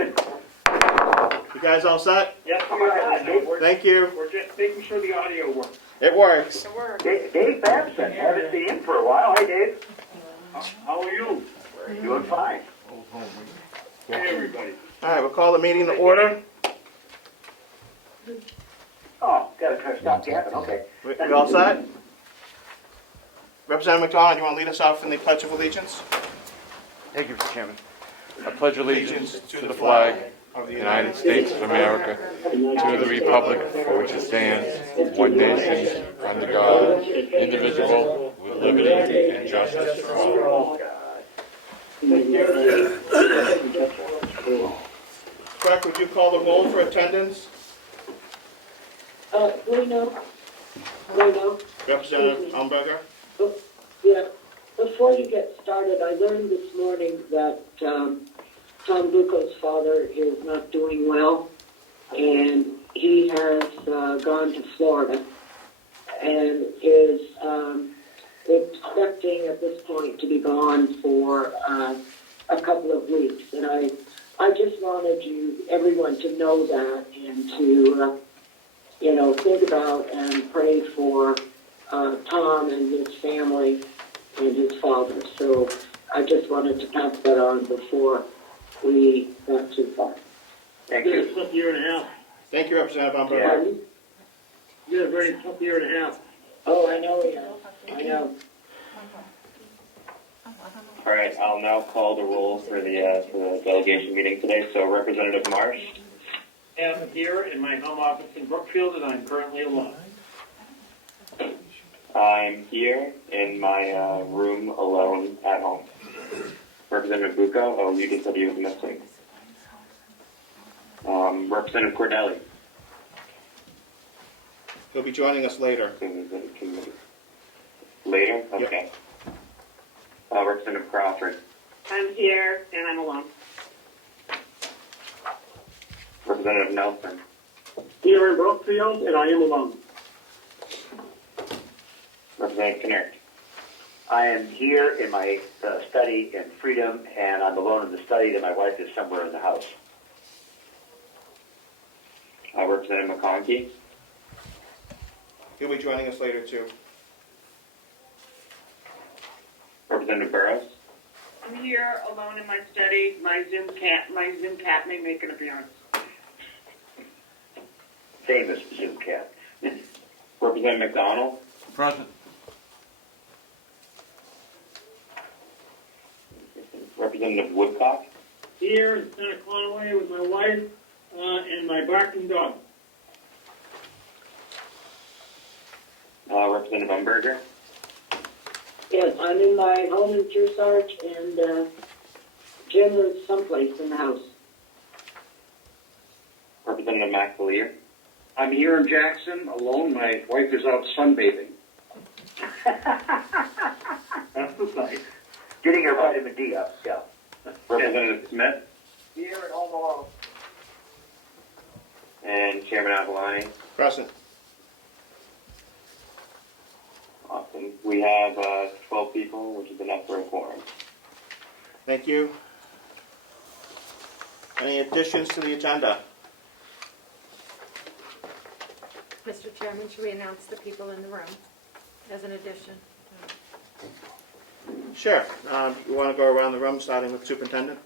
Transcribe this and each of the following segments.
You guys all set? Yes, we are. Thank you. We're just making sure the audio works. It works. Dave Babson, haven't seen him for a while. Hi, Dave. How are you? Doing fine. Hey, everybody. All right, we'll call the meeting to order. Oh, gotta stop yapping. Okay. We all set? Representative McDonald, you want to lead us off in the Pledge of Allegiance? Thank you, Mr. Chairman. I pledge allegiance to the flag of the United States of America, to the republic for which it stands, one nation, under God, indivisible, with liberty and justice for all. Clerk, would you call the roll for attendance? Bueno. Representative Umberger? Yeah, before you get started, I learned this morning that Tom Bucco's father is not doing well, and he has gone to Florida and is expecting at this point to be gone for a couple of weeks. And I just wanted everyone to know that and to think about and pray for Tom and his family and his father. So I just wanted to pass that on before we got too far. Thank You had a you. tough year and a half. Thank you, Representative Umberger. Pardon? You had a very tough year and a half. Oh, I know we have. I know. All right, I'll now call the roll for the delegation meeting today. So Representative Marsh. I'm here in my home office in Brookfield, and I'm currently alone. I'm here in my room alone at home. Representative Bucco, oh, you just said he was missing. Representative Cordelli. He'll be joining us later. Later? Okay. Representative Crawford. I'm here, and I'm alone. Representative Nelson. Here in Brookfield, and I am alone. Representative Kinert. I am here in my study in Freedom, and I'm alone in the study, and my wife is somewhere in the house. Representative McConkey. He'll be joining us later, too. Representative Burrows. I'm here alone in my study. My Zoom cat may make an appearance. Famous Zoom cat. Representative McDonald. Present. Representative Woodcock. Here in Santa Conaway with my wife and my barking dog. Representative Umberger. Yes, I'm in my home in Kearsarge, and Jim is someplace in the house. Representative McAleer. I'm here in Jackson alone. My wife is out sunbathing. That's the site. Getting her vitamin D up, yeah. Representative Smith. Here at home alone. And Chairman Avalani. Present. Awesome. We have 12 people, which is enough for a quorum. Thank you. Any additions to the agenda? Mr. Chairman, should we announce the people in the room as an addition? Sure. You want to go around the room, starting with Superintendent?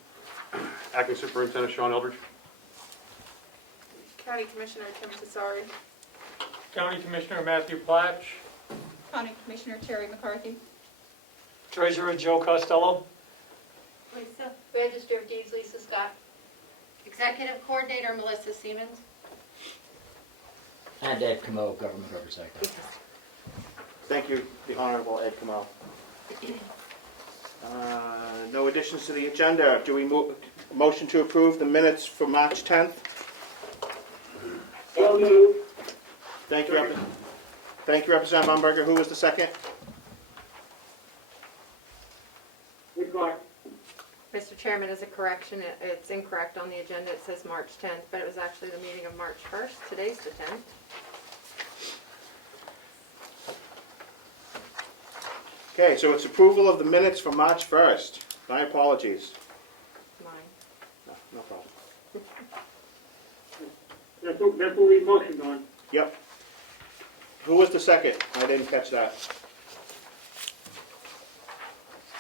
Acting Superintendent Sean Eldridge. County Commissioner Tim Cesari. County Commissioner Matthew Platch. County Commissioner Terry McCarthy. Treasurer Joe Costello. Lisa. Register of Deeds, Lisa Scott. Executive Coordinator, Melissa Siemens. And Ed Comeau, GovernmentOversite.com. Thank you, the Honorable Ed Comeau. No additions to the agenda. Do we motion to approve the minutes for March 10th? So moved. Thank you, Representative Umberger. Who was the second? Mr. Chairman, as a correction, it's incorrect on the agenda. It says March 10th, but it was actually the meeting of March 1st. Today's the 10th. Okay, so it's approval of the minutes for March 1st. My apologies. Mine. No problem. That's what we motioned on. Yep. Who was the second? I didn't catch that.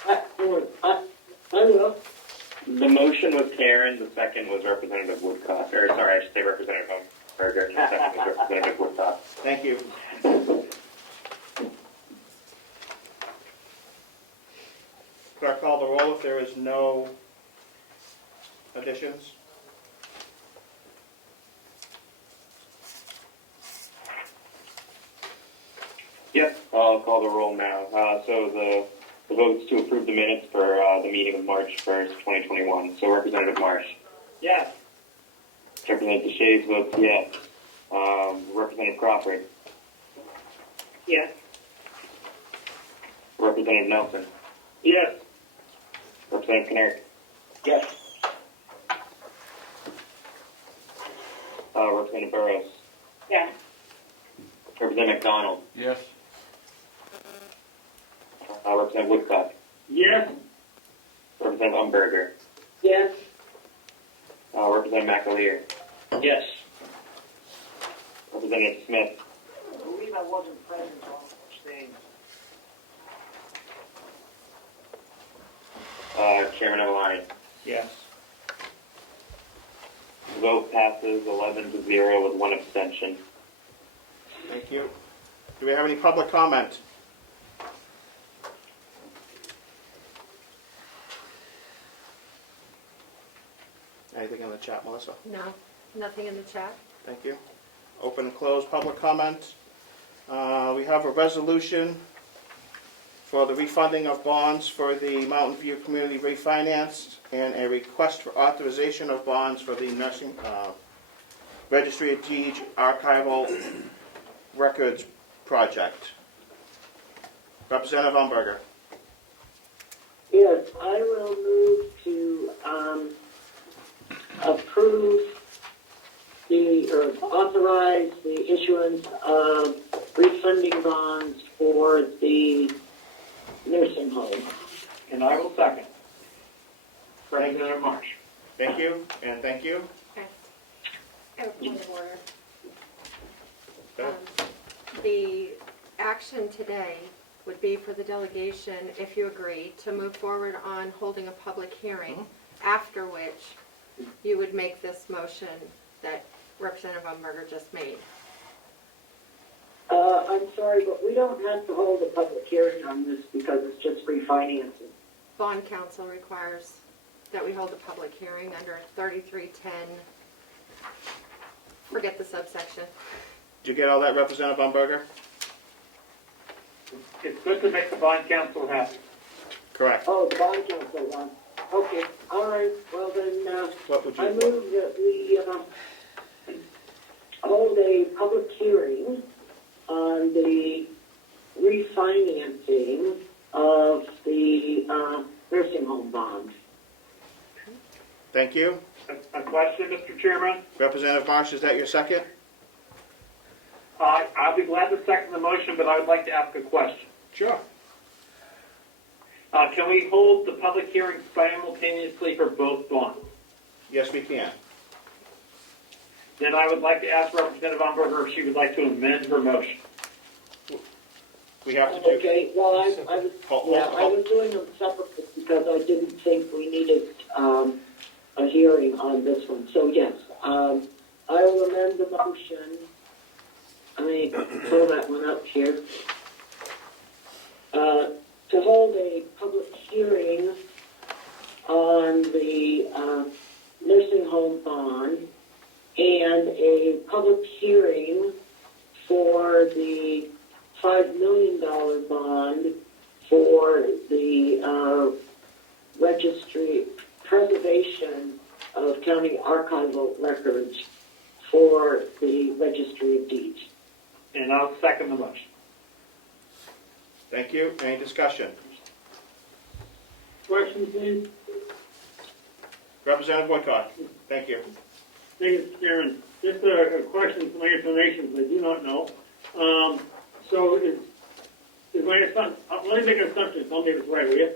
I will. The motion was Karen, the second was Representative Woodcock, or sorry, I should say Representative Umberger, and the second was Representative Woodcock. Thank you. Clerk, call the roll if there is no additions. Yep, I'll call the roll now. So the vote's to approve the minutes for the meeting of March 1st, 2021. So Representative Marsh. Yes. Representative Shays votes yes. Representative Crawford. Yes. Representative Nelson. Yes. Representative Kinnaird. Yes. Representative Burrows. Yes. Representative McDonald. Yes. Representative Woodcock. Yes. Representative Umberger. Yes. Representative McAleer. Yes. Representative Smith. I believe I wasn't present on abstaining. Chairman Evelani. Yes. The vote passes 11-0 with one abstention. Thank you. Do we have any public comment? Anything in the chat, Melissa? No, nothing in the chat. Thank you. Open and close public comment. We have a resolution for the refunding of bonds for the Mountain View Community Refinance and a request for authorization of bonds for the nursing Registry of Deeds Archival Records Project. Representative Umberger. Yes, I will move to approve or authorize the issuance of refunding bonds for the nursing home. And I will second. Representative Marsh. Thank you, and thank you. Okay. I have a point of order. Okay. The action today would be for the delegation, if you agree, to move forward on holding a public hearing, after which you would make this motion that Representative Umberger just made. I'm sorry, but we don't have to hold a public hearing on this because it's just refinancing. Bond counsel requires that we hold a public hearing under 3310. Forget the subsection. Did you get all that, Representative Umberger? It's good to make the bond council happy. Correct. Oh, the bond council one. Okay, all right, well then, What would I you? move that we hold a public hearing on the refinancing of the nursing home bond. Thank you. A question, Mr. Chairman? Representative Marsh, is that your second? I'll be glad to second the motion, but I would like to ask a question. Sure. Can we hold the public hearing simultaneously for both bonds? Yes, we can. Then I would like to ask Representative Umberger if she would like to amend her motion. We have to do. Okay, well, I was, yeah, I was doing them separately because I didn't think we needed a hearing on this one. So yes, I will amend the motion. Let me pull that one up here. To hold a public hearing on the nursing home bond and a public hearing for the $5 million bond for the registry preservation of county archival records for the Registry of Deeds. And I'll second the motion. Thank you. Any discussion? Question, please? Representative Woodcock. Thank you. Thank you, Mr. Chairman. Just a question for my information, because I do not know. So is my assumption, let me make an assumption, tell me if it's right, will you?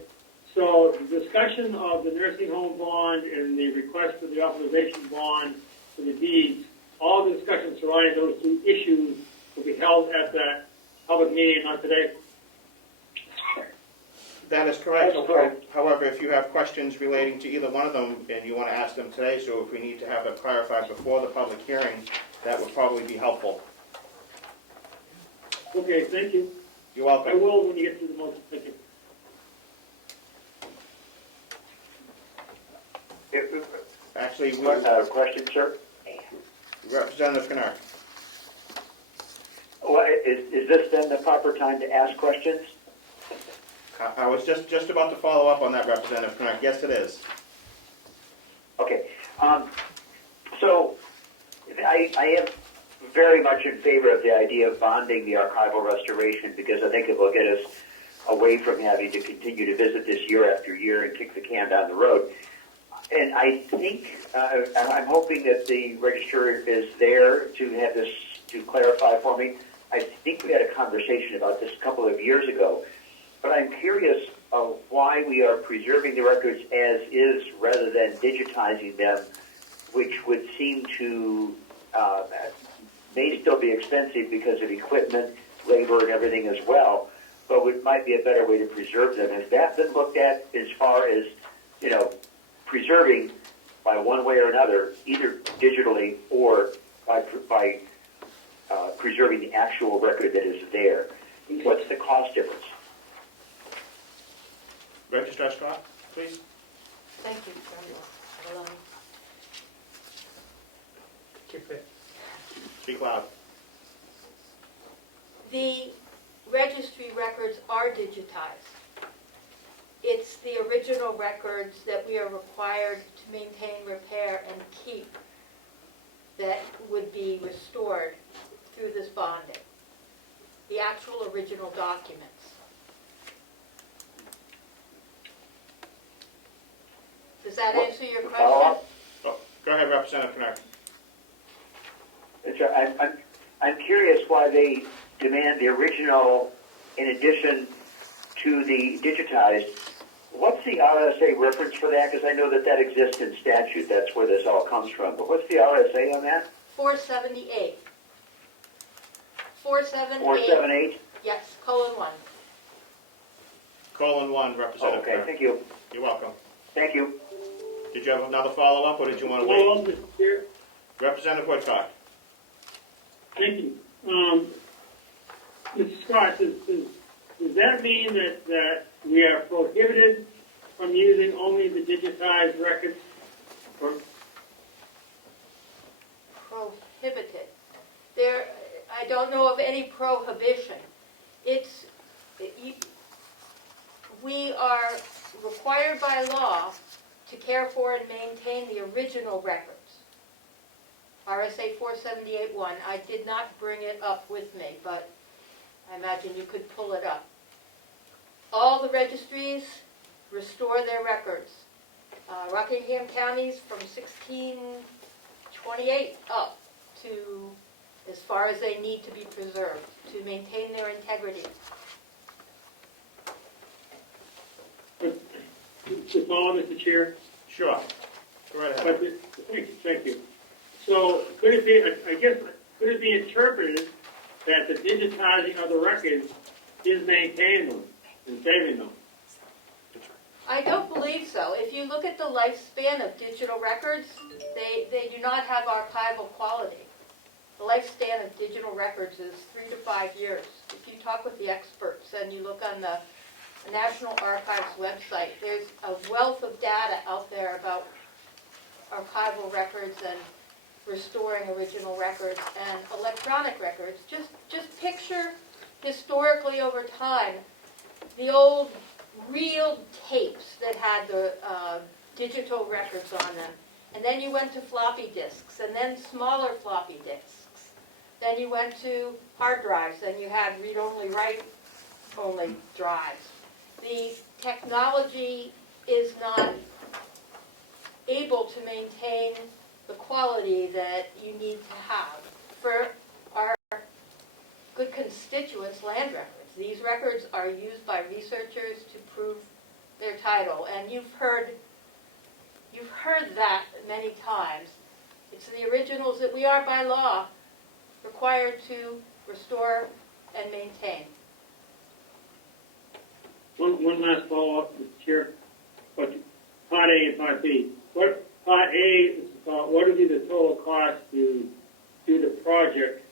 So the discussion of the nursing home bond and the request for the authorization bond for the deeds all the discussions surrounding those two issues will be held at that public meeting, not today? That is correct. That's correct. However, if you have questions relating to either one of them and you want to ask them today, so if we need to have it clarified before the public hearing, that would probably be helpful. Okay, thank you. You're I welcome. will when you get to the motion. Thank you. Actually, Question, sir? Representative Kennard. Well, is this then the proper time to ask questions? I was just about to follow up on that, Representative Kennard. Yes, it is. Okay. So I am very much in favor of the idea of bonding the archival restoration because I think it will get us away from having to continue to visit this year after year and kick the can down the road. And I think, I'm hoping that the registrar is there to have this, to clarify for me. I think we had a conversation about this a couple of years ago, but I'm curious of why we are preserving the records as is rather than digitizing them, which would seem to, may still be expensive because of equipment, labor, and everything as well, but it might be a better way to preserve them. Has that been looked at as far as, you know, preserving by one way or another, either digitally or by preserving the actual record that is there? What's the cost difference? Registrar Scott, please. Thank you, Carol. Speak loud. The registry records are digitized. It's the original records that we are required to maintain, repair, and keep that would be restored through this bonding. The actual original documents. Does that answer your question? Oh, go ahead, Representative Kennard. I'm curious why they demand the original in addition to the digitized. What's the RSA reference for that? Because I know that that exists in statute. That's where this all comes from. But what's the RSA on that? 478. 478. 478? Yes, :1. :1, Representative Okay, Kennard. thank you. You're welcome. Thank you. Did you have another follow-up, or did you want to Hello, wait? Mr. Chair. Representative Woodcock. Thank you. Mr. Scott, does that mean that we are prohibited from using only the digitized records? Or, Prohibited. I don't know of any prohibition. We are required by law to care for and maintain the original records. RSA 478.1. I did not bring it up with me, but I imagine you could pull it up. All the registries restore their records. Rockingham counties from 1628 up to as far as they need to be preserved to maintain their integrity. to follow, Mr. Chair? Sure. Go right ahead. Thank you. So could it be, could it be interpreted that the digitizing of the records is maintaining them and saving them? I don't believe so. If you look at the lifespan of digital records, they do not have archival quality. The lifespan of digital records is 3 to 5 years. If you talk with the experts and you look on the National Archives website, there's a wealth of data out there about archival records and restoring original records and electronic records. Just picture historically over time the old reel tapes that had the digital records on them. And then you went to floppy disks, and then smaller floppy disks. Then you went to hard drives, and you had read-only, write-only drives. The technology is not able to maintain the quality that you need to have for our good constituents' land records. These records are used by researchers to prove their title, and you've heard that many times. It's the originals that we are by law required to restore and maintain. One last follow-up, Mr. Chair. But Part A and Part B. Part A is about what would be the total cost to do the project,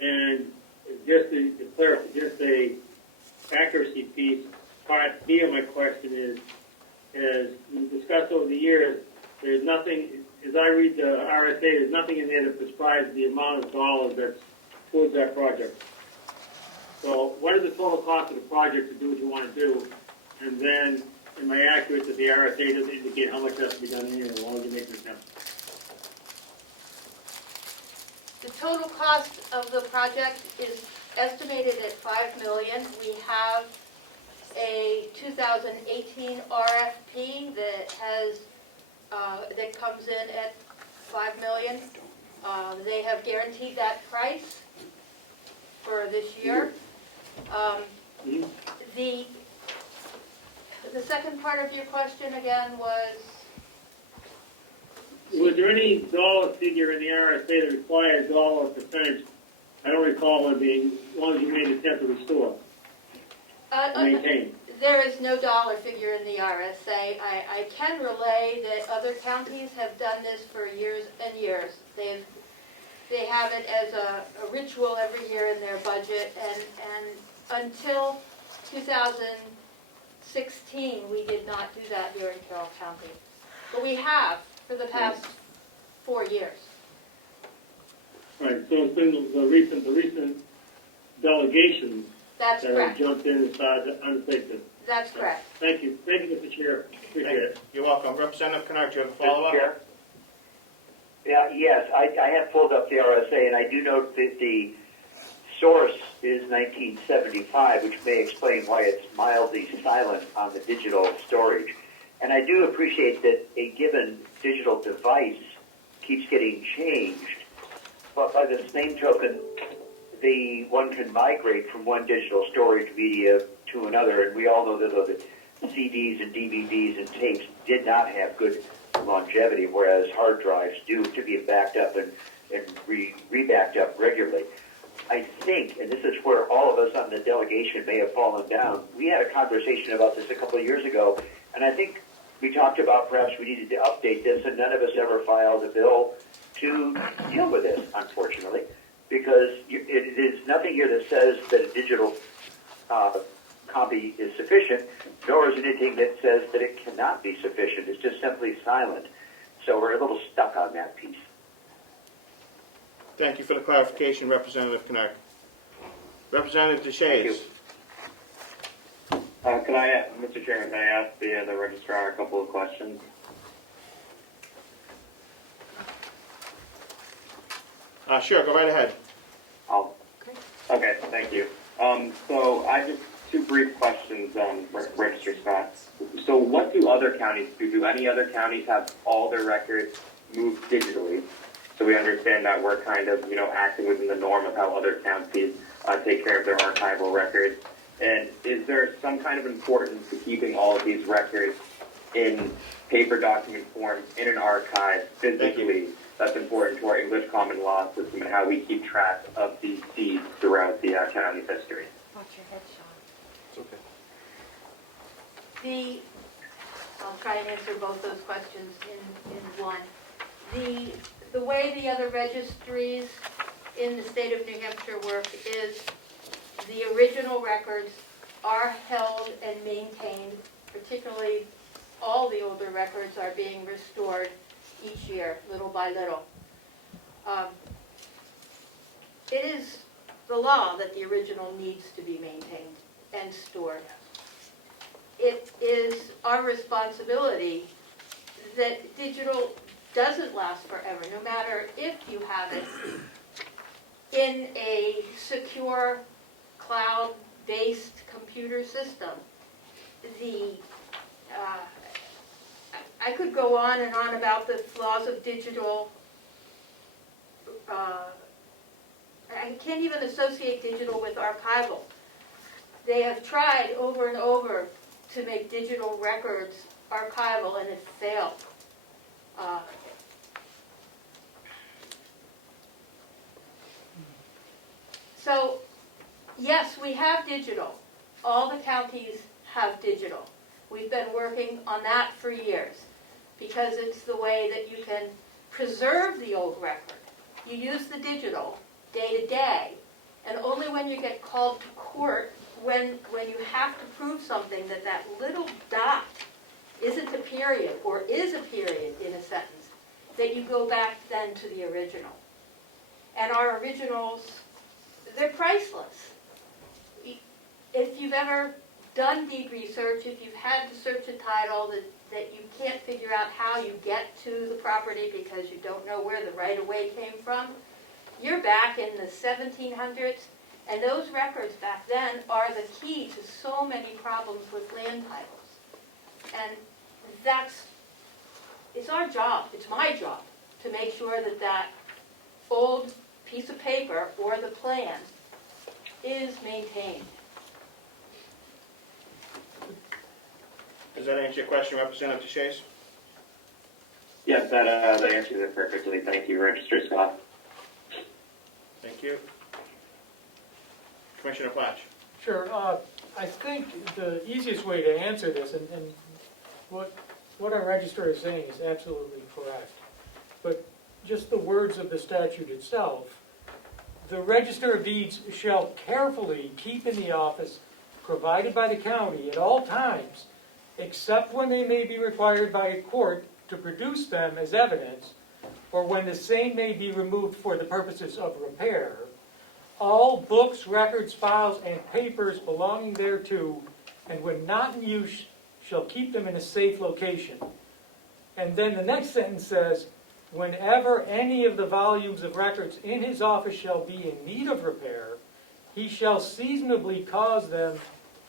and just to clarify, just a accuracy piece. Part B of my question is, as we discussed over the years, there's nothing, as I read the RSA, there's nothing in there that prescribes the amount of dollars that's towards that project. So what is the total cost of the project to do what you want to do? And then, am I accurate that the RSA doesn't indicate how much has to be done here, and why would you make an attempt? The total cost of the project is estimated at $5 million. We have a 2018 RFP that has that comes in at $5 million. They have guaranteed that price for this year. The second part of your question again was? Was there any dollar figure in the RSA that required dollar percentage? I don't recall one being, as long as you made an attempt to restore, maintain. There is no dollar figure in the RSA. I can relay that other counties have done this for years and years. They have it as a ritual every year in their budget, and until 2016, we did not do that here in Carroll County. But we have for the past 4 years. Right, so it's been the recent delegations That's that have correct. jumped in and started to undertake this. That's correct. Thank you, Mr. Chair. Appreciate it. You're welcome. Representative Kennard, do you have a Mr. follow-up? Chair? Yeah, yes, I have pulled up the RSA, and I do note that the source is 1975, which may explain why it's mildly silent on the digital storage. And I do appreciate that a given digital device keeps getting changed, but by the same token, one can migrate from one digital storage media to another, and we all know that the CDs and DVDs and tapes did not have good longevity, whereas hard drives do, to be backed up and re-backed up regularly. I think, and this is where all of us on the delegation may have fallen down, we had a conversation about this a couple of years ago, and I think we talked about perhaps we needed to update this, and none of us ever filed a bill to deal with this, unfortunately, because it is nothing here that says that a digital copy is sufficient, nor is anything that says that it cannot be sufficient. It's just simply silent. So we're a little stuck on that piece. Thank you for the clarification, Representative Kennard. Representative Deshays. Mr. Chairman, can I ask the registrar a couple of questions? Sure, go right ahead. Okay, thank you. So I just two brief questions, Registrar Scott. So what do other counties do? Do any other counties have all their records moved digitally? So we understand that we're kind of, acting within the norm of how other counties take care of their archival records. And is there some kind of importance to keeping all of these records in paper document form in an archive physically? That's important to our English common law system and how we keep track of these deeds throughout the county's history. Watch your head, Sean. It's okay. I'll try and answer both those questions in one. The way the other registries in the state of New Hampshire work is the original records are held and maintained, particularly all the older records are being restored each year, little by little. It is the law that the original needs to be maintained and stored. It is our responsibility that digital doesn't last forever, no matter if you have it in a secure cloud-based computer system. I could go on and on about the flaws of digital. I can't even associate digital with archival. They have tried over and over to make digital records archival, and it failed. So, yes, we have digital. All the counties have digital. We've been working on that for years because it's the way that you can preserve the old record. You use the digital day to day, and only when you get called to court, when you have to prove something that little dot isn't a period or is a period in a sentence, that you go back then to the original. And our originals, they're priceless. If you've ever done deed research, if you've had to search a title that you can't figure out how you get to the property because you don't know where the right-of-way came from, you're back in the 1700s, and those records back then are the key to so many problems with land titles. And it's our job, it's my job, to make sure that old piece of paper or the plan is maintained. Does that answer your question, Representative DeShays? Yes, that answers it perfectly. Thank you, Registrar Scott. Thank you. Commissioner Platch. Sure. I think the easiest way to answer this, and what our registrar is saying is absolutely correct, but just the words of the statute itself, the Register of Deeds shall carefully keep in the office provided by the county at all times, except when they may be required by a court to produce them as evidence, or when the same may be removed for the purposes of repair, all books, records, files, and papers belonging thereto, and when not in use, shall keep them in a safe location. And then the next sentence says, whenever any of the volumes of records in his office shall be in need of repair, he shall seasonably cause them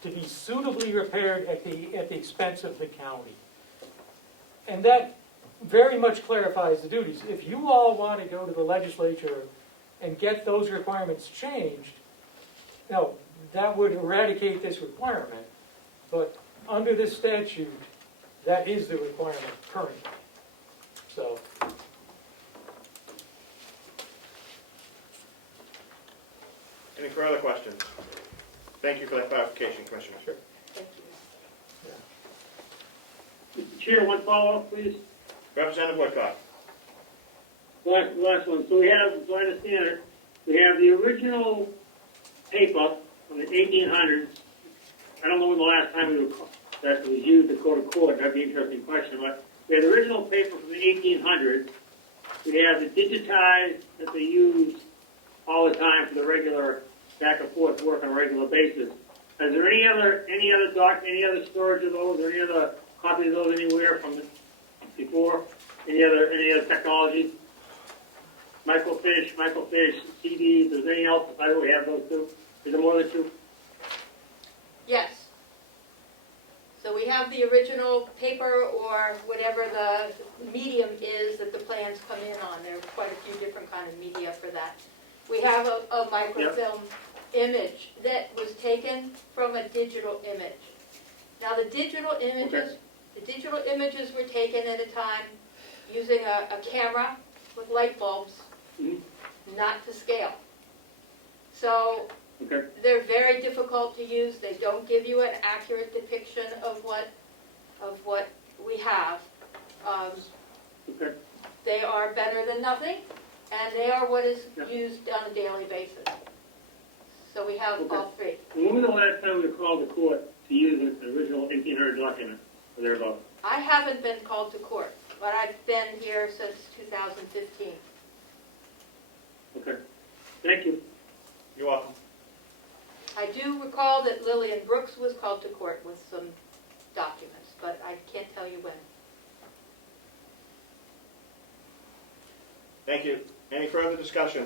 to be suitably repaired at the expense of the county. And that very much clarifies the duties. If you all want to go to the legislature and get those requirements changed, no, that would eradicate this requirement. But under this statute, that is the requirement currently. So. Any further questions? Thank you for that clarification, Commissioner. Sure. Thank you. Mr. Chair, one follow-up, please. Representative Woodcock. Last one. So we have, so I understand it, we have the original paper from the 1800s. I don't know when the last time that was used to go to court. That'd be an interesting question. But we have the original paper from the 1800s. We have the digitized that they use all the time for the regular back and forth work on a regular basis. Is there any other storage of those, or any other copies of those anywhere from before? Any other technologies? Microfiche, CDs. Is there anything else? I know we have those two. Is there more than two? Yes. So we have the original paper or whatever the medium is that the plans come in on. There are quite a few different kind of media for that. We have a microfilm image that was taken from a digital image. Now the digital images were taken at a time using a camera with light bulbs, not to scale. So they're very difficult to use. They don't give you an accurate depiction of what we have. They are better than nothing, and they are what is used on a daily basis. So we have all three. When was the last time we were called to court to use the original 1800 document or thereabouts? I haven't been called to court, but I've been here since 2015. Okay. Thank you. You're welcome. I do recall that Lillian Brooks was called to court with some documents, but I can't tell you when. Thank you. Any further discussion?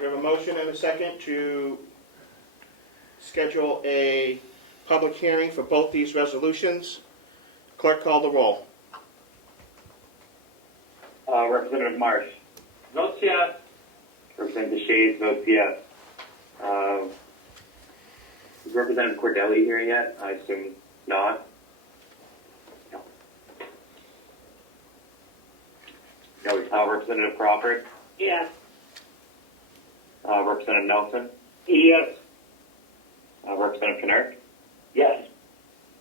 We have a motion and a second to schedule a public hearing for both these resolutions. Clerk, call the roll. Representative Marsh. Votes yes. Representative DeShays votes yes. Is Representative Cordelli here yet? I assume not. No. Representative Crawford. Yes. Representative Nelson, Yes. Representative Knirk. Yes.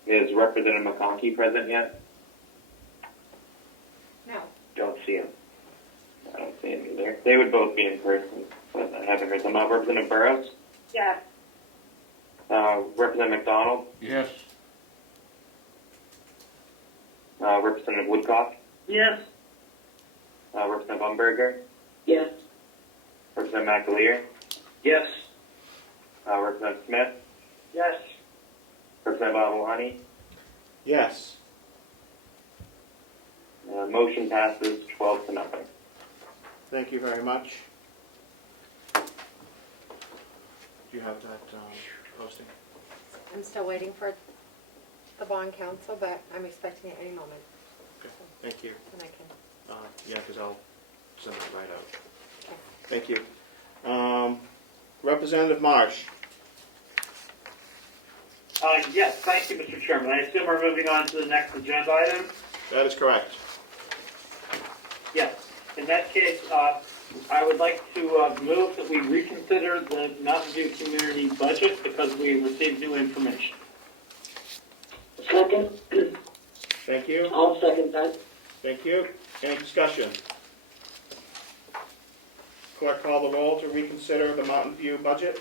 Is Representative McConkey present yet? No. Don't see him. I don't see him either. They would both be in person, but I haven't heard them. Representative Burrows, Yes. Representative McDonald, Yes. Representative Woodcock, Yes. Representative Umberger, Yes. Representative McAleer, Yes. Representative Smith, Yes. Representative Avalani. Yes. Motion passes 12-0. Thank you very much. Do you have that posting? I'm still waiting for the bond council, but I'm expecting it any moment. Okay, thank you. And I can, Yeah, because I'll send it right out. okay. Thank you. Representative Marsh. Yes, thank you, Mr. Chairman. I assume we're moving on to the next agenda item? That is correct. Yes. In that case, I would like to move that we reconsider the Mountain View community budget because we received new information. Second? Thank you. I'll second that. Thank you. Any discussion? Clerk, call the roll to reconsider the Mountain View budget.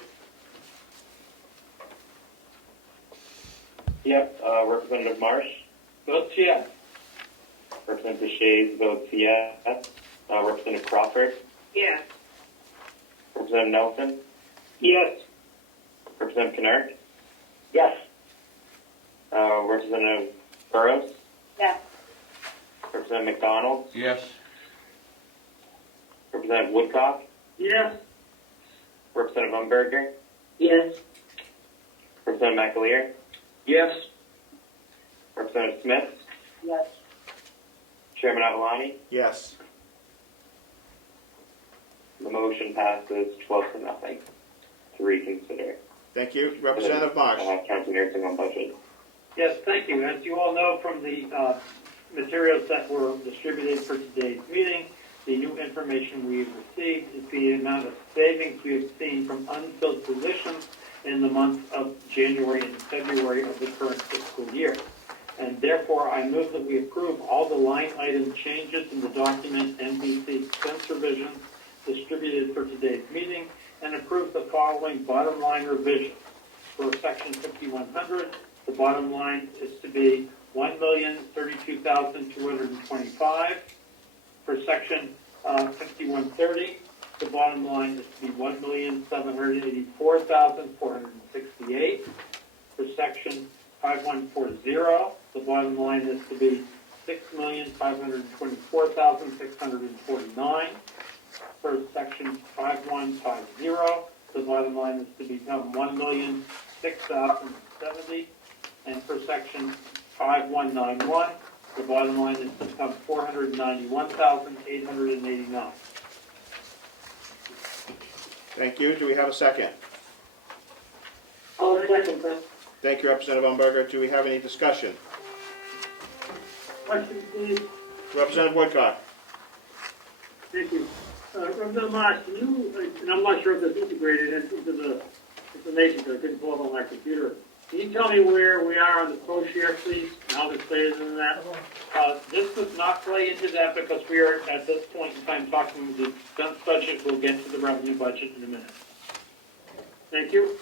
Yep, Representative Marsh, Votes yes. Representative Shays votes yes. Representative Crawford, Yes. Representative Nelson, Yes. Representative Knirk, Yes. Representative Burrows, Yes. Representative McDonald, Yes. Representative Woodcock, Yes. Representative Umberger, Yes. Representative McAleer, Yes. Representative Smith, Yes. Chairman Avalani. Yes. The motion passes 12-0 to reconsider. Thank you. Representative Marsh. County nursing home budget. Yes, thank you. As you all know from the materials that were distributed for today's meeting, the new information we've received is the amount of savings we've seen from unfilled positions in the months of January and February of the current fiscal year. And therefore, I move that we approve all the line item changes in the document MVC expense revisions distributed for today's meeting and approve the following bottom line revisions. For section 5100, the bottom line is to be $1,032,225. For section 5130, the bottom line is to be $1,784,468. For section 5140, the bottom line is to be $6,524,649. For section 5150, the bottom line is to become $1,006,070. And for section 5191, the bottom line is to become $491,889. Thank you. Do we have a second? I'll second that. Thank you, Representative Umberger. Do we have any discussion? Question, please. Representative Woodcock. Thank you. Representative Marsh, can you, and I'm not sure if this is integrated into the information because I couldn't pull it on my computer. Can you tell me where we are on the pro share, please, and how this plays into that? This does not play into that because we are, at this point in time, talking about the expense budget. We'll get to the revenue budget in a minute. Thank you.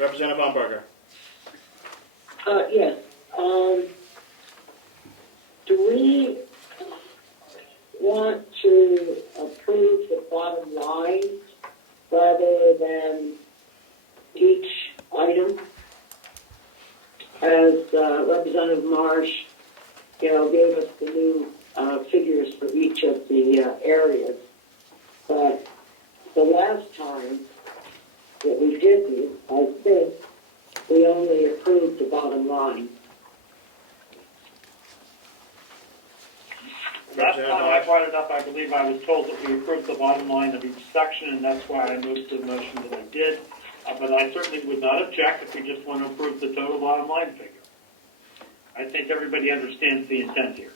Representative Umberger. Yes. Do we want to approve the bottom line rather than each item? As Representative Marsh, gave us the new figures for each of the areas. But the last time that we did this, I think we only approved the bottom line. Last time I brought it up, I believe I was told that we approved the bottom line of each section, and that's why I moved to the motion that I did. But I certainly would not object if we just want to approve the total bottom line figure. I think everybody understands the intent here.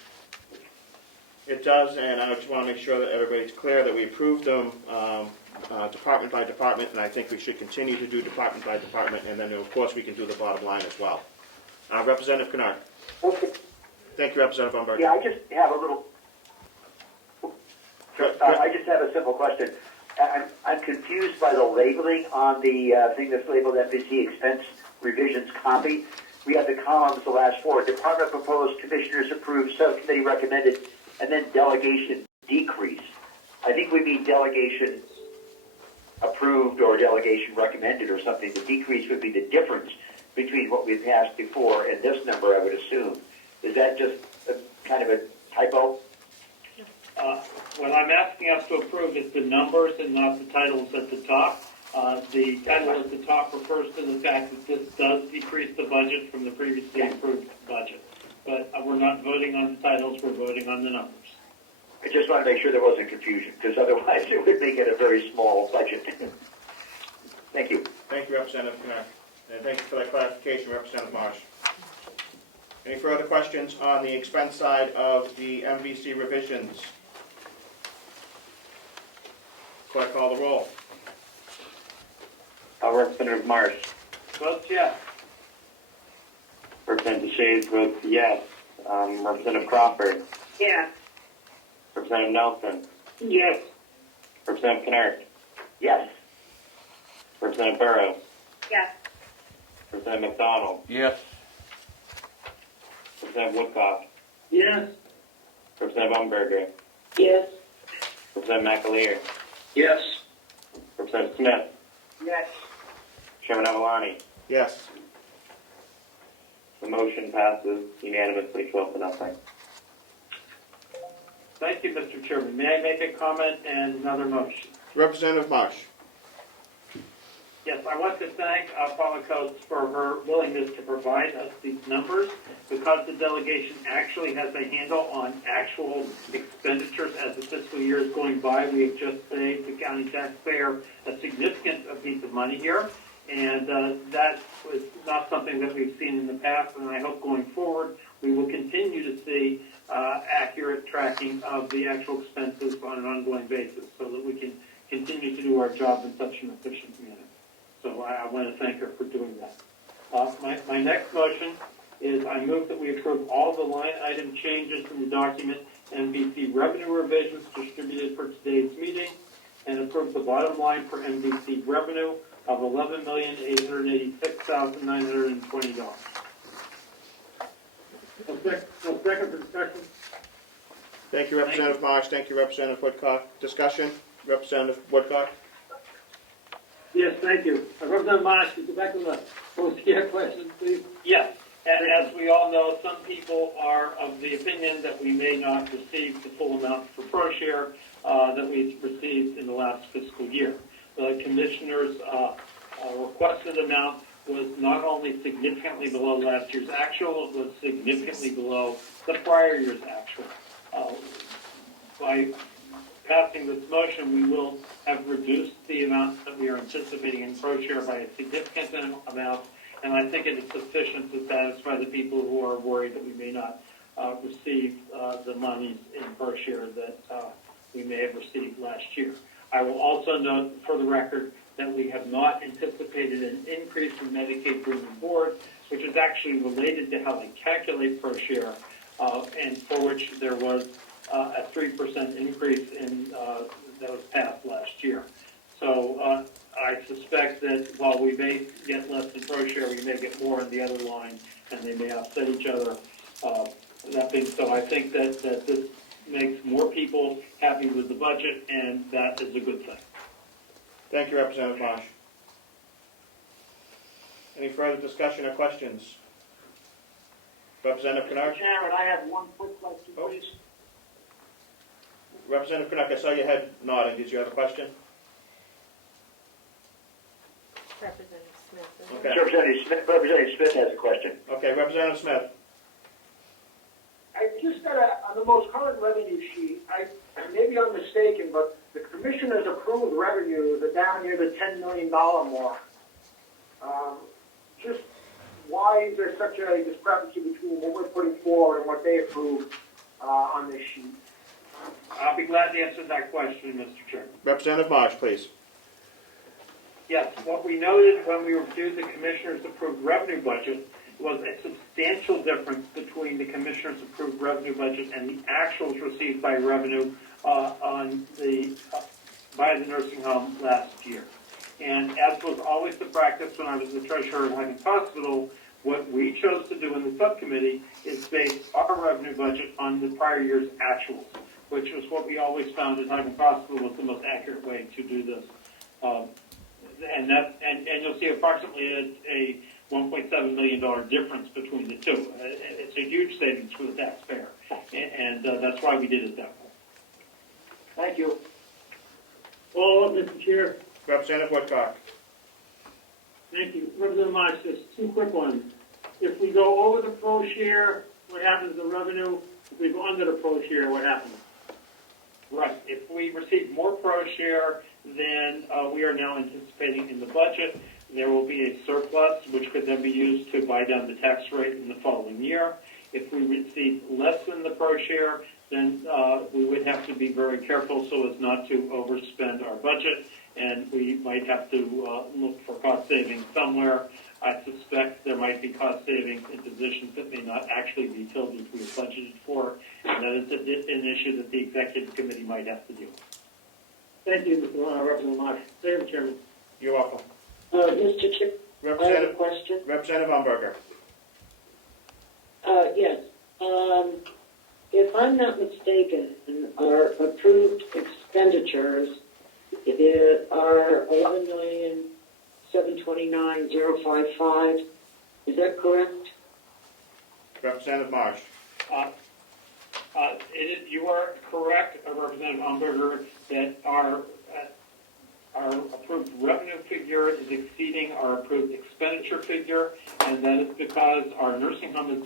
It does, and I just want to make sure that everybody's clear that we approved them department by department, and I think we should continue to do department by department, and then, of course, we can do the bottom line as well. Representative Kennard. Okay. Thank you, Representative Umberger. Yeah, I just have a little. I just have a simple question. I'm confused by the labeling on the thing that's labeled FBC expense revisions copy. We have the columns, the last four. Department proposed, commissioners approved, subcommittee recommended, and then delegation decrease. I think we mean delegation approved or delegation recommended or something. The decrease would be the difference between what we passed before and this number, I would assume. Is that just kind of a typo? What I'm asking us to approve is the numbers and not the titles at the top. The title at the top refers to the fact that this does decrease the budget from the previously approved budget. But we're not voting on the titles, we're voting on the numbers. I just want to make sure there wasn't confusion, because otherwise it would make it a very small budget. Thank you. Thank you, Representative Kennard. And thank you for that clarification, Representative Marsh. Any further questions on the expense side of the MVC revisions? Clerk, call the roll. Representative Marsh. Votes yes. Representative Shays votes yes. Representative Crawford. Yes. Representative Nelson. Yes. Representative Kennard. Yes. Representative Burrows. Yes. Representative McDonald. Yes. Representative Woodcock. Yes. Representative Umberger. Yes. Representative McAleer. Yes. Representative Smith. Yes. Chairman Avalani. Yes. The motion passes unanimously 12-0. Thank you, Mr. Chairman. May I make a comment and another motion? Representative Marsh. Yes, I want to thank Paula Coates for her willingness to provide us these numbers, because the delegation actually has a handle on actual expenditures as the fiscal year is going by. We have just saved the county taxpayer a significant piece of money here, and that was not something that we've seen in the past, and I hope going forward we will continue to see accurate tracking of the actual expenses on an ongoing basis, so that we can continue to do our job in such an efficient manner. So I want to thank her for doing that. My next motion is I move that we approve all the line item changes in the document MVC revenue revisions distributed for today's meeting, and approve the bottom line for MVC revenue of $11,886,920. Second for discussion. Thank you, Representative Marsh. Thank you, Representative Woodcock. Discussion? Representative Woodcock? Yes, thank you. Representative Marsh, could you go back to the post-care question, please? Yes. As we all know, some people are of the opinion that we may not receive the full amount for ProShare that we received in the last fiscal year. The commissioner's requested amount was not only significantly below last year's actual, it was significantly below the prior year's actual. By passing this motion, we will have reduced the amount that we are anticipating in ProShare by a significant amount, and I think it is sufficient to satisfy the people who are worried that we may not receive the monies in ProShare that we may have received last year. I will also note for the record that we have not anticipated an increase in Medicaid Room and Board, which is actually related to how they calculate ProShare, and for which there was a 3% increase in that was passed last year. So I suspect that while we may get less in ProShare, we may get more in the other line, and they may offset each other. That being so, I think that this makes more people happy with the budget, and that is a good thing. Thank you, Representative Marsh. Any further discussion or questions? Representative Kennard? Mr. Chairman, I have one quick question, please. Representative Kennard, I saw your head nodding. Did you have a question? Representative Smith. isn't it? Okay. Representative Smith has a question. Okay, Representative Smith. I just got on the most current revenue sheet, maybe I'm mistaken, but the commissioner's approved revenues are down near the $10 million mark. Just why is there such a discrepancy between what we're putting forward and what they approved on this sheet? I'll be glad to answer that question, Mr. Chairman. Representative Marsh, please. Yes, what we noted when we reviewed the Commissioner's approved revenue budget was a substantial difference between the Commissioner's approved revenue budget and the actuals received by revenue by the nursing home last year. And as was always the practice when I was the treasurer of Highland Hospital, what we chose to do in the subcommittee is base our revenue budget on the prior year's actuals, which was what we always found at Highland Hospital was the most accurate way to do this. And you'll see approximately a $1.7 million difference between the two. It's a huge savings for the taxpayer, and that's why we did it that way. Thank you. Mr. Chair. Representative Woodcock. Thank you. Representative Marsh, just two quick ones. If we go over the pro share, what happens to the revenue? If we go under the pro share, what happens? Right. If we receive more pro share than we are now anticipating in the budget, there will be a surplus, which could then be used to buy down the tax rate in the following year. If we receive less than the pro share, then we would have to be very careful so as not to overspend our budget, and we might have to look for cost savings somewhere. I suspect there might be cost savings in positions that may not actually be filled as we have budgeted for, and that is an issue that the executive committee might have to deal with. Thank you, Mr. Representative Marsh. Mr. Chairman. You're welcome. Mr. Chair, I have a question. Representative Umberger. Yes. If I'm not mistaken, our approved expenditures are $11,729,055. Is that correct? Representative Marsh. You are correct, Representative Umberger, that our approved revenue figure is exceeding our approved expenditure figure, and that is because our nursing home is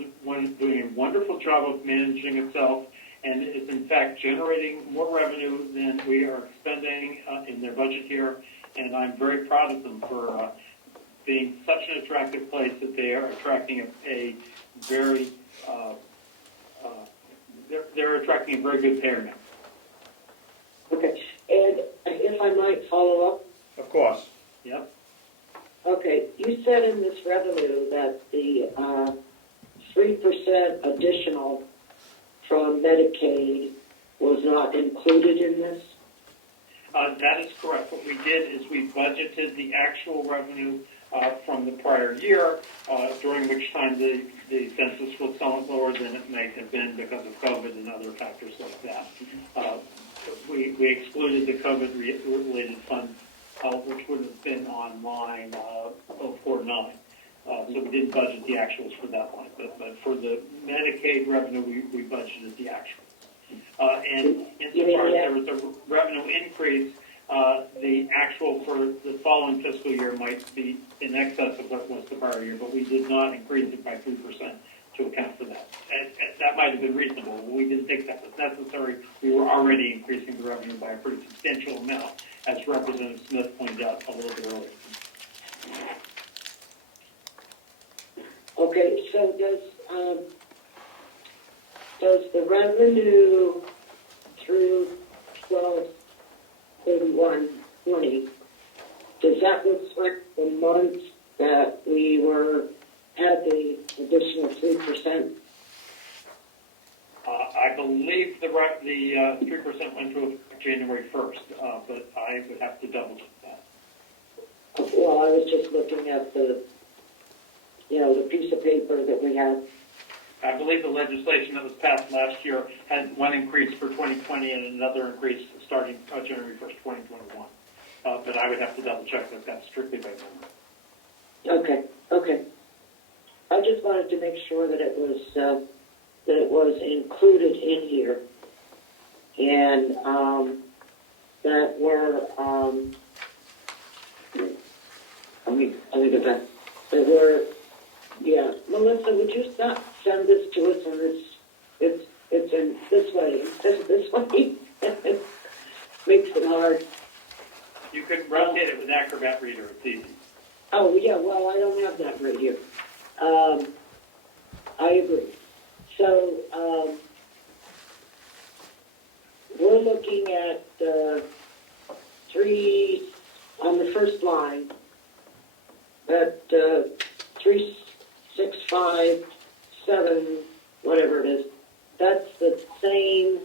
doing a wonderful job of managing itself and is in fact generating more revenue than we are expending in their budget here, and I'm very proud of them for being such an attractive place that they are attracting a very they're attracting a very good payer now. Okay. And if I might follow up? Of course. Yep. Okay. You said in this revenue that the 3% additional from Medicaid was not included in this? That is correct. What we did is we budgeted the actual revenue from the prior year, during which time the census was somewhat lower than it may have been because of COVID and other factors like that. We excluded the COVID-related funds, which would have been on line 049. So we didn't budget the actuals for that line. But for the Medicaid revenue, we budgeted the actuals. And insofar as there was a revenue increase, the actual for the following fiscal year might be in excess of what was the prior year, but we did not increase it by 3% to account for that. And that might have been reasonable. We didn't think that was necessary. We were already increasing the revenue by a pretty substantial amount, as Representative Smith pointed out a little bit earlier. Okay, so does the revenue through 12/31/20, does that reflect the months that we had the additional 3%? I believe the 3% went through January 1st, but I would have to double check that. Well, I was just looking at the piece of paper that we had. I believe the legislation that was passed last year had one increase for 2020 and another increase starting January 1st, 2021. But I would have to double check that that's strictly by memory. Okay. I just wanted to make sure that it was included in here, and that we're let me go back. That we're Melissa, would you not send this to us in this? It's in this way. This way. Makes it hard. You could rotate it with Acrobat Reader. It's easy. Oh yeah. Well, I don't have that right here. I agree. So 2,557, whatever it is, that's the same,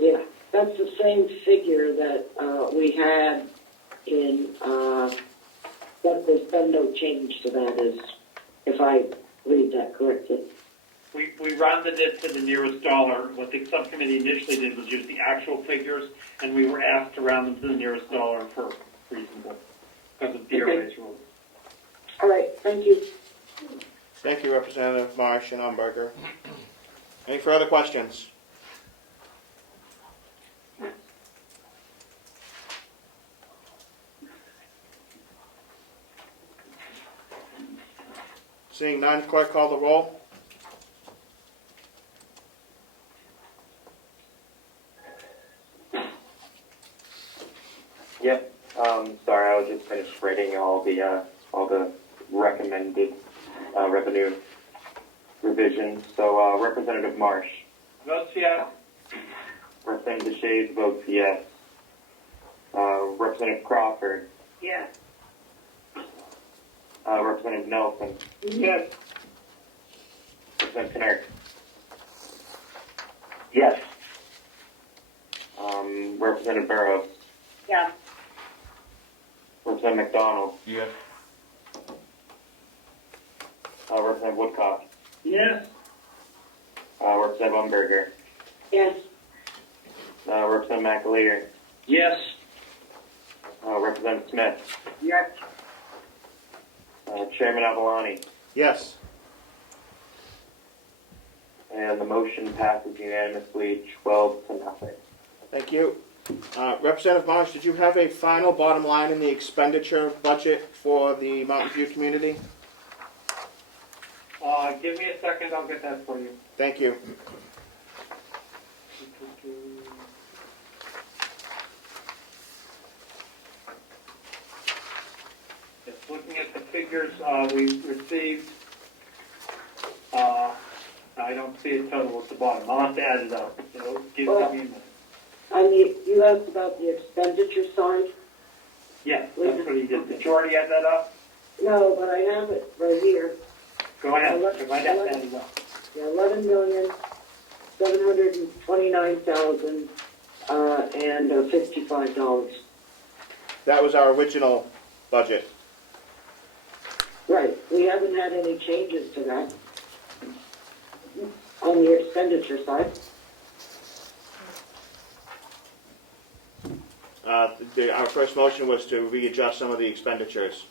yeah, that's the same figure that we had in, but there's been no change to that, is, if I read that correctly. We rounded it to the nearest dollar. What the subcommittee initially did was use the actual figures, and we were asked to round them to the nearest dollar for reasonable, because of DRA's rules. All right, thank you. Thank you, Representative Marsh and Umberger. Any further questions? Seeing none, clerk call the roll. Yep. Sorry, I was just finished writing all the recommended revenue revisions. So Representative Marsh. Votes yes. Representative Shays votes yes. Representative Crawford. Yes. Representative Nelson. Yes. Representative Kinnaird. Yes. Representative Burrows. Yes. Representative McDonald. Yes. Representative Woodcock. Yes. Representative Umberger. Yes. Representative McAleer. Yes. Representative Smith. Yes. Chairman Avalani. Yes. And the motion passes unanimously, 12-0. Thank you. Representative Marsh, did you have a final bottom line in the expenditure budget for the Mountain View community? Give me a second, I'll get that for you. Thank you. Just looking at the figures we received, I don't see a total at the bottom. I'll have to add it up. So give me a minute. You asked about the expenditure side? Yes, that's what he did. Did you already add that up? No, but I have it right here. Go ahead, because I have to add it up. Yeah, $11,729,000 and $55. That was our original budget. Right. We haven't had any changes to that on the expenditure side. Our first motion was to readjust some of the expenditures.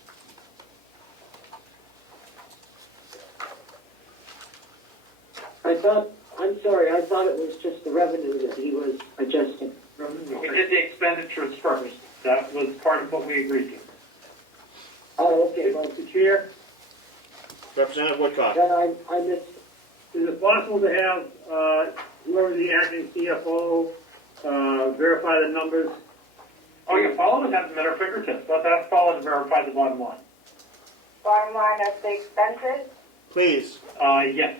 I'm sorry, I thought it was just the revenue that he was adjusting. We did the expenditures first. That was part of what we agreed to. Oh, okay, well, Mr. Chair, Representative Woodcock. then I missed. is it possible to have whoever the acting CFO verify the numbers? Oh, you follow them, have them at our fingertips. Let us follow to verify the bottom line. Bottom line of the expenses? Please. Yes.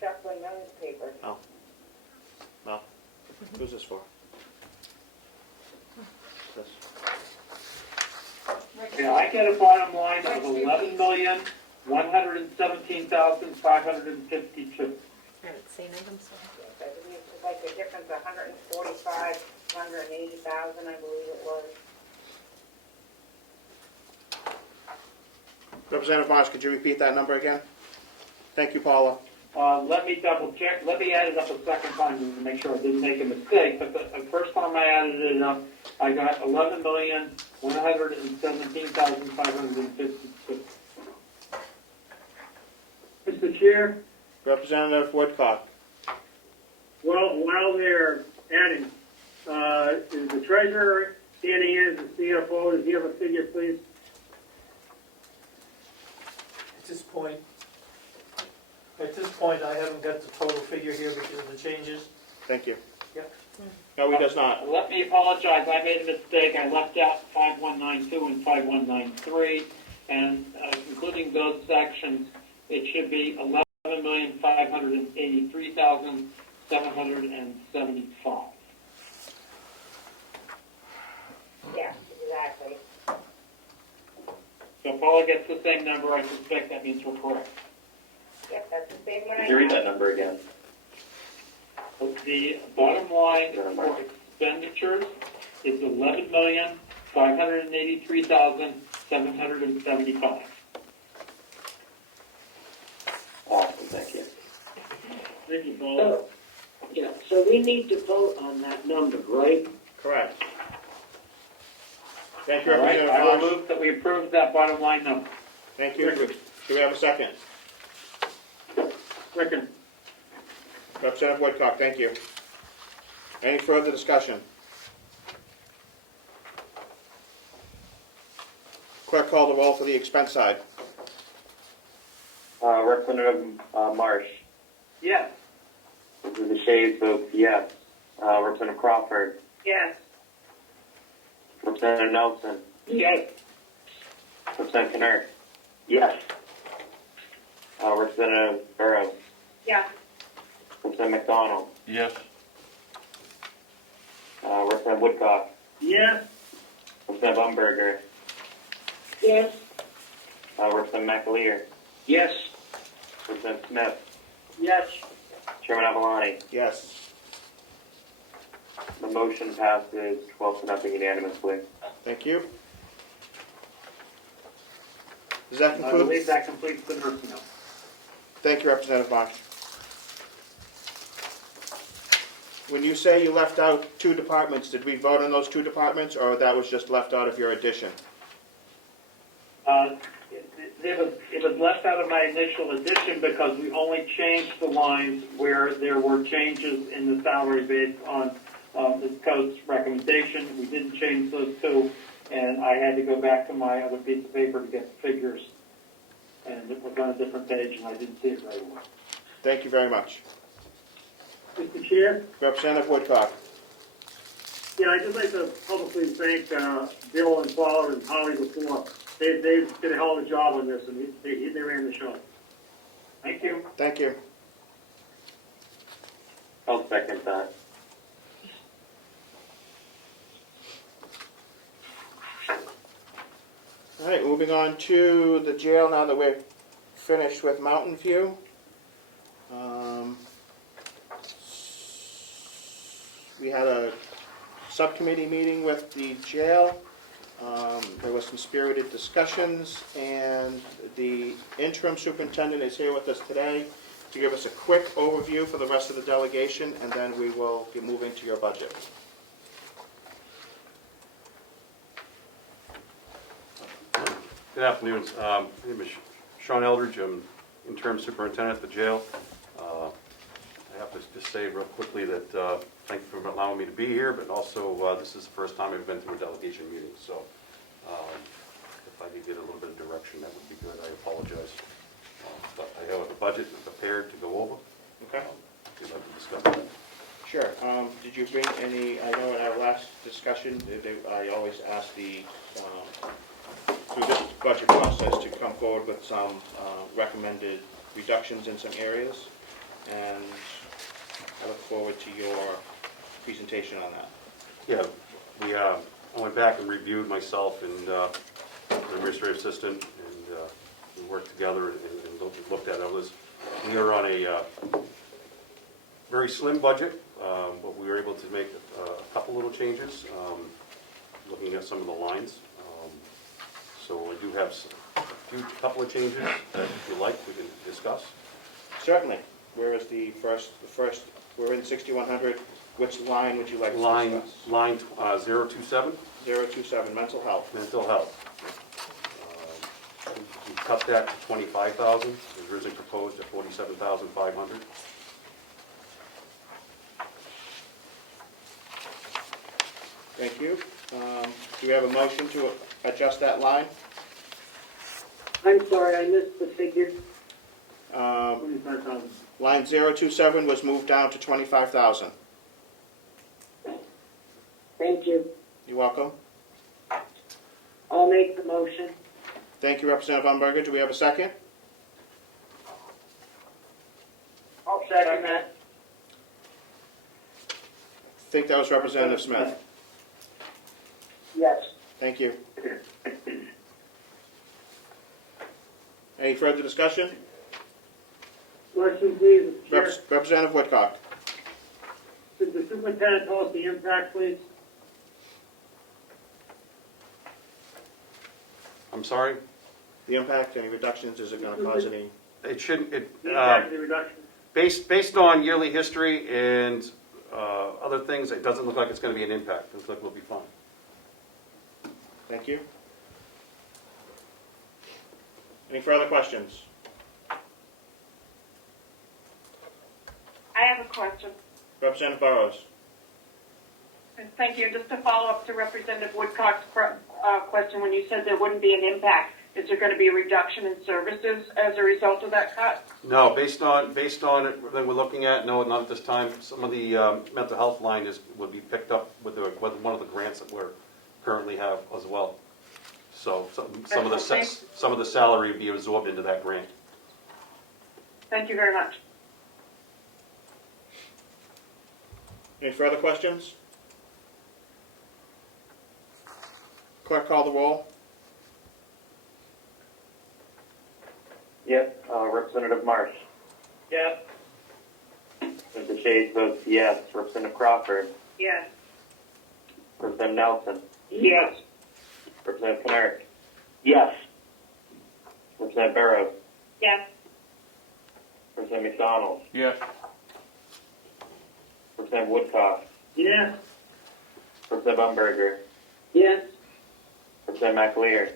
Shuffling newspaper. Well, who's this for? This. I get a bottom line of $11,117,552. I haven't seen it, I'm sorry. I believe it's like the difference, 145, 180,000, I believe it was. Representative Marsh, could you repeat that number again? Thank you, Paula. Let me double check, let me add it up a second time to make sure I didn't make a mistake, but the first time I added it up, I got 11,117,552. Mr. Chair, Representative Woodcock. Well, while they're adding, is the treasurer standing in as the CFO? Does he have a figure, please? At this point, I haven't got the total figure here because of the changes. Thank you. Yep. No, he does not. Let me apologize. I made a mistake. I left out 5192 and 5193, and including those sections, it should be 11,583,775. Yes, exactly. So if Paula gets the same number, I suspect that means we're correct. Yep, that's the same one I Can you read that number again? The bottom line for expenditures is 11,583,775. Awesome, thank you. Thank you, Paula. So we need to vote on that number, right? Correct. Thank you, All right, Representative I will Marsh. move that we approve that bottom line number. Thank you. Do we have a second? Second. Representative Woodcock, thank you. Any further discussion? Clerk, call the roll for the expense side. Representative Marsh. Yes. This is the shades of yes. Representative Crawford. Yes. Representative Nelson. Yes. Representative Kennard. Yes. Representative Burrows. Yes. Representative McDonald. Yes. Representative Woodcock. Yes. Representative Umberger. Yes. Representative McAleer. Yes. Representative Smith. Yes. Chairman Avalani. Yes. The motion passes 12-0 unanimously. Thank you. Does that I conclude? believe that completes the nursing home. Thank you, Representative Marsh. When you say you left out two departments, did we vote on those two departments, or that was just left out of your addition? It was left out of my initial addition because we only changed the lines where there were changes in the salary based on the code's recommendation. We didn't change those two, and I had to go back to my other piece of paper to get the figures. And it was on a different page, and I didn't see it very well. Thank you very much. Mr. Chair? Representative Woodcock. Yeah, I'd just like to publicly thank Bill and Paula and Holly before. They did a hell of a job on this, and they ran the show. Thank you. Thank you. I'll second that. All right, moving on to the jail now that we're finished with Mountain View. We had a subcommittee meeting with the jail. There was some spirited discussions, and the interim superintendent is here with us today to give us a quick overview for the rest of the delegation, and then we will get moving to your budget. Good afternoon. My name is Sean Eldridge. I'm interim superintendent at the jail. I have to just say real quickly that thank you for allowing me to be here, but also this is the first time I've been to a delegation meeting, so if I could get a little bit of direction, that would be good. I apologize. But I have a budget prepared to go over. Okay. If you'd like to discuss that. Sure. Did you bring any, I know in our last discussion, I always ask the, through this budget process, to come forward with some recommended reductions in some areas, and I look forward to your presentation on that. Yeah, I went back and reviewed myself, and the administrative assistant, and we worked together and looked at others. We are on a very slim budget, but we were able to make a couple little changes, looking at some of the lines. So I do have a couple of changes that if you like, we can discuss. Certainly. Where is the first, we're in 6100. Which line would you like to discuss? Line 027, 027, mental health. mental health. We cut that to 25,000, it was originally proposed at 47,500. Thank you. Do we have a motion to adjust that line? I'm sorry, I missed the figure. 25,000. Line 027 was moved down to 25,000. Thank you. You're welcome. I'll make the motion. Thank you, Representative Umberger. Do we have a second? I'll second that. I think that was Representative Smith. Yes. Thank you. Any further discussion? Question, please, Mr. Chair. Representative Woodcock. Could the superintendent tell us the impact, please? I'm sorry? The impact, any reductions, is it going to cause any? It shouldn't, The impact of the reduction? based on yearly history and other things, it doesn't look like it's going to be an impact. It looks like we'll be fine. Thank you. Any further questions? I have a question. Representative Burrows. Thank you. Just to follow up to Representative Woodcock's question, when you said there wouldn't be an impact, is there going to be a reduction in services as a result of that cut? No, based on everything we're looking at, no, not at this time. Some of the mental health line would be picked up with one of the grants that we currently have as well. So some of the salary would be absorbed into that grant. Thank you very much. Any further questions? Clerk, call the roll. Yep, Representative Marsh. Yes. Mr. Shades votes yes. Representative Crawford. Yes. Representative Nelson. Yes. Representative Kennard. Yes. Representative Burrows. Yes. Representative McDonald. Yes. Representative Woodcock. Yes. Representative Umberger. Yes. Representative McAleer.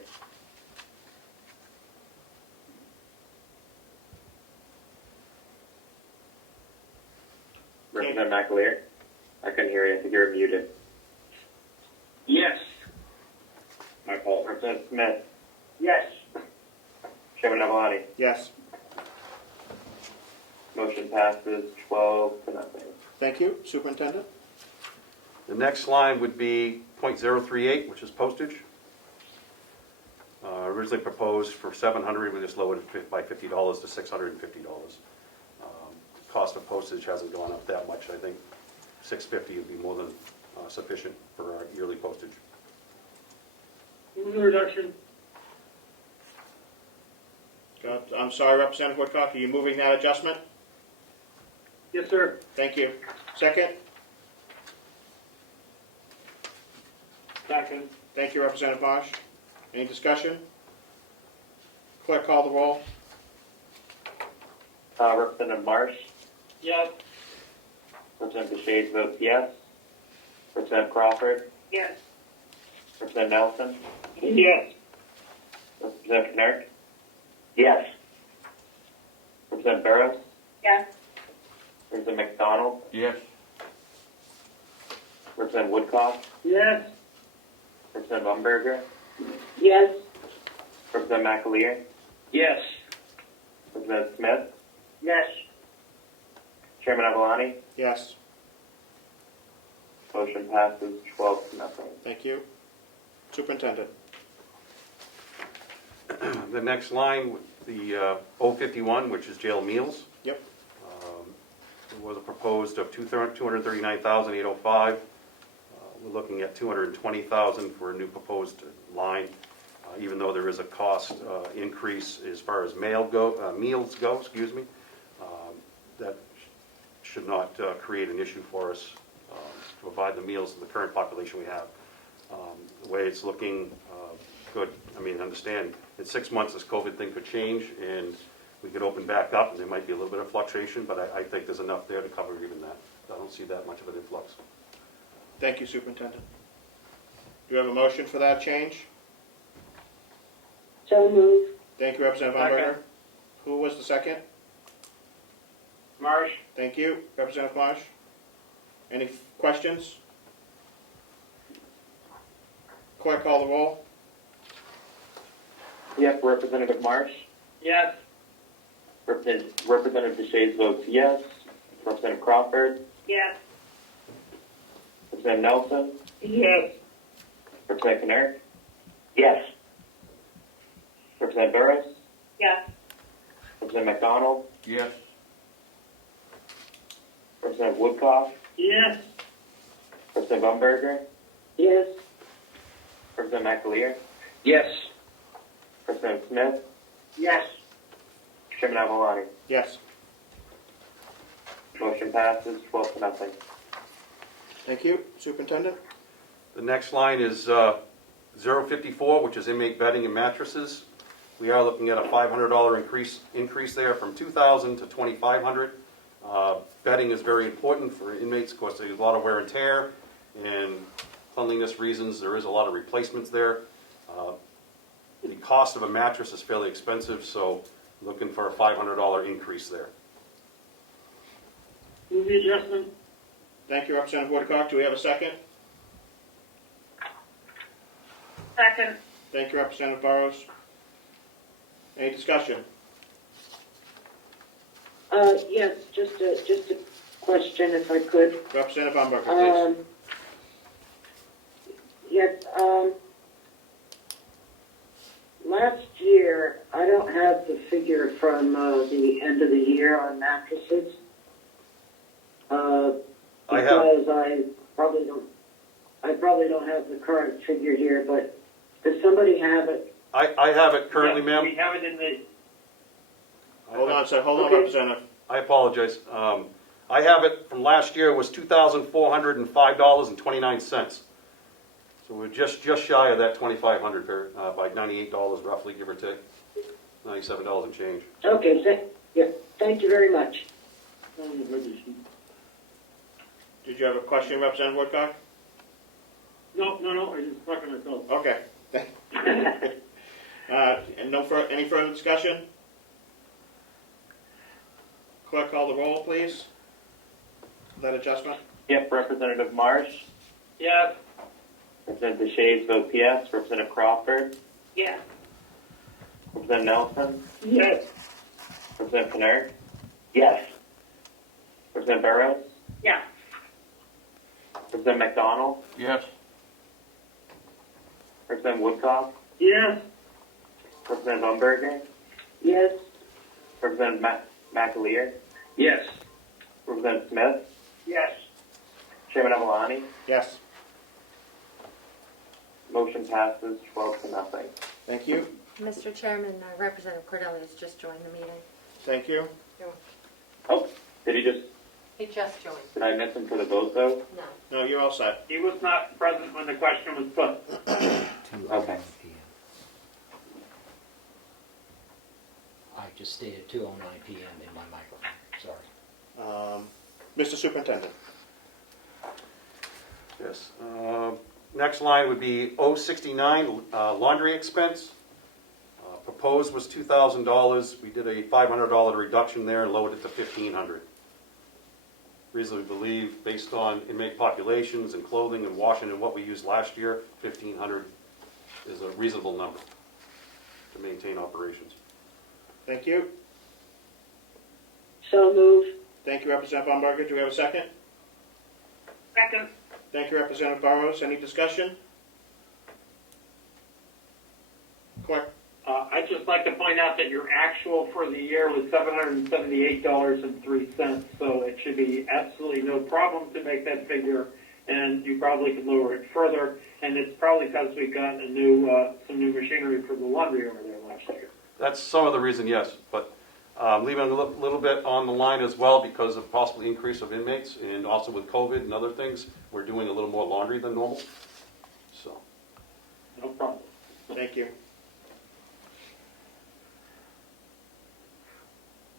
Representative McAleer. I couldn't hear you. I think you're muted. Yes. My fault. Representative Smith. Yes. Chairman Avalani. Yes. Motion passes 12-0. Thank you. Superintendent? The next line would be .038, which is postage. Originally proposed for $700, we just lowered it by $50 to $650. Cost of postage hasn't gone up that much. I think $650 would be more than sufficient for our yearly postage. Move the reduction. I'm sorry, Representative Woodcock, are you moving that adjustment? Yes, sir. Thank you. Second? Second. Thank you, Representative Marsh. Any discussion? Clerk, call the roll. Representative Marsh. Yes. Representative Shades votes yes. Representative Crawford. Yes. Representative Nelson. Yes. Representative Kennard. Yes. Representative Burrows. Yes. Representative McDonald. Yes. Representative Woodcock. Yes. Representative Umberger. Yes. Representative McAleer. Yes. Representative Smith. Yes. Chairman Avalani? Yes. Motion passes 12-0. Thank you. Superintendent. The next line, the 051, which is jail meals. Yep. It was proposed of $239,805. We're looking at $220,000 for a new proposed line. even though there is a cost increase as far as meals go, that should not create an issue for us to provide the meals to the current population we have. The way it's looking, good. I mean, understand, in 6 months, this COVID thing could change, and we could open back up, and there might be a little bit of fluctuation, but I think there's enough there to cover even that. I don't see that much of an influx. Thank you, Superintendent. Do you have a motion for that change? So moved. Thank you, Representative Umberger. Who was the second? Marsh? Thank you, Representative Marsh. Any questions? Clerk, call the roll. Yep, Representative Marsh. Yes. Representative DeShays votes yes. Representative Crawford. Yes. Representative Nelson. Yes. Representative Knurk. Yes. Representative Burrows. Yes. Representative McDonald. Yes. Representative Woodcock. Yes. Representative Umberger. Yes. Representative McAleer. Yes. Representative Smith. Yes. Chairman Avalani. Yes. Motion passes 12-0. Thank you, Superintendent. The next line is 054, which is inmate bedding and mattresses. We are looking at a $500 increase there from $2,000 to $2,500. Bedding is very important for inmates. Of course, there's a lot of wear and tear, and cleanliness reasons, there is a lot of replacements there. The cost of a mattress is fairly expensive, so looking for a $500 increase there. Move the adjustment. Thank you, Representative Woodcock. Do we have a second? Second. Thank you, Representative Burrows. Any discussion? Yes, just a question, if I could. Representative Umberger, please. Yes, last year, I don't have the figure from the end of the year on mattresses. Because I probably don't have the current figure here, but does somebody have it? I have it currently, ma'am. We have it in the. Hold on a second. Hold on, Okay. Representative. I apologize. I have it from last year, it was $2,405.29. So we're just shy of that $2,500 by $98 roughly, give or take. $97 and change. Okay, thank you very much. Did you have a question, Representative Woodcock? No, I just talking to myself. Okay. And any further discussion? Clerk, call the roll, please. That adjustment? Yep, Representative Marsh. Yes. Representative DeShays votes yes. Representative Crawford. Yes. Representative Nelson. Yes. Representative Knurk. Yes. Representative Burrows. Yes. Representative McDonald. Yes. Representative Woodcock. Yes. Representative Umberger. Yes, Representative McAleer. Yes. Representative Smith. Yes. Chairman Avalani. Yes. Motion passes 12-0. Thank you. Mr. Chairman, Representative Cordelius just joined the meeting. Thank you. Oh, did he just? He just joined. Did I miss him for the vote though? No. No, you're all set. He was not present when the question was put. Okay. I just stated 2:09 p.m. in my microphone. Sorry. Mr. Superintendent. Yes. Next line would be 069, laundry expense. Proposed was $2,000. We did a $500 reduction there and lowered it to $1,500. Reasonably believe, based on inmate populations and clothing and washing and what we used last year, $1,500 is a reasonable number to maintain operations. Thank you. so moved. Thank you, Representative Umberger. Do we have a second? Second. Thank you, Representative Burrows. Any discussion? Clerk. I'd just like to point out that your actual for the year was $778.03, so it should be absolutely no problem to make that figure and you probably could lower it further. And it's probably because we got a new, some new machinery for the laundry over there last year. That's some of the reason, yes, but leaving a little bit on the line as well because of possibly increase of inmates, and also with COVID and other things, we're doing a little more laundry than normal. So, No problem. Thank you.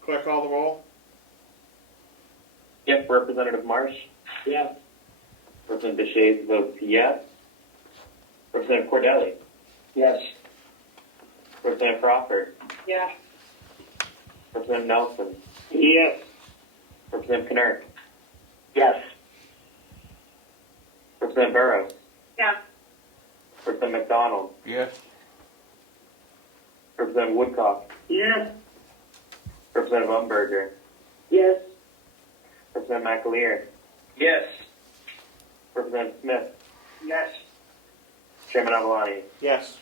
Clerk, call the roll. Yep, Representative Marsh. Yes. Representative Deshaies votes yes. Representative Cordelli. Yes. Representative Crawford. Yeah. Representative Nelson. Yes. Representative Knurk. Yes. Representative Burrows. Yeah. Representative McDonald. Yes. Representative Woodcock. Yes. Representative Umberger. Yes. Representative McAleer. Yes. Representative Smith. Yes. Chairman Avalani. Yes.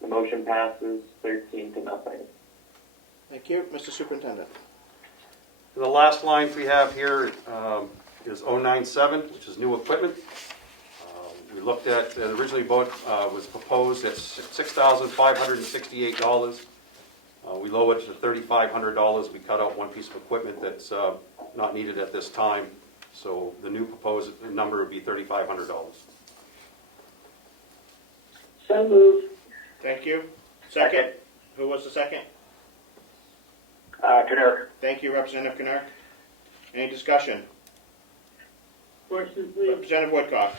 The motion passes 13 to nothing. Thank you. Mr. Superintendent. the last line we have here is 097, which is new equipment. We looked at, originally vote was proposed at $6,568. We lowered it to $3,500. We cut out one piece of equipment that's not needed at this time. So the new proposed number would be $3,500. So moved. Thank you. Second. Who was the second? Knurk. Thank you, Representative Knurk. Any discussion? Question, please. Representative Woodcock.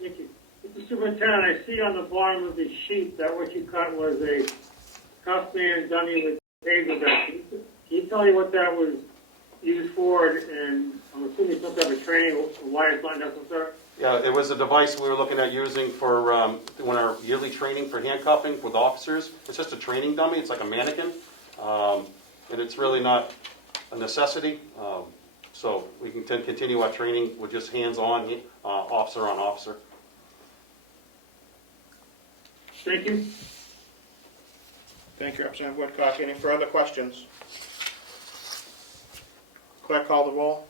Thank you. Mr. Superintendent, I see on the bottom of the sheet that what you cut was a cuff man dummy with taser vest. Can you tell me what that was used for? And I'm assuming some type of training, why it's not necessary? Yeah, it was a device we were looking at using for when our yearly training for handcuffing with officers. It's just a training dummy. It's like a mannequin. And it's really not a necessity. So we can continue our training with just hands-on, officer on officer. Thank you. Thank you, Representative Woodcock. Any further questions? Clerk, call the roll.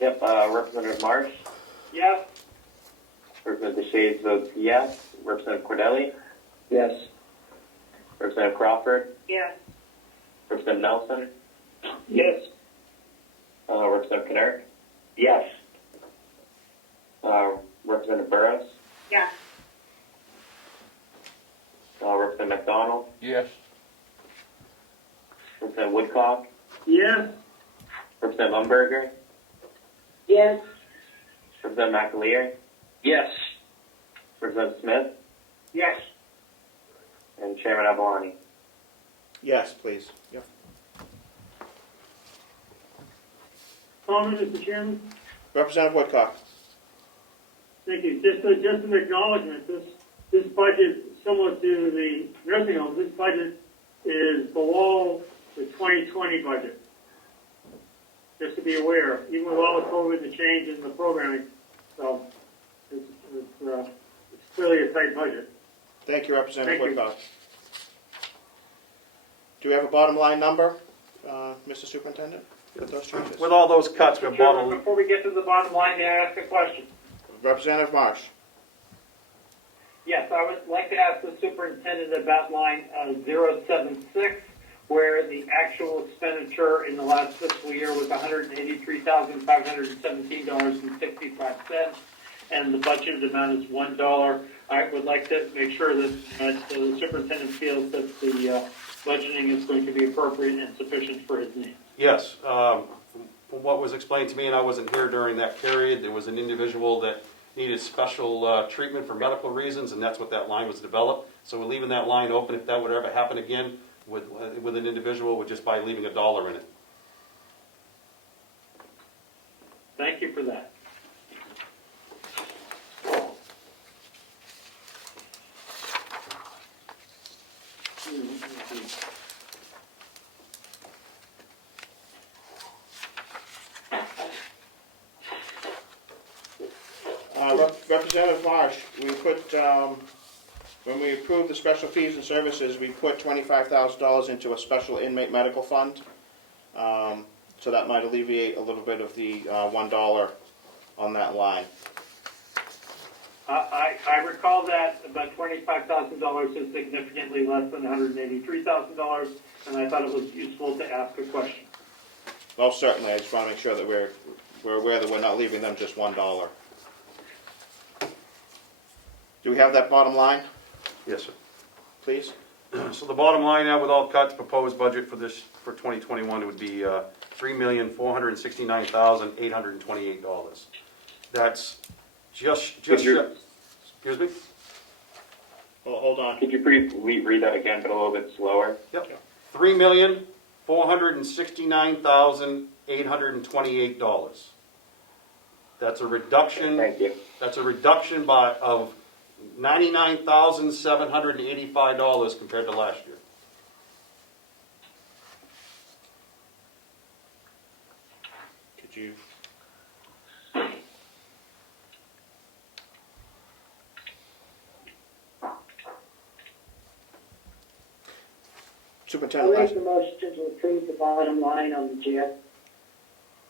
Yep, Representative Marsh. Yes. Representative Deshaies votes yes. Representative Cordelli. Yes. Representative Crawford. Yes. Representative Nelson. Yes. Representative Knurk. Yes. Representative Burrows. Yes. Representative McDonald. Yes. Representative Woodcock. Yes. Representative Umberger. Yes. Representative McAleer. Yes. Representative Smith. Yes. And Chairman Avalani. Yes, please. Yep. Comment, Mr. Chairman? Representative Woodcock. Thank you. Just an acknowledgement, this budget, similar to the nursing home, this budget is below the 2020 budget. Just to be aware, even with all the COVID and the change in the programming, so it's clearly a tight budget. Thank you, Representative Thank you. Woodcock. Do we have a bottom line number, Mr. Superintendent, with those changes? With all those cuts, we're Mr. Chairman, bottom. before we get to the bottom line, may I ask a question? Representative Marsh. Yes, I would like to ask the superintendent about line 076, where the actual expenditure in the last fiscal year was $183,517.65, and the budgeted amount is $1. I would like to make sure that the superintendent feels that the budgeting is going to be appropriate and sufficient for his needs. Yes. From what was explained to me, and I wasn't here during that period, there was an individual that needed special treatment for medical reasons, and that's what that line was developed. So we're leaving that line open if that would ever happen again with an individual, just by leaving $1 in it. Thank you for that. Representative Marsh, we put, when we approved the special fees and services, we put $25,000 into a special inmate medical fund. So that might alleviate a little bit of the $1 on that line. I recall that about $25,000 is significantly less than $183,000, and I thought it was useful to ask a question. Well, certainly, I just want to make sure that we're aware that we're not leaving them just $1. Do we have that bottom line, Yes, sir. please? So the bottom line now with all cuts, proposed budget for 2021 would be $3,469,828. That's just, Could you- excuse me? Well, hold on. Could you please read that again, but a little bit slower? Yep. $3,469,828. That's a reduction. Thank you. That's a reduction of $99,785 compared to last year. Could you? I'll Superintendent, make the motion to approve the bottom line on the jail.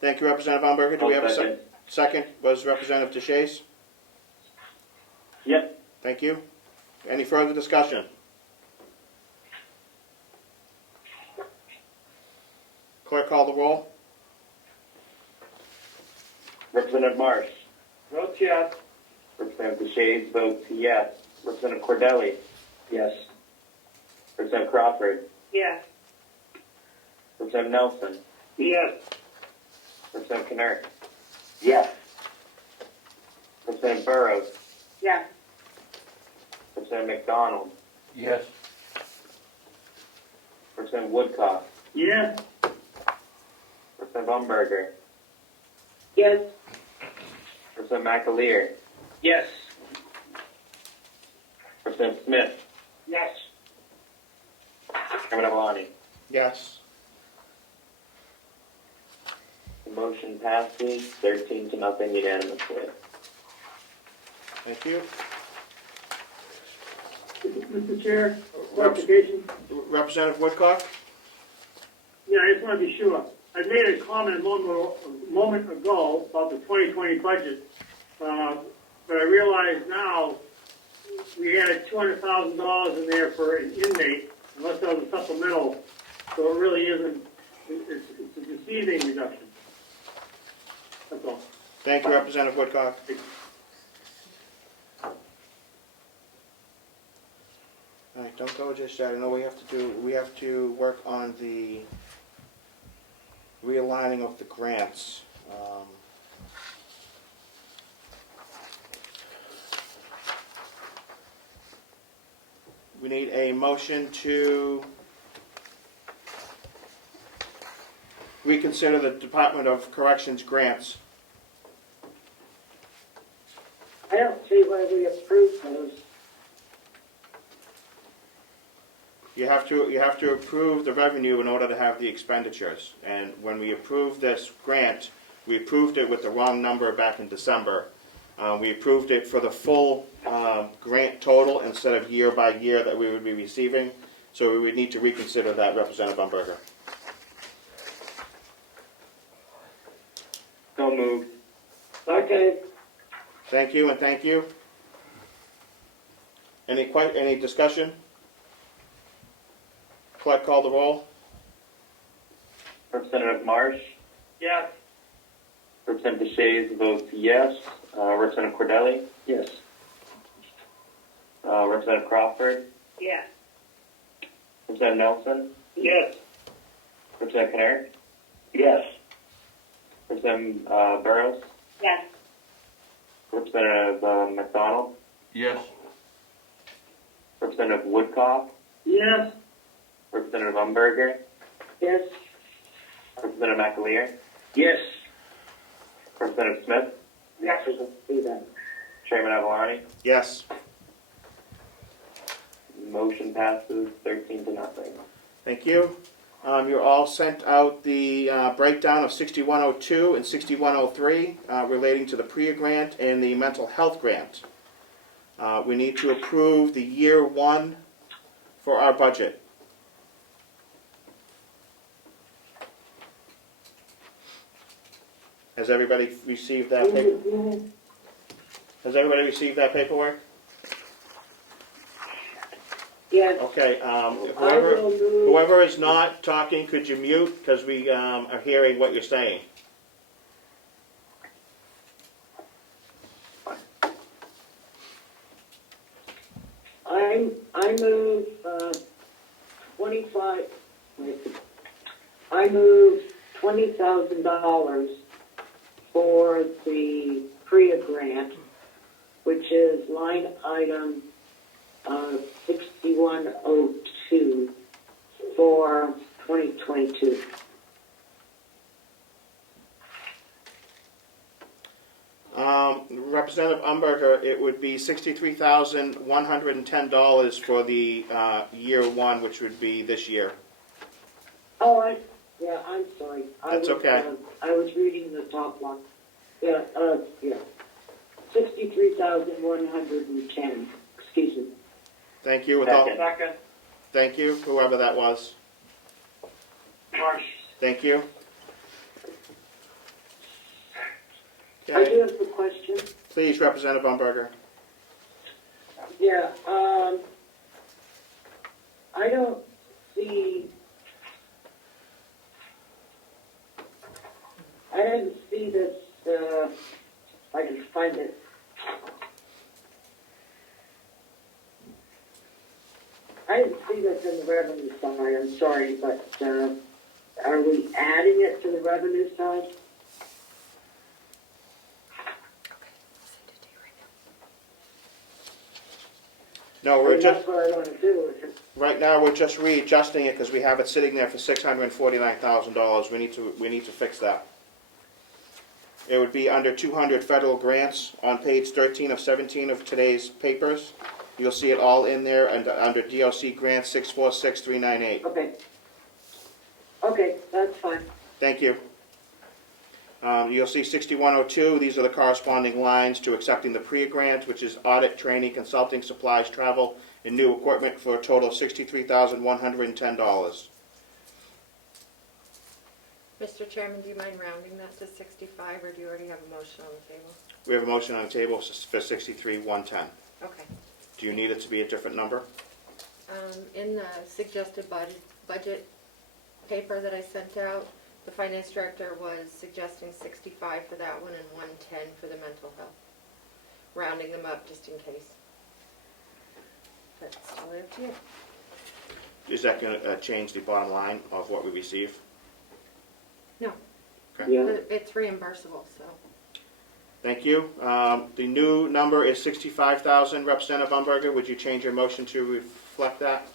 thank you, Representative Umberger. Do we have a Second. second? Was Representative DeShays? Yep. Thank you. Any further discussion? Clerk, call the roll. Representative Marsh. Vote yes. Representative DeShays votes yes. Representative Cordelli. Yes. Representative Crawford. Yes. Representative Nelson. Yes. Representative Kennard. Yes. Representative Burrows. Yes. Representative McDonald. Yes. Representative Woodcock. Yes. Representative Umberger. Yes, Representative McAleer. Yes. Representative Smith. Yes. Chairman Avalani. Yes. The motion passes 13-0 unanimously. Thank you. Mr. Chair, clarification. Representative Woodcock? Yeah, I just want to be sure. I made a comment a moment ago about the 2020 budget, but I realize now we had $200,000 in there for an inmate, unless that was a supplemental, so it really isn't, it's a deceiving reduction. That's all. Thank you, Representative Woodcock. All right, don't go just yet. I know we have to work on the realigning of the grants. We need a motion to reconsider the Department of Corrections grants. I don't see why we approved those. You have to approve the revenue in order to have the expenditures. And when we approved this grant, we approved it with the wrong number back in December. We approved it for the full grant total instead of year by year that we would be receiving. So we would need to reconsider that, Representative Umberger. So moved. Okay, Thank you and thank you. Any discussion? Clerk, call the roll. Representative Marsh. Yes. Representative DeShays votes yes. Representative Cordelli. Yes. Representative Crawford. Yes. Representative Nelson. Yes. Representative Kennard. Yes. Representative Burrows. Yes. Representative McDonald. Yes. Representative Woodcock. Yes. Representative Umberger. yes, Representative McAleer. Yes. Representative Smith. Yes. see that. Chairman Avalani. Yes. Motion passes 13-0. Thank you. You're all sent out the breakdown of 6102 and 6103 relating to the PREA grant and the mental health grant. We need to approve the year one for our budget. Has everybody received that paper? Has everybody received that paperwork? Yes. Okay, I will move. whoever is not talking, could you mute? Because we are hearing what you're saying. I move 25. I move $20,000 for the PREA grant, which is line item 6102 for 2022. Representative Umberger, it would be $63,110 for the year one, which would be this year. Oh, I'm sorry. That's okay. I was reading the top line. Yeah, 63,110. Excuse me. Thank you. Second. Thank you, whoever that was. Marsh. Thank you. I Okay. do have a question. Please, Representative Umberger. Yeah, I don't see. I didn't see this. If I can find it. I didn't see this in the revenue side. I'm sorry, but are we adding it to the revenue side? No, we're just, That's what I want to do. right now, we're just readjusting it because we have it sitting there for $649,000. We need to fix that. It would be under 200 federal grants on page 13 of 17 of today's papers. You'll see it all in there, and under DOC grant 646398. Okay. Okay, that's fine. Thank you. You'll see 6102. These are the corresponding lines to accepting the PREA grant, which is audit, training, consulting, supplies, travel, and new equipment for a total of $63,110. Mr. Chairman, do you mind rounding that to 65, or do you already have a motion on the table? We have a motion on the table for 63,110. Okay. Do you need it to be a different number? In the suggested budget paper that I sent out, the finance director was suggesting 65 for that one and 110 for the mental health. Rounding them up just in case. But it's totally up to you. Is that going to change the bottom line of what we receive? No. Okay. Yeah. It's reimbursable, so. Thank you. The new number is 65,000. Representative Umberger, would you change your motion to reflect that?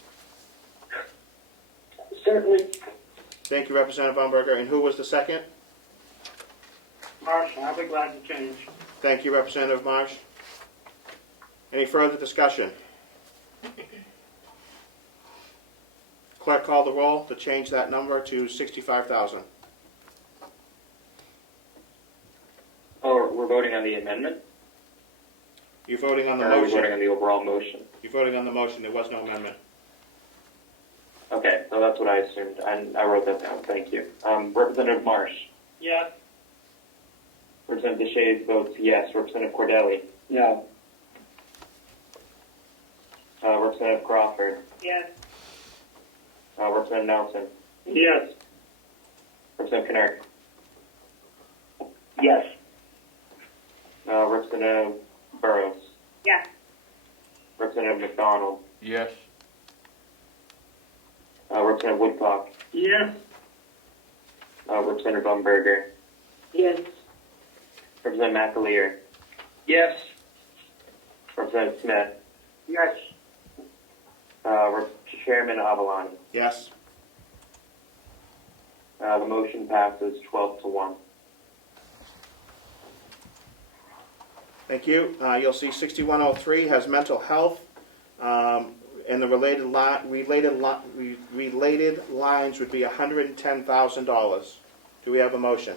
Certainly. Thank you, Representative Umberger. And who was the second? Marsh, I'll be glad to change. Thank you, Representative Marsh. Any further discussion? Clerk, call the roll to change that number to 65,000. Oh, we're voting on the amendment? You're voting on the Or are we motion. voting on the overall motion? You're voting on the motion. There was no amendment. Okay, so that's what I assumed, and I wrote that down, thank you. Representative Marsh? Yes. Representative Deshaies votes yes. Representative Cordelli? No. Representative Crawford? Yes. Representative Nelson? Yes. Representative Kinnaird? Yes. Representative Burrows? Yes. Representative McDonald? Yes. Representative Woodcock? Yes. Representative Umberger? Yes. Representative McAleer? Yes. Representative Smith? Yes. Chairman Avalani? Yes. The motion passes 12-1. Thank you. You'll see 6103 has mental health, and the related lines would be $110,000. Do we have a motion?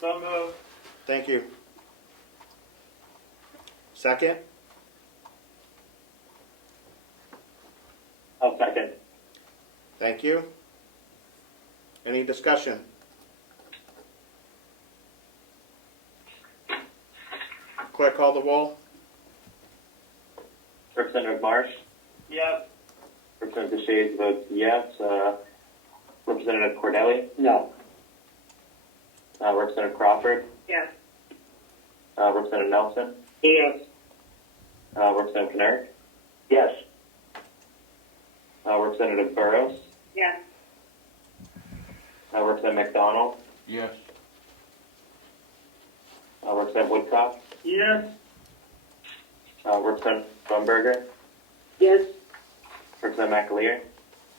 So moved. Thank you. Second? I'll second. Thank you. Any discussion? Clerk call the roll. Representative Marsh? Yes. Representative Shades votes yes. Representative Cordelli? No. Representative Crawford? Yes. Representative Nelson? Yes. Representative Knerr? Yes. Representative Burrows? Yes. Representative McDonald? Yes. Representative Woodcock? Yes. Representative Bumberger? Yes. Representative McAleer?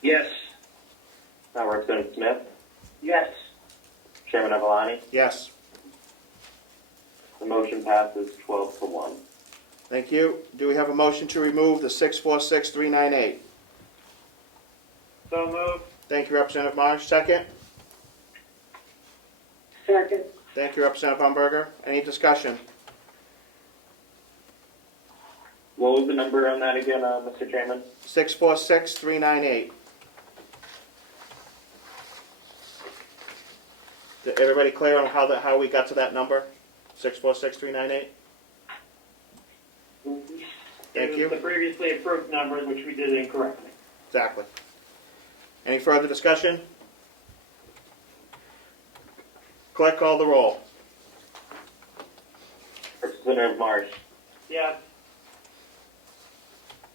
Yes. Representative Smith? Yes. Chairman Avalani? Yes. The motion passes 12-1. Thank you. Do we have a motion to remove the 646398? So moved. Thank you, Representative Marsh. Second. Second. Thank you, Representative Umberger. Any discussion? What was the number on that again, Mr. Chairman? 646398. Everybody clear on how we got to that number? 646398? Thank you. The previously approved numbers, which we did incorrectly. Exactly. Any further discussion? Clerk call the roll. Representative Marsh? Yes.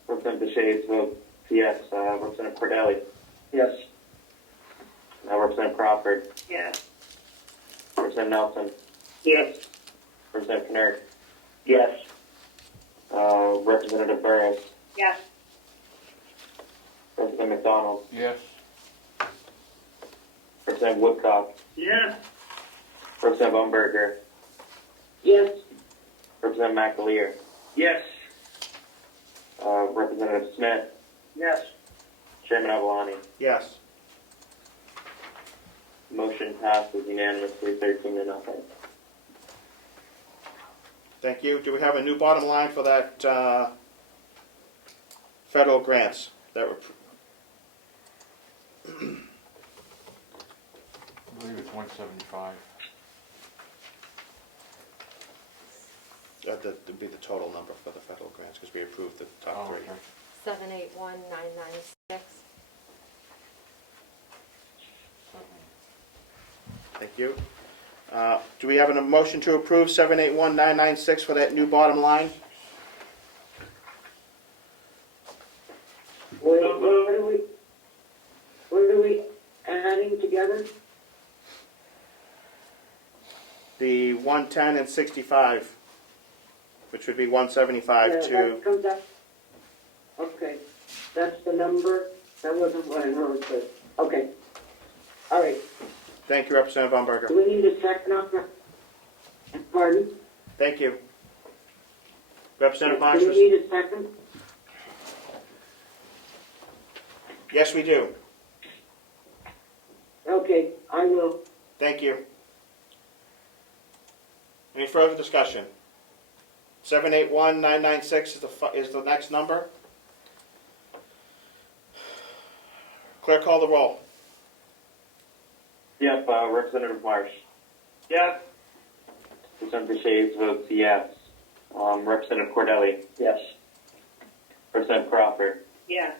Representative Shades votes yes. Representative Cordelli? Yes. Representative Crawford? Yes. Representative Nelson? Yes. Representative Knerr? Yes. Representative Burrows? Yes. Representative McDonald? Yes. Representative Woodcock? Yes. Representative Umberger? Yes. Representative McAleer? Yes. Representative Smith? Yes. Chairman Avalani? Yes. Motion passes unanimously 13-0. Thank you. Do we have a new bottom line for that federal grants that were? I believe it's 175. That would be the total number for the federal grants because we approved the top three. Okay. 781996. Thank you. Do we have a motion to approve 781996 for that new bottom line? What are we adding together? The 110 and 65, which would be 175 Yeah, to. that comes up. Okay, that's the number. That wasn't what I heard, but, okay. All right. Thank you, Representative Umberger. Do we need a second on that? Pardon? Thank you. Representative Marsh. Do we need a second? Yes, we do. Okay, I will. Thank you. Any further discussion? 781996 is the next number. Clerk call the roll. Yep, Representative Marsh? Yes. Representative Shades votes yes. Representative Cordelli? Yes. Representative Crawford? Yes.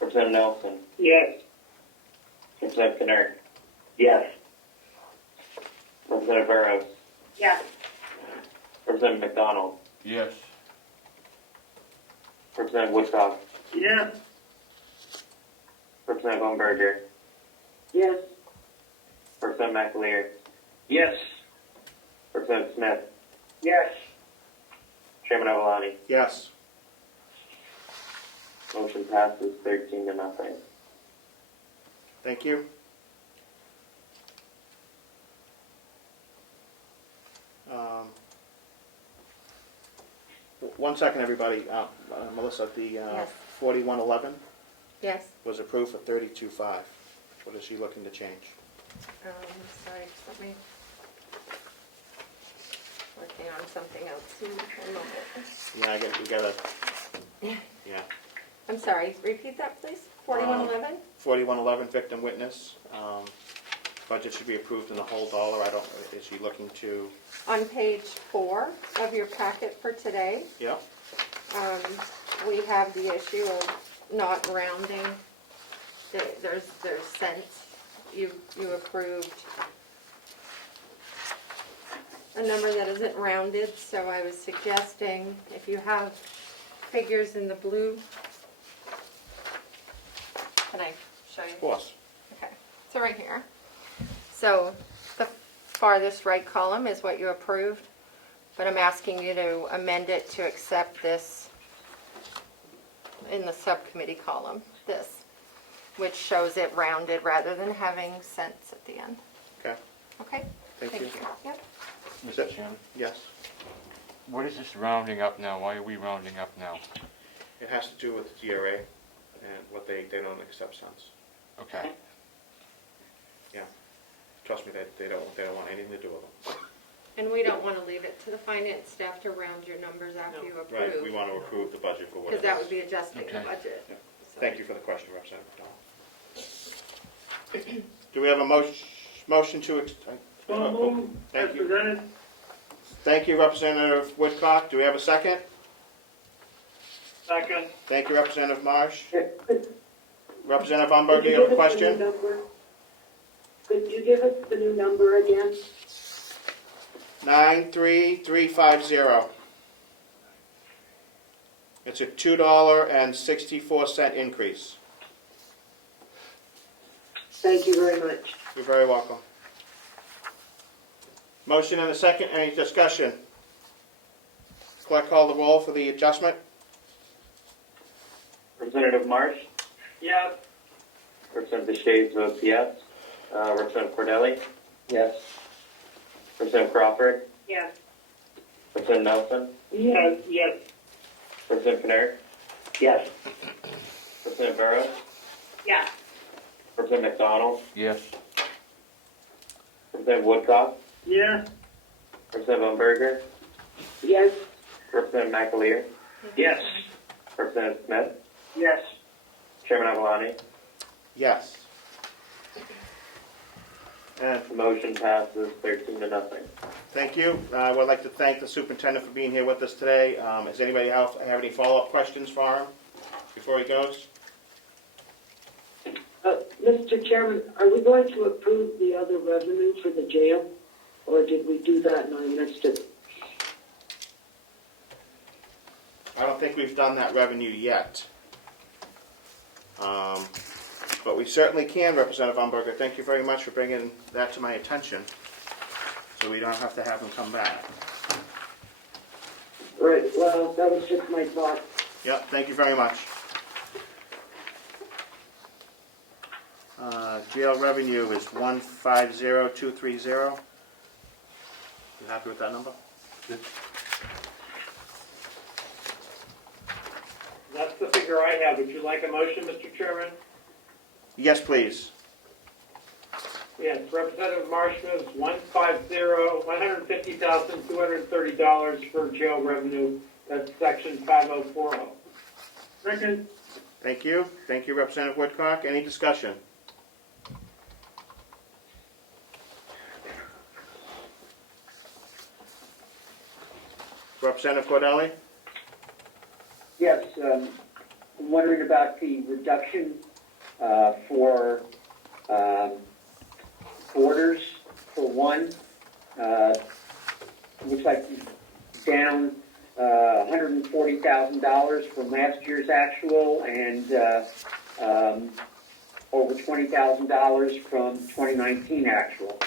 Representative Nelson? Yes. Representative Knerr? Yes. Representative Burrows? Yes. Representative McDonald? Yes. Representative Woodcock? Yes. Representative Umberger? Yes. Representative McAleer? Yes. Representative Smith? Yes. Chairman Avalani? Yes. Motion passes 13-0. Thank you. One second, everybody. Melissa, the Yes. 4111 Yes. was approved for 32.5. What is she looking to change? Sorry, just let me, working on something else. One moment. Yeah, we gotta. Yeah. I'm sorry, repeat that, please. 4111? 4111 victim witness. budget should be approved in the whole dollar. I don't, is he looking to, On page 4 of your packet for today, yeah? we have the issue of not rounding. There's cents. You approved a number that isn't rounded, so I was suggesting if you have figures in the blue. Can I show you? Of course. Okay, so right here. So the farthest right column is what you approved, but I'm asking you to amend it to accept this in the subcommittee column, this, which shows it rounded rather than having cents at the end. Okay, Okay? thank you. Yep. Mr. Chairman, Yes. what is this rounding up now? Why are we rounding up now? It has to do with GRA and what they don't accept cents. Okay. Yeah. Trust me, they don't want anything to do with them. And we don't want to leave it to the finance staff to round your numbers after you Right, we approve, want to approve the budget for what it because is. that would be adjusting the Okay. budget. Yeah. So- Thank you for the question, Representative Dahl. Do we have a motion to? So moved, as Thank you. presented. Thank you, Representative Woodcock. Do we have a second? Second. Thank you, Representative Marsh. Could Representative Umberg, do you have a give us the new question? number? Could you give us the new number again? 93350. It's a $2.64 increase. Thank you very much. You're very welcome. Motion and a second. Any discussion? Clerk, call the roll for the adjustment. Representative Marsh, Yes. Representative Shaves votes yes. Representative Cordelli, Yes. Representative Crawford, Yes. Representative Nelson, Yes. Yes. Representative Pinner, Yes. Representative Burrows, Yes. Representative McDonald, Yes. Representative Woodcock, Yes. Representative Umberger, Yes, Representative McAleer, Yes. Representative Smith, Yes. Chairman Avalani. Yes. And The motion passes 13-0. thank you. I would like to thank the superintendent for being here with us today. Does anybody have any follow-up questions for him before he goes? Mr. Chairman, are we going to approve the other revenue for the jail? Or did we do that and I missed it? I don't think we've done that revenue yet. But we certainly can, Representative Umberger. Thank you very much for bringing that to my attention, so we don't have to have him come back. Right, well, that was just my thought. Yep, thank you very much. Jail revenue is 150230. You happy with that number? That's the figure I have. Would you like a motion, Mr. Chairman? Yes, please. Yes, Representative Marsh moves $150,230 for jail revenue. That's section 5040. Second. Thank you. Thank you, Representative Woodcock. Any discussion? Representative Cordelli? Yes, I'm wondering about the reduction for borders, for one. Looks like down $140,000 from last year's actual and over $20,000 from 2019 actual.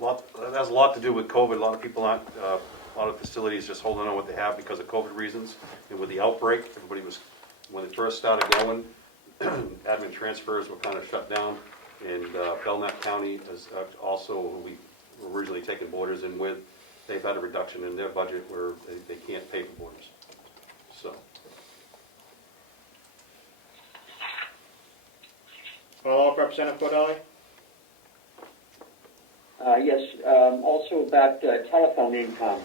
That has a lot to do with COVID. A lot of people aren't, a lot of facilities just holding on what they have because of COVID reasons. And with the outbreak, everybody was, when it first started going, admin transfers were kind of shut down. And Belknap County is also, who we were originally taking borders in with, they've had a reduction in their budget where they can't pay for borders. So. Follow up, Representative Cordelli? Yes, also about telephone income.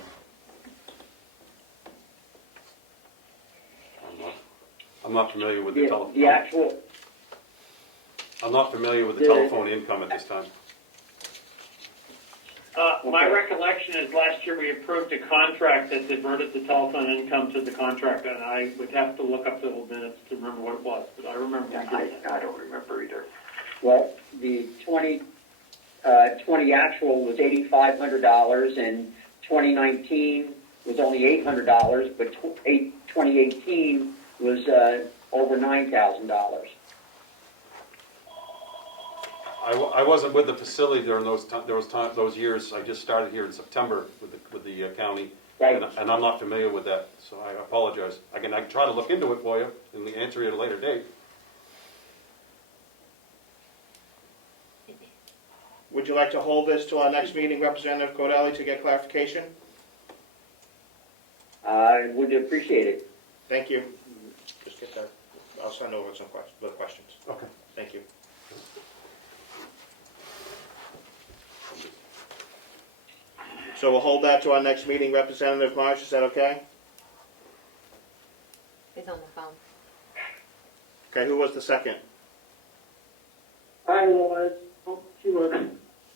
I'm not familiar with the telephone. The actual, I'm not familiar with the telephone income at this time. My recollection is last year we approved a contract that diverted the telephone income to the contract, and I would have to look up the old minutes to remember what it was, but I remember we did that. I don't remember either. Well, the 2020 actual was $8,500, and 2019 was only $800, but 2018 was over $9,000. I wasn't with the facility during those years. I just started here in September with the county, Right. and I'm not familiar with that, so I apologize. I can try to look into it for you and answer you at a later date. Would you like to hold this to our next meeting, Representative Cordelli, to get clarification? I would appreciate it. Thank you. Just get that. I'll send over some questions. Okay. Thank you. So we'll hold that to our next meeting, Representative Marsh, is that okay? He's on the phone. Okay, who was the second? I was, she was.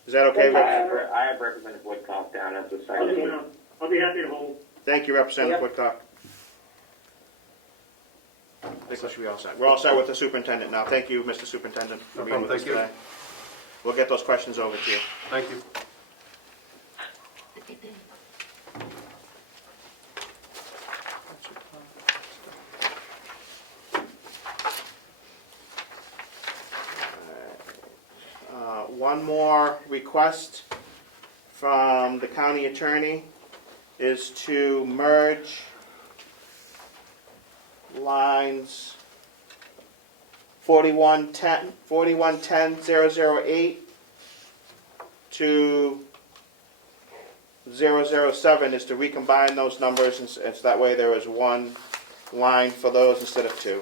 Is that okay, Rep? I have Representative Woodcock down as the second. I'll be happy to hold. Thank you, Representative Woodcock. I think we should be all set. We're all set with the superintendent now. Thank you, Mr. Superintendent, for No being with problem. us Thank you. today. We'll get those questions over to you. Thank you. One more request from the county attorney is to merge lines 4110-008 to 007, is to recombine those numbers, and so that way there is one line for those instead of two.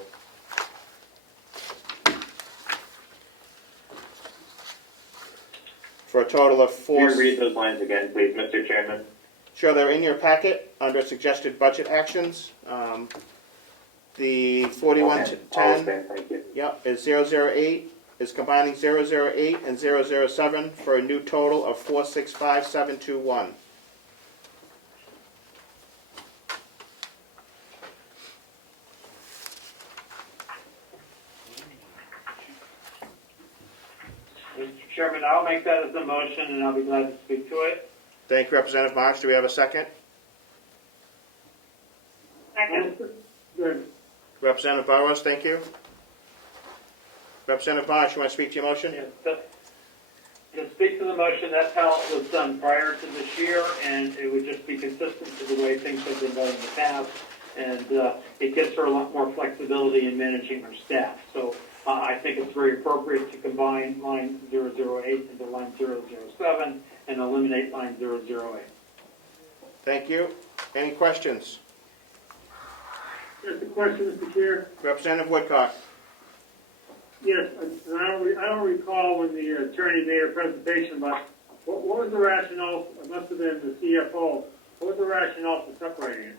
For a total of Can you read those lines again, please, Mr. Chairman? Sure, they're in your packet under suggested budget actions. The 4110, Thank you. yep, is 008, is combining 008 and 007 for a new total of 465721. Mr. Chairman, I'll make that as a motion, and I'll be glad to speak to it. Thank you, Representative March. Do we have a second? Second. Good. Representative Burrows, thank you. Representative March, you want to speak to your motion? Yes, to speak to the motion, that's how it was done prior to this year, and it would just be consistent to the way things have been done in the past, and it gives her a lot more flexibility in managing her staff. So I think it's very appropriate to combine line 008 into line 007 and eliminate line 008. Thank you. Any questions? Just a question, Mr. Chair. Representative Woodcock. Yes, I don't recall when the attorney made a presentation, but what was the rationale? It must have been the CFO. What was the rationale for separating it?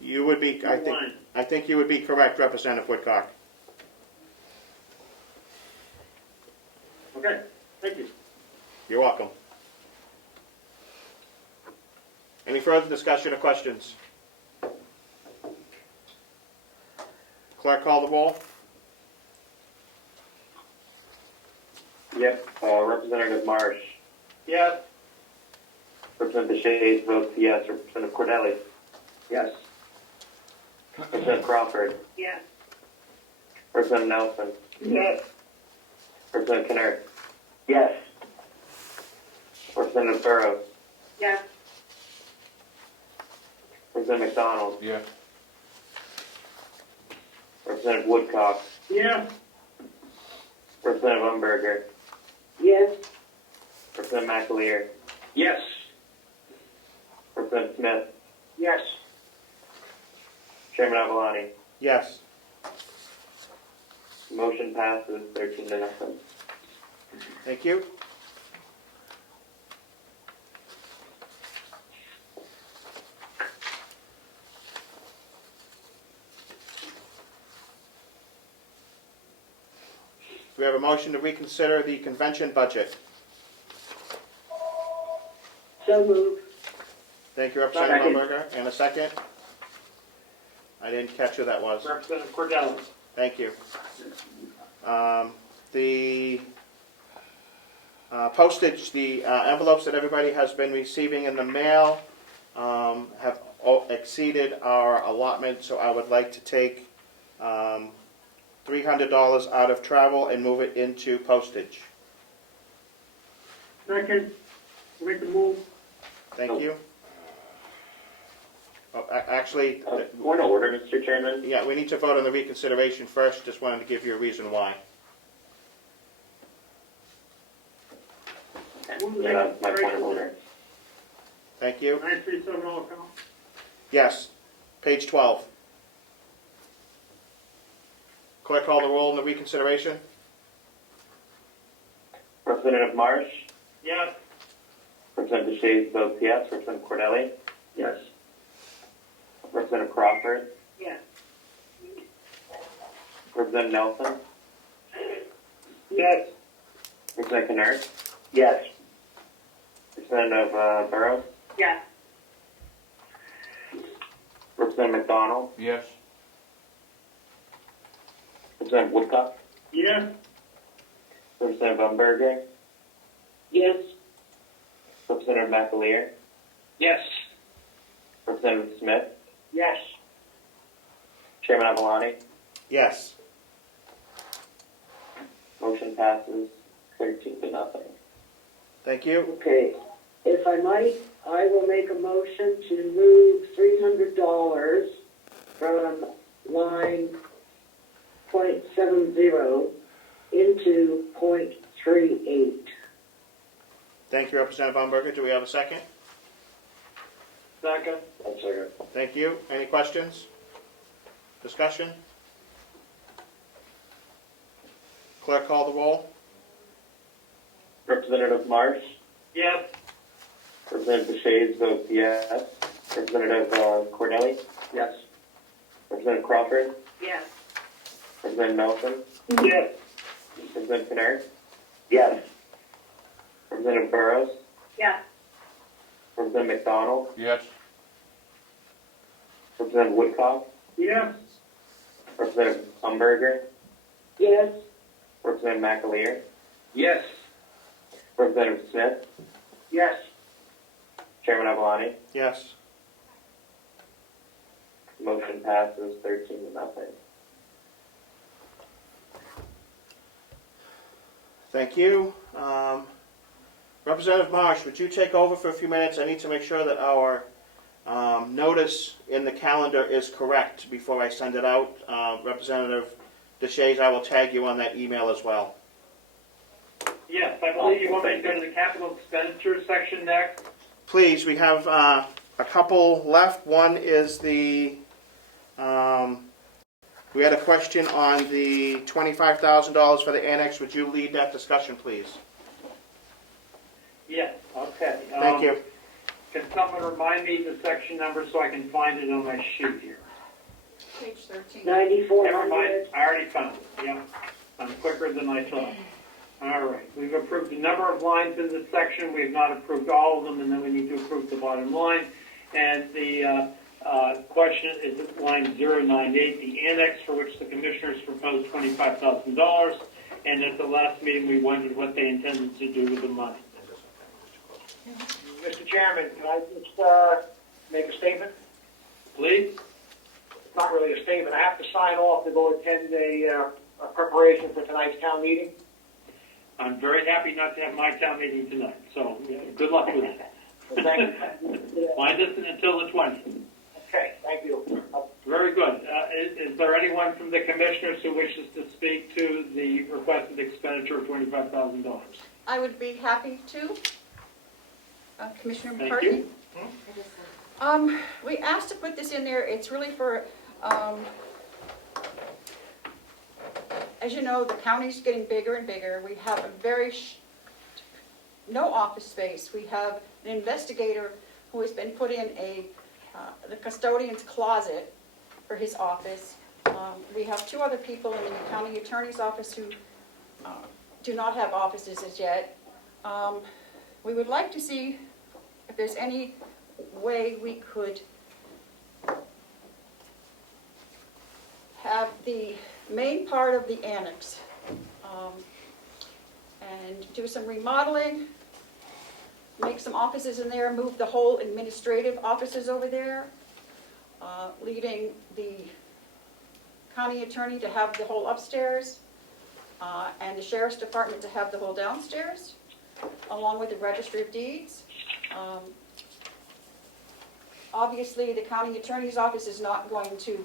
You would be, I think you would be correct, Representative Woodcock. Okay, thank you. You're welcome. Any further discussion or questions? Clerk, call the roll. Yep. Representative Marsh. Yes. Representative Shays votes yes. Representative Cordelli. Yes. Representative Crawford. Yes. Representative Nelson. Yes. Representative Kinner. Yes. Representative Burrows. Yes. Representative McDonald. Yeah. Representative Woodcock. Yeah. Representative Umberger. Yes. Representative McAleer. Yes. Representative Smith. Yes. Chairman Avalani. Yes. Motion passes 13-0. Thank you. Do we have a motion to reconsider the convention budget? So moved. Thank you, Representative Second. Umberger. And a second? I didn't catch who that was. Representative Cordell. Thank you. The postage, the envelopes that everybody has been receiving in the mail have exceeded our allotment, so I would like to take $300 out of travel and move it into postage. Second, make the move. Thank you. Oh, actually, Point of order, Mr. Chairman. yeah, we need to vote on the reconsideration first. Just wanted to give you a reason why. That's my point of order. Thank you. 9370 account. Yes, page 12. Clerk, call the roll on the reconsideration. Representative Marsh, Yes. Representative Shays votes yes. Representative Cordelli, Yes. Representative Crawford, Yes. Representative Nelson, Yes. Representative Kennard, Yes. Representative Burrows, Yes. Representative McDonald, Yes. Representative Woodcock, Yes. Representative Umberger, Yes. Representative McAleer, Yes. Representative Smith, Yes. Chairman Avalani. Yes. Motion passes 13-0. Thank you. Okay, if I might, I will make a motion to move $300 from line .70 into .38. Thank you, Representative Baumberger. Do we have a second? Second. I'll second. Thank you. Any questions? Discussion? Clerk, call the roll. Representative Marsh, Yes. Representative Shays votes yes. Representative Cordelli, Yes. Representative Crawford, Yes. Representative Nelson, Yes. Representative Kennard, Yes. Representative Burrows, Yes. Representative McDonald, Yes. Representative Woodcock, Yes. Representative Umberger, Yes. Representative McAleer, Yes. Representative Smith, Yes. Chairman Avalani. Yes. Motion passes 13-0. Thank you. Representative Marsh, would you take over for a few minutes? I need to make sure that our notice in the calendar is correct before I send it out. Representative DeShays, I will tag you on that email as well. Yes, I believe you want me to go to the capital expenditure section next. Please, we have a couple left. One is the, we had a question on the $25,000 for the annex. Would you lead that discussion, please? Yes, okay. Thank you. Can someone remind me the section number so I can find it on my sheet here? Page 13. Never mind, 9,400. I already found it, yeah. I'm quicker than I thought. All right, we've approved a number of lines in this section. We have not approved all of them, and then we need to approve the bottom line. And the question is at line 098, the annex for which the commissioners proposed $25,000. And at the last meeting, we wondered what they intended to do with the money. Mr. Chairman, can I just make a statement? Please? It's not really a statement. I have to sign off to go attend a preparation for tonight's town meeting. I'm very happy not to have my town meeting tonight, so yeah, good luck with it. Thank you. Mine isn't until the 20th. Okay, thank you. Very good. Is there anyone from the commissioners who wishes to speak to the requested expenditure of $25,000? I would be happy to. Commissioner Thank McCarthy? you. We asked to put this in there. It's really for, as you know, the county's getting bigger and bigger. We have a very, no office space. We have an investigator who has been put in the custodian's closet for his office. We have two other people in the county attorney's office who do not have offices as yet. We would like to see if there's any way we could have the main part of the annex and do some remodeling, make some offices in there, move the whole administrative offices over there, leaving the county attorney to have the whole upstairs, and the sheriff's department to have the whole downstairs, along with the registry of deeds. Obviously, the county attorney's office is not going to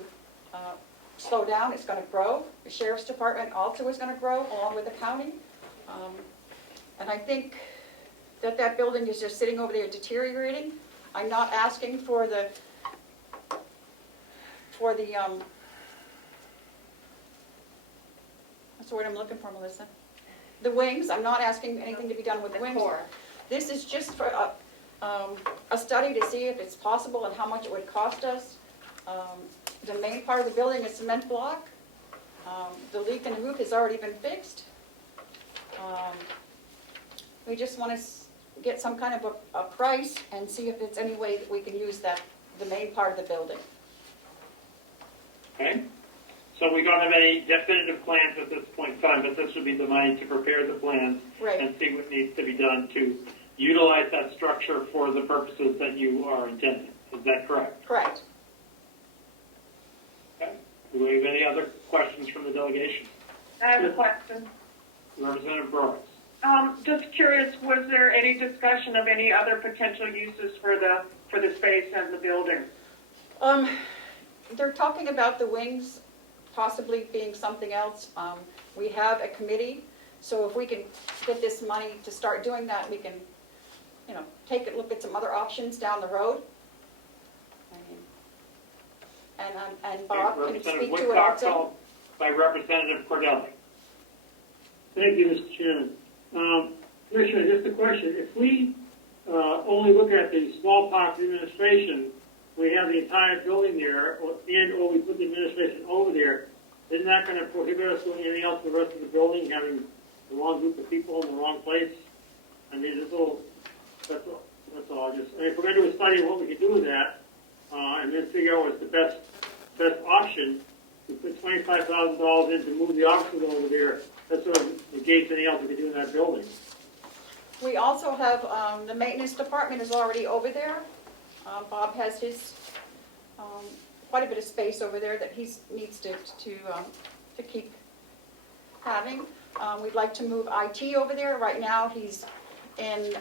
slow down, it's going to grow. The sheriff's department also is going to grow, along with the county. And I think that that building is just sitting over there deteriorating. I'm not asking for the what's the word I'm looking for, Melissa? The wings. I'm not asking anything to be done with the wings. Core. This is just for a study to see if it's possible and how much it would cost us. The main part of the building is cement block. The leak in the roof has already been fixed. We just want to get some kind of a price and see if there's any way that we can use the main part of the building. Okay? So we don't have any definitive plans at this point in time, but this would be the money to prepare the plans Right. and see what needs to be done to utilize that structure for the purposes that you are intending. Is that correct? Correct. Okay. Do we have any other questions from the delegation? I have a question. Representative Burrows. Just curious, was there any discussion of any other potential uses for the space and the building? They're talking about the wings possibly being something else. We have a committee, so if we can get this money to start doing that, we can, take a look at some other options down the road. And Bob can Representative speak to it Woodcock, also. followed by Representative Cordelli. Thank you, Mr. Chairman. Commissioner, just a question. If we only look at the small park administration, we have the entire building there, or we put the administration over there, isn't that going to prohibit us doing anything else with the rest of the building, having the wrong group of people in the wrong place? I mean, that's all. If we're going to do a study of what we can do with that, and then figure out what's the best option, we put $25,000 in to move the offices over there. That sort of negates anything else we can do in that building. We also have, the maintenance department is already over there. Bob has his, quite a bit of space over there that he needs to keep having. We'd like to move IT over there. Right now, he's in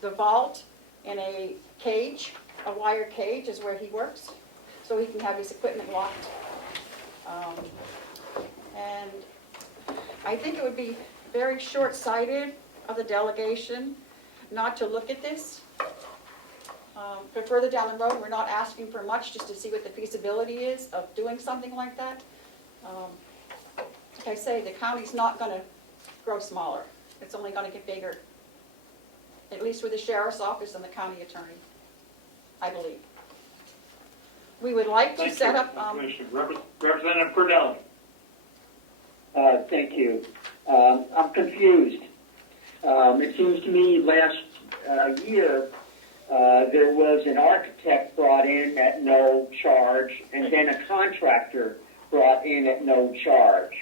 the vault in a cage, a wire cage is where he works, so he can have his equipment locked. And I think it would be very short-sighted of the delegation not to look at this. But further down the road, we're not asking for much, just to see what the feasibility is of doing something like that. Like I say, the county's not going to grow smaller. It's only going to get bigger, at least with the sheriff's office and the county attorney, I believe. We would like to set up... Representative Cordelli. Thank you. I'm confused. It seems to me last year there was an architect brought in at no charge, and then a contractor brought in at no charge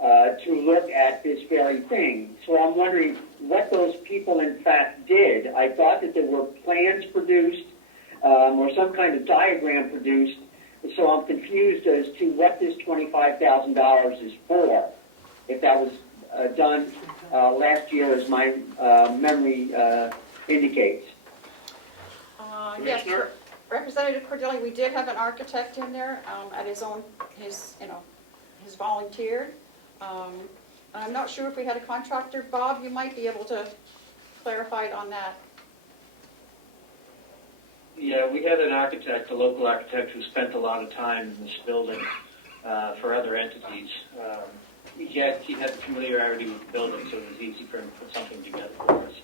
to look at this very thing. So I'm wondering what those people in fact did. I thought that there were plans produced or some kind of diagram produced. So I'm confused as to what this $25,000 is for, if that was done last year, as my memory indicates. Yes, Representative Cordelli, we did have an architect in there at his volunteered. I'm not sure if we had a contractor. Bob, you might be able to clarify it on that. Yeah, we had an architect, a local architect, who spent a lot of time in this building for other entities. He had the familiarity with the building, so it was easy for him to put something together for us.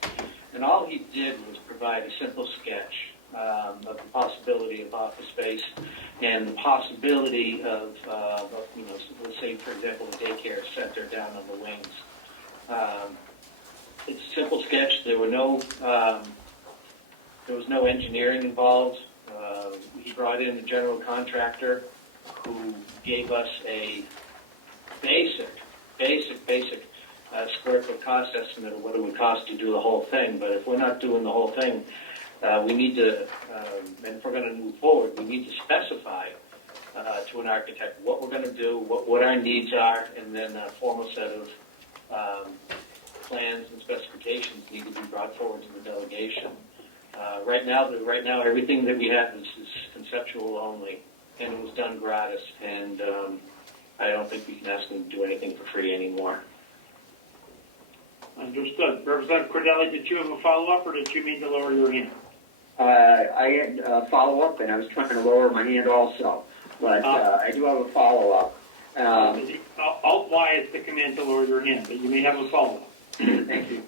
And all he did was provide a simple sketch of the possibility of office space and the possibility of let's say, for example, the daycare center down on the wings. It's a simple sketch. There was no engineering involved. He brought in the general contractor who gave us a basic square foot cost estimate of what it would cost to do the whole thing. But if we're not doing the whole thing, we need to, and if we're going to move forward, we need to specify to an architect what we're going to do, what our needs are, and then a formal set of plans and specifications need to be brought forward to the delegation. Right now, everything that we have is conceptual only, and it was done gratis, and I don't think we can ask them to do anything for free anymore. Understood. Representative Cordelli, did you have a follow-up, or did you mean to lower your hand? I had a follow-up, and I was trying to lower my hand also, but I do have a follow-up. Alt-Y is the command to lower your hand, but you may have a follow-up. Thank you.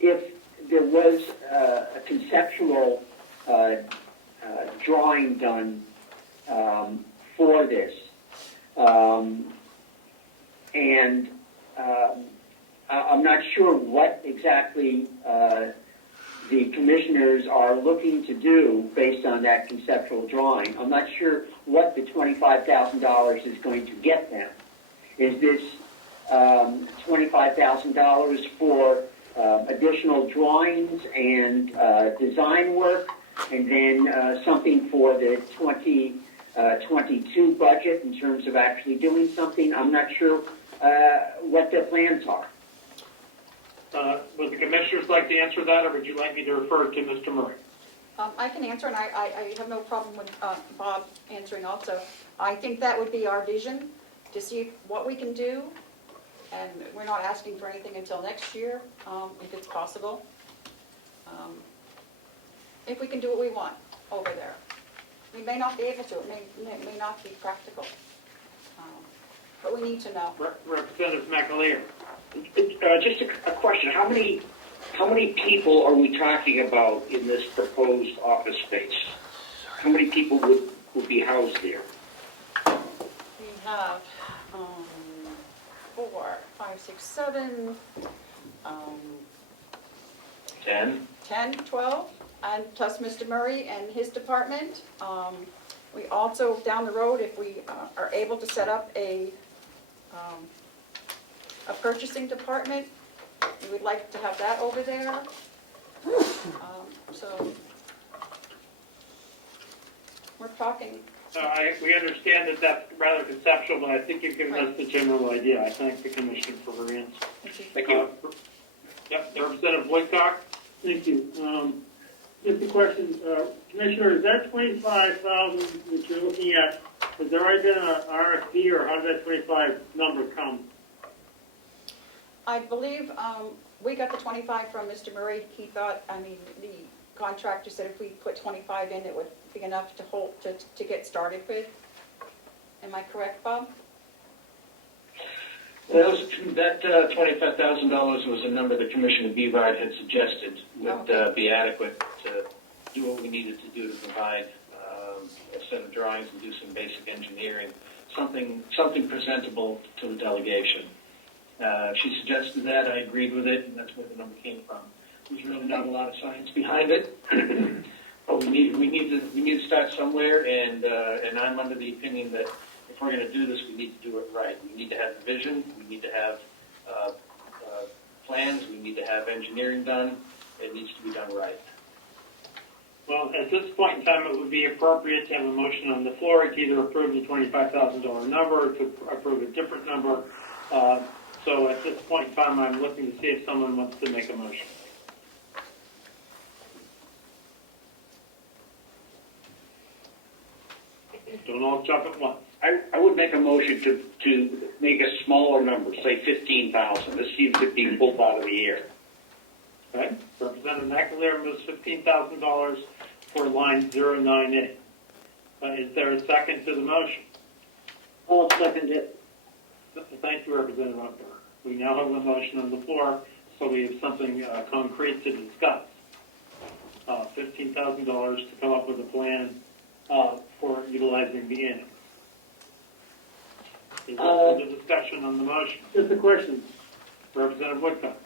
If there was a conceptual drawing done for this, and I'm not sure what exactly the commissioners are looking to do based on that conceptual drawing. I'm not sure what the $25,000 is going to get them. Is this $25,000 for additional drawings and design work, and then something for the 2022 budget in terms of actually doing something? I'm not sure what their plans are. Would the commissioners like to answer that, or would you like me to refer to Mr. Murray? I can answer, and I have no problem with Bob answering also. I think that would be our vision, to see what we can do, and we're not asking for anything until next year, if it's possible. If we can do what we want over there. We may not be able to, it may not be practical, but we need to know. Representative McAleer. Just a question. How many people are we talking about in this proposed office space? How many people would be housed there? We have 4, 5, 6, 7, 10. 10, 12, and plus Mr. Murray and his department. We also, down the road, if we are able to set up a purchasing department, we would like to have that over there. So we're talking. We understand that that's rather conceptual, but I think you've given us the general idea. I thank the commission for her answer. Thank you. Yep, Representative Woodcock. Thank you. Just a question, Commissioner, is that 25,000 that you're looking at, has there already been an RFP, or how did that 25 number come? I believe we got the 25 from Mr. Murray. He thought, the contractor said if we put 25 in, it would be enough to get started with. Am I correct, Bob? Well, that $25,000 was a number that Commissioner Bevard had suggested would be adequate to do what we needed to do to provide a set of drawings and do some basic engineering, something presentable to the delegation. She suggested that, I agreed with it, and that's where the number came from. There's really not a lot of science behind it, but we need to start somewhere, and I'm under the opinion that if we're going to do this, we need to do it right. We need to have the vision, we need to have plans, we need to have engineering done. It needs to be done right. Well, at this point in time, it would be appropriate to have a motion on the floor to either approve the $25,000 number or to approve a different number. So at this point in time, I'm looking to see if someone wants to make a motion. Don't all jump at once. I would make a motion to make a smaller number, say 15,000. This seems to be pulled out of the air. Okay. Representative McAleer moves $15,000 for line 098. Is there a second to the motion? I'll second it. Thank you, Representative Upper. We now have a motion on the floor, so we have something concrete to discuss. $15,000 to come up with a plan for utilizing the annex. Is there further discussion on the motion? Just a question, Representative Woodcock.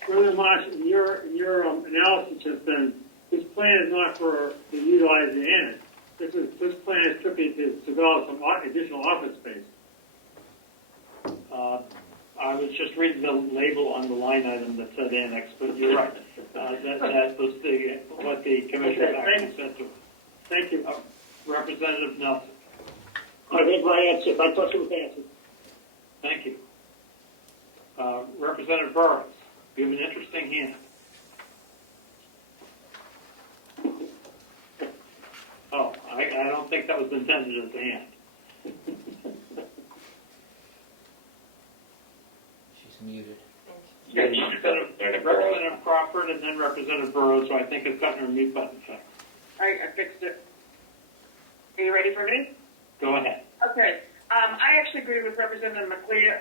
Representative Marsh, in your analysis has been, this plan is not to utilize the annex. This plan is strictly to develop some additional office space. I was just reading the label on the line item that said annex, but you're right. That was what the commissioner actually said to us. Thank you. Representative Nelson. I think my answer, my question was answered. Thank you. Representative Burrows, you have an interesting hand. Oh, I don't think that was intended as a hand. She's muted. Yeah, Representative Crawford and then Representative Burrows, so I think it's gotten her mute button fixed. I fixed it. Are you ready for me? Go ahead. Okay. I actually agree with Representative McLear.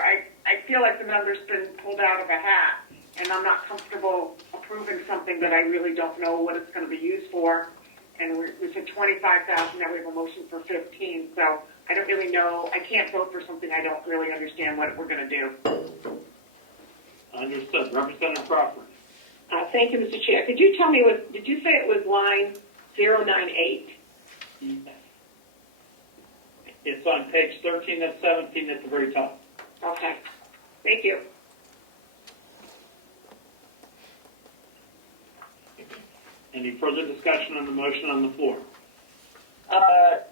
I feel like the number's been pulled out of a hat, and I'm not comfortable approving something that I really don't know what it's going to be used for. And we said 25,000, now we have a motion for 15, so I don't really know. I can't vote for something I don't really understand what we're going to do. Understood. Representative Crawford. Thank you, Mr. Chair. Could you tell me, did you say it was line 098? Yes. It's on page 13 of 17 at the very top. Okay. Thank you. Any further discussion on the motion on the floor?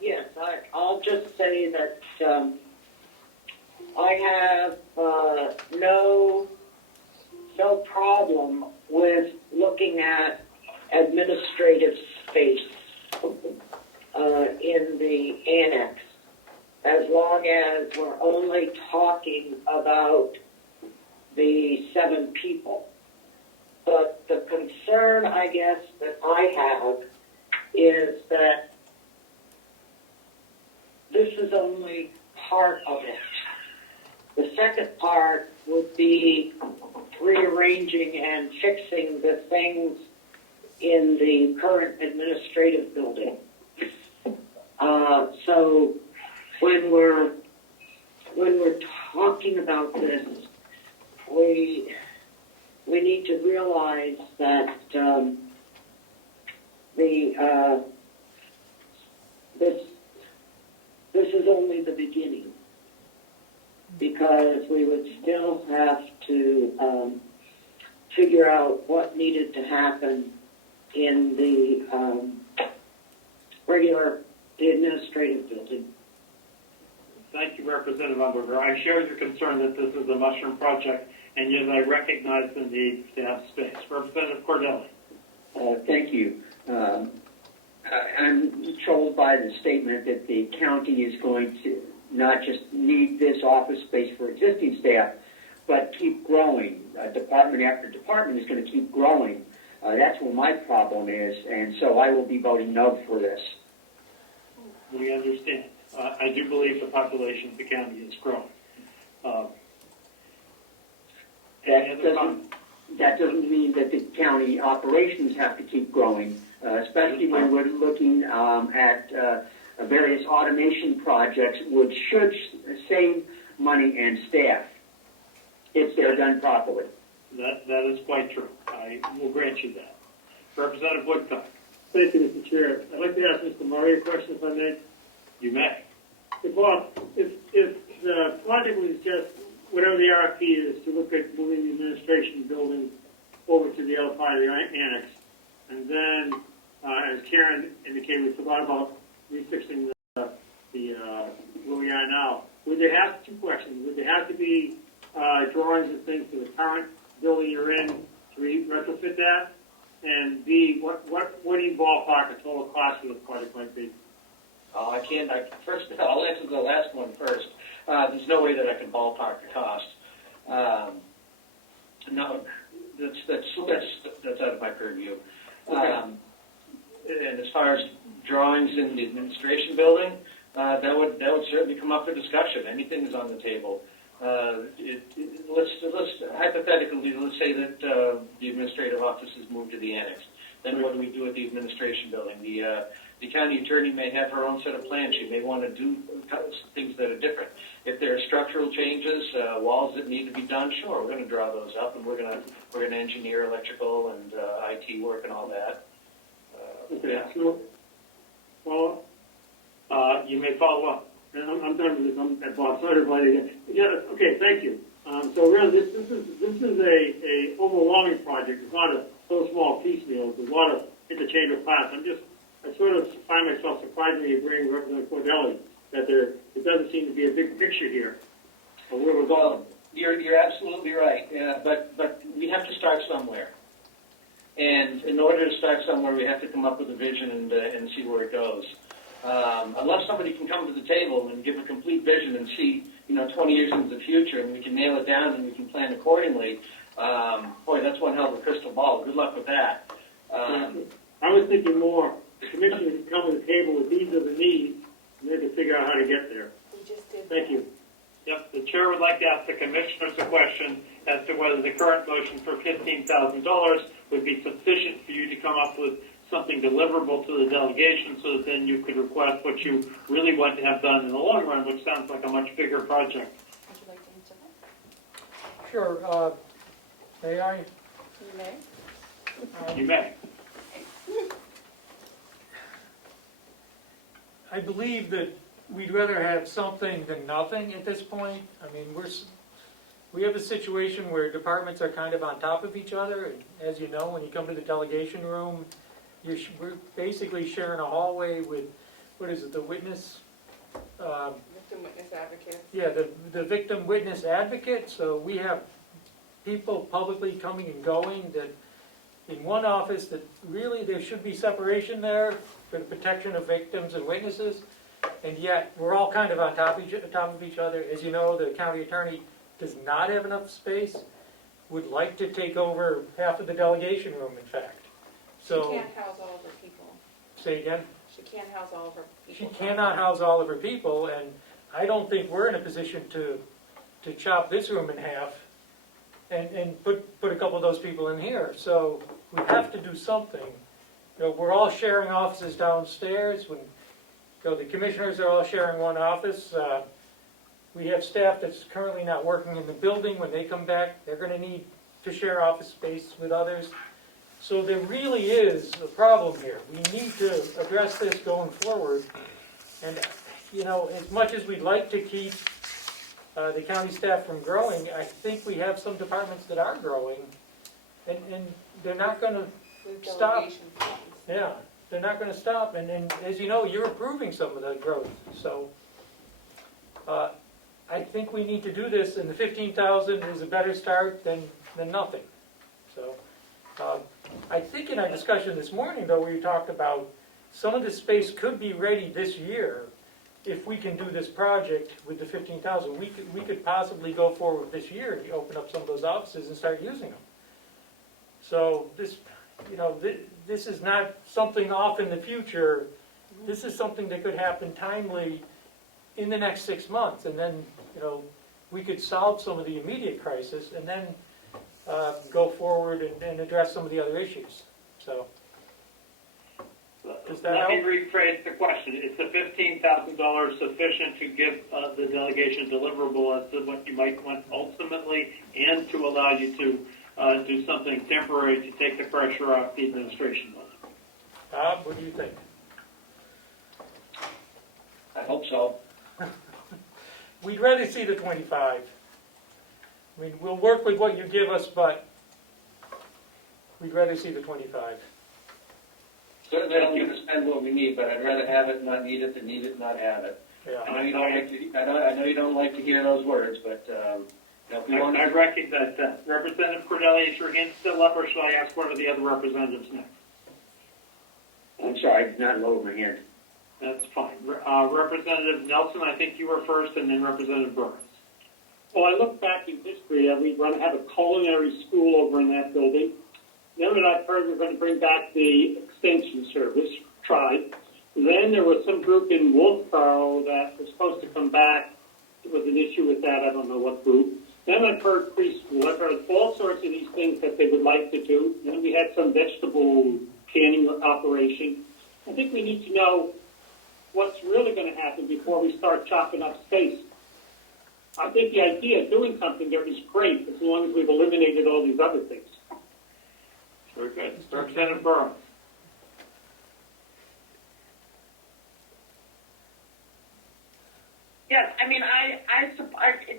Yes, I'll just say that I have no problem with looking at administrative space in the annex, as long as we're only talking about the 7 people. But the concern, I guess, that I have is that this is only part of it. The second part would be rearranging and fixing the things in the current administrative building. So when we're talking about this, we need to realize that this is only the beginning, because we would still have to figure out what needed to happen in the administrative building. Thank you, Representative Umberger. I share your concern that this is a mushroom project, and yet I recognize the need to have space. Representative Cordelli. Thank you. I'm troubled by the statement that the county is going to not just need this office space for existing staff, but keep growing. Department after department is going to keep growing. That's where my problem is, and so I will be voting no for this. We understand. I do believe the population of the county is growing. That doesn't mean that the county operations have to keep growing, especially when we're looking at various automation projects, which should save money and staff if they're done properly. That is quite true. I will grant you that. Representative Woodcock. Thank you, Mr. Chair. I'd like to ask Mr. Murray a question, if I may. You may. Bob, if the project was just, whatever the RFP is, to look at moving the administration building over to the other part of the annex, and then, as Karen indicated, we forgot about refixing the where we are now, would there have, 2 questions, would there have to be drawings and things to the current building you're in to retrofit that? And B, what do you ballpark the total cost of the project might be? I can't. First, I'll answer the last one first. There's no way that I can ballpark the cost. No, that's out of my purview. Okay. And as far as drawings in the administration building, that would certainly come up for discussion. Anything is on the table. Let's hypothetically, let's say that the administrative office is moved to the annex. Then what do we do with the administration building? The county attorney may have her own set of plans. She may want to do things that are different. structural changes, walls that need to be done, sure, we're going to draw those up, and we're going to engineer electrical and IT work and all that. Okay, Yeah. so, well, you may follow up. And I'm done with this. I'm at Bob Snyder. Yeah, okay, thank you. So really, this is a overwhelming project. It's not a so small piecemeal. There's a lot of interchange of parts. I sort of find myself surprisingly agreeing with Representative Cordelli that it doesn't seem to be a big picture here of where we're going. You're absolutely right, but we have to start somewhere. And in order to start somewhere, we have to come up with a vision and see where it goes. Unless somebody can come to the table and give a complete vision and see, 20 years into the future, and we can nail it down and we can plan accordingly, boy, that's one hell of a crystal ball. Good luck with that. I was thinking more, the commission could come to the table with these are the needs, and they can figure out how to get there. We just did. Thank you. Yep, the chair would like to ask the commissioners a question as to whether the current motion for $15,000 would be sufficient for you to come up with something deliverable to the delegation so that then you could request what you really want to have done in the long run, which sounds like a much bigger project. Would you like to answer that? Sure, may I? You may. You may. I believe that we'd rather have something than nothing at this point. I mean, we have a situation where departments are kind of on top of each other. And as you know, when you come to the delegation room, we're basically sharing a hallway with, what is it, the witness? Victim witness advocate. Yeah, the victim witness advocate. So we have people publicly coming and going that in one office that really there should be separation there for the protection of victims and witnesses. And yet we're all kind of on top of each other. As you know, the county attorney does not have enough space, would like to take over half of the delegation room, in fact. So, She can't house all of her people. say again? She can't house all of her people. She cannot house all of her people, and I don't think we're in a position to chop this room in half and put a couple of those people in here. So we have to do something. We're all sharing offices downstairs. When the commissioners are all sharing one office. We have staff that's currently not working in the building. When they come back, they're going to need to share office space with others. So there really is a problem here. We need to address this going forward. And, as much as we'd like to keep the county staff from growing, I think we have some departments that are growing, and they're not going to stop. Yeah, they're not going to stop. And as you know, you're approving some of the growth. So I think we need to do this, and the $15,000 is a better start than nothing. So I think in our discussion this morning, though, we talked about some of this space could be ready this year if we can do this project with the $15,000. We could possibly go forward this year and open up some of those offices and start using them. So this, this is not something off in the future. This is something that could happen timely in the next 6 months, and then we could solve some of the immediate crisis, and then go forward and address some of the other issues. So, does that Let me help? rephrase the question. Is the $15,000 sufficient to give the delegation deliverable as to what you might want ultimately, and to allow you to do something temporary to take the pressure off the administration budget? Bob, what do you think? I hope so. We'd rather see the 25. I mean, we'll work with what you give us, but we'd rather see the 25. Certainly don't need to spend what we need, but I'd rather have it, not need it, than need it, not have it. Yeah. I know you don't like to. I know you don't like to hear those words, but if we want I recognize that. Representative Cordelli, is your hand still up, or should I ask one of the other representatives next? I'm sorry, I did not lower my hand. That's fine. Representative Nelson, I think you were first, and then Representative Burns. Well, I look back in history, we're going to have a culinary school over in that building. Then I've heard we're going to bring back the extension service, tried. Then there was some group in Wolfboro that was supposed to come back. There was an issue with that, I don't know what group. Then I've heard preschool. I've heard all sorts of these things that they would like to do. Then we had some vegetable canning operation. I think we need to know what's really going to happen before we start chopping up space. I think the idea of doing something there is great, as long as we've eliminated all these other things. Very good. Representative Burrows. Yes, I mean,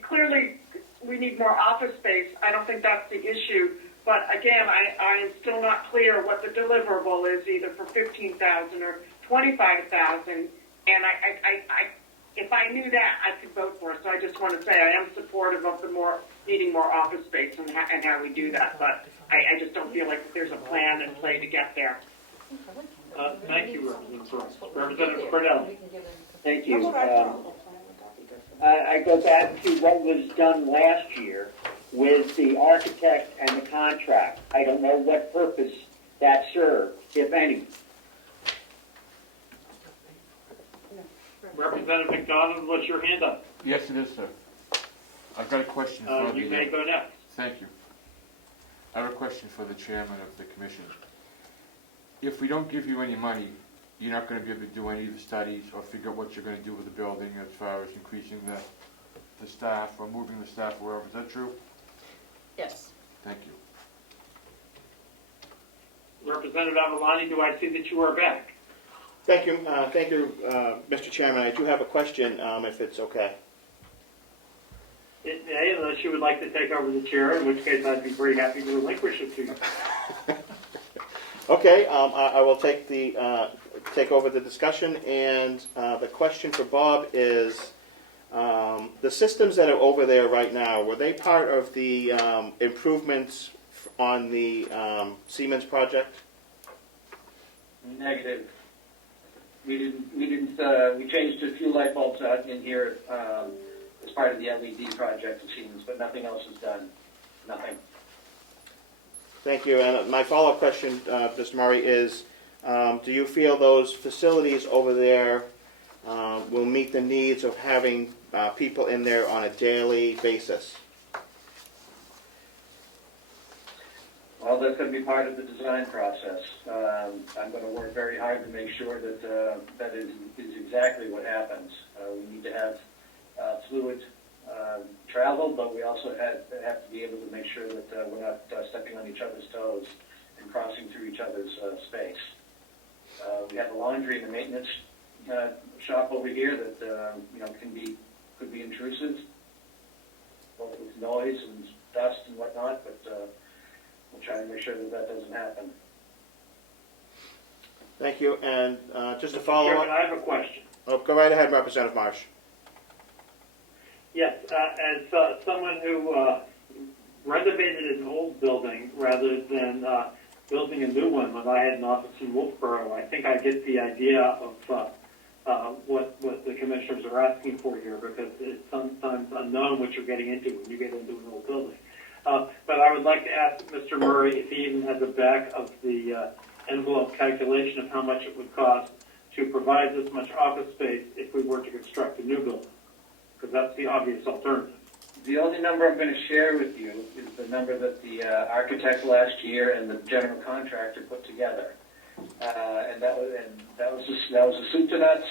clearly, we need more office space. I don't think that's the issue. But again, I am still not clear what the deliverable is, either for 15,000 or 25,000. And if I knew that, I could vote for it. So I just want to say I am supportive of needing more office space and how we do that. But I just don't feel like there's a plan in play to get there. Thank you, Representative Burrows. Representative Cornell. Thank you. I go back to what was done last year with the architect and the contract. I don't know what purpose that served, if any. Representative McDonald, what's your hand up? Yes, it is, sir. I've got a question for You may go next. Thank you. I have a question for the chairman of the commission. If we don't give you any money, you're not going to be able to do any of the studies or figure out what you're going to do with the building as far as increasing the staff or moving the staff wherever. Is that true? Yes. Thank you. Representative Avalani, do I see that you are back? Thank you, Mr. Chairman. I do have a question, if it's okay. It may, unless you would like to take over the chair, in which case I'd be very happy to relinquish it to you. Okay, I will take over the discussion, and the question for Bob is, the systems that are over there right now, were they part of the improvements on the Siemens project? Negative. We changed a few light bulbs out in here as part of the LED project of Siemens, but nothing else is done. Nothing. Thank you. And my follow-up question, Mr. Murray, is do you feel those facilities over there will meet the needs of having people in there on a daily basis? Well, that's going to be part of the design process. I'm going to work very hard to make sure that that is exactly what happens. We need to have fluid travel, but we also have to be able to make sure that we're not stepping on each other's toes and crossing through each other's space. We have a laundry and a maintenance shop over here that could be intrusive, both with noise and dust and whatnot, but we'll try to make sure that that doesn't happen. Thank you. And just to follow Chairman, up, I have a question. Oh, go right ahead, Representative Marsh. Yes, as someone who renovated an old building rather than building a new one when I had an office in Wolfboro, I think I get the idea of what the commissioners are asking for here, because it's sometimes unknown what you're getting into when you get into an old building. But I would like to ask Mr. Murray if he even has a back of the envelope calculation of how much it would cost to provide this much office space if we were to construct a new building, because that's the obvious alternative. The only number I'm going to share with you is the number that the architect last year and the general contractor put together, and that was a soup to nuts.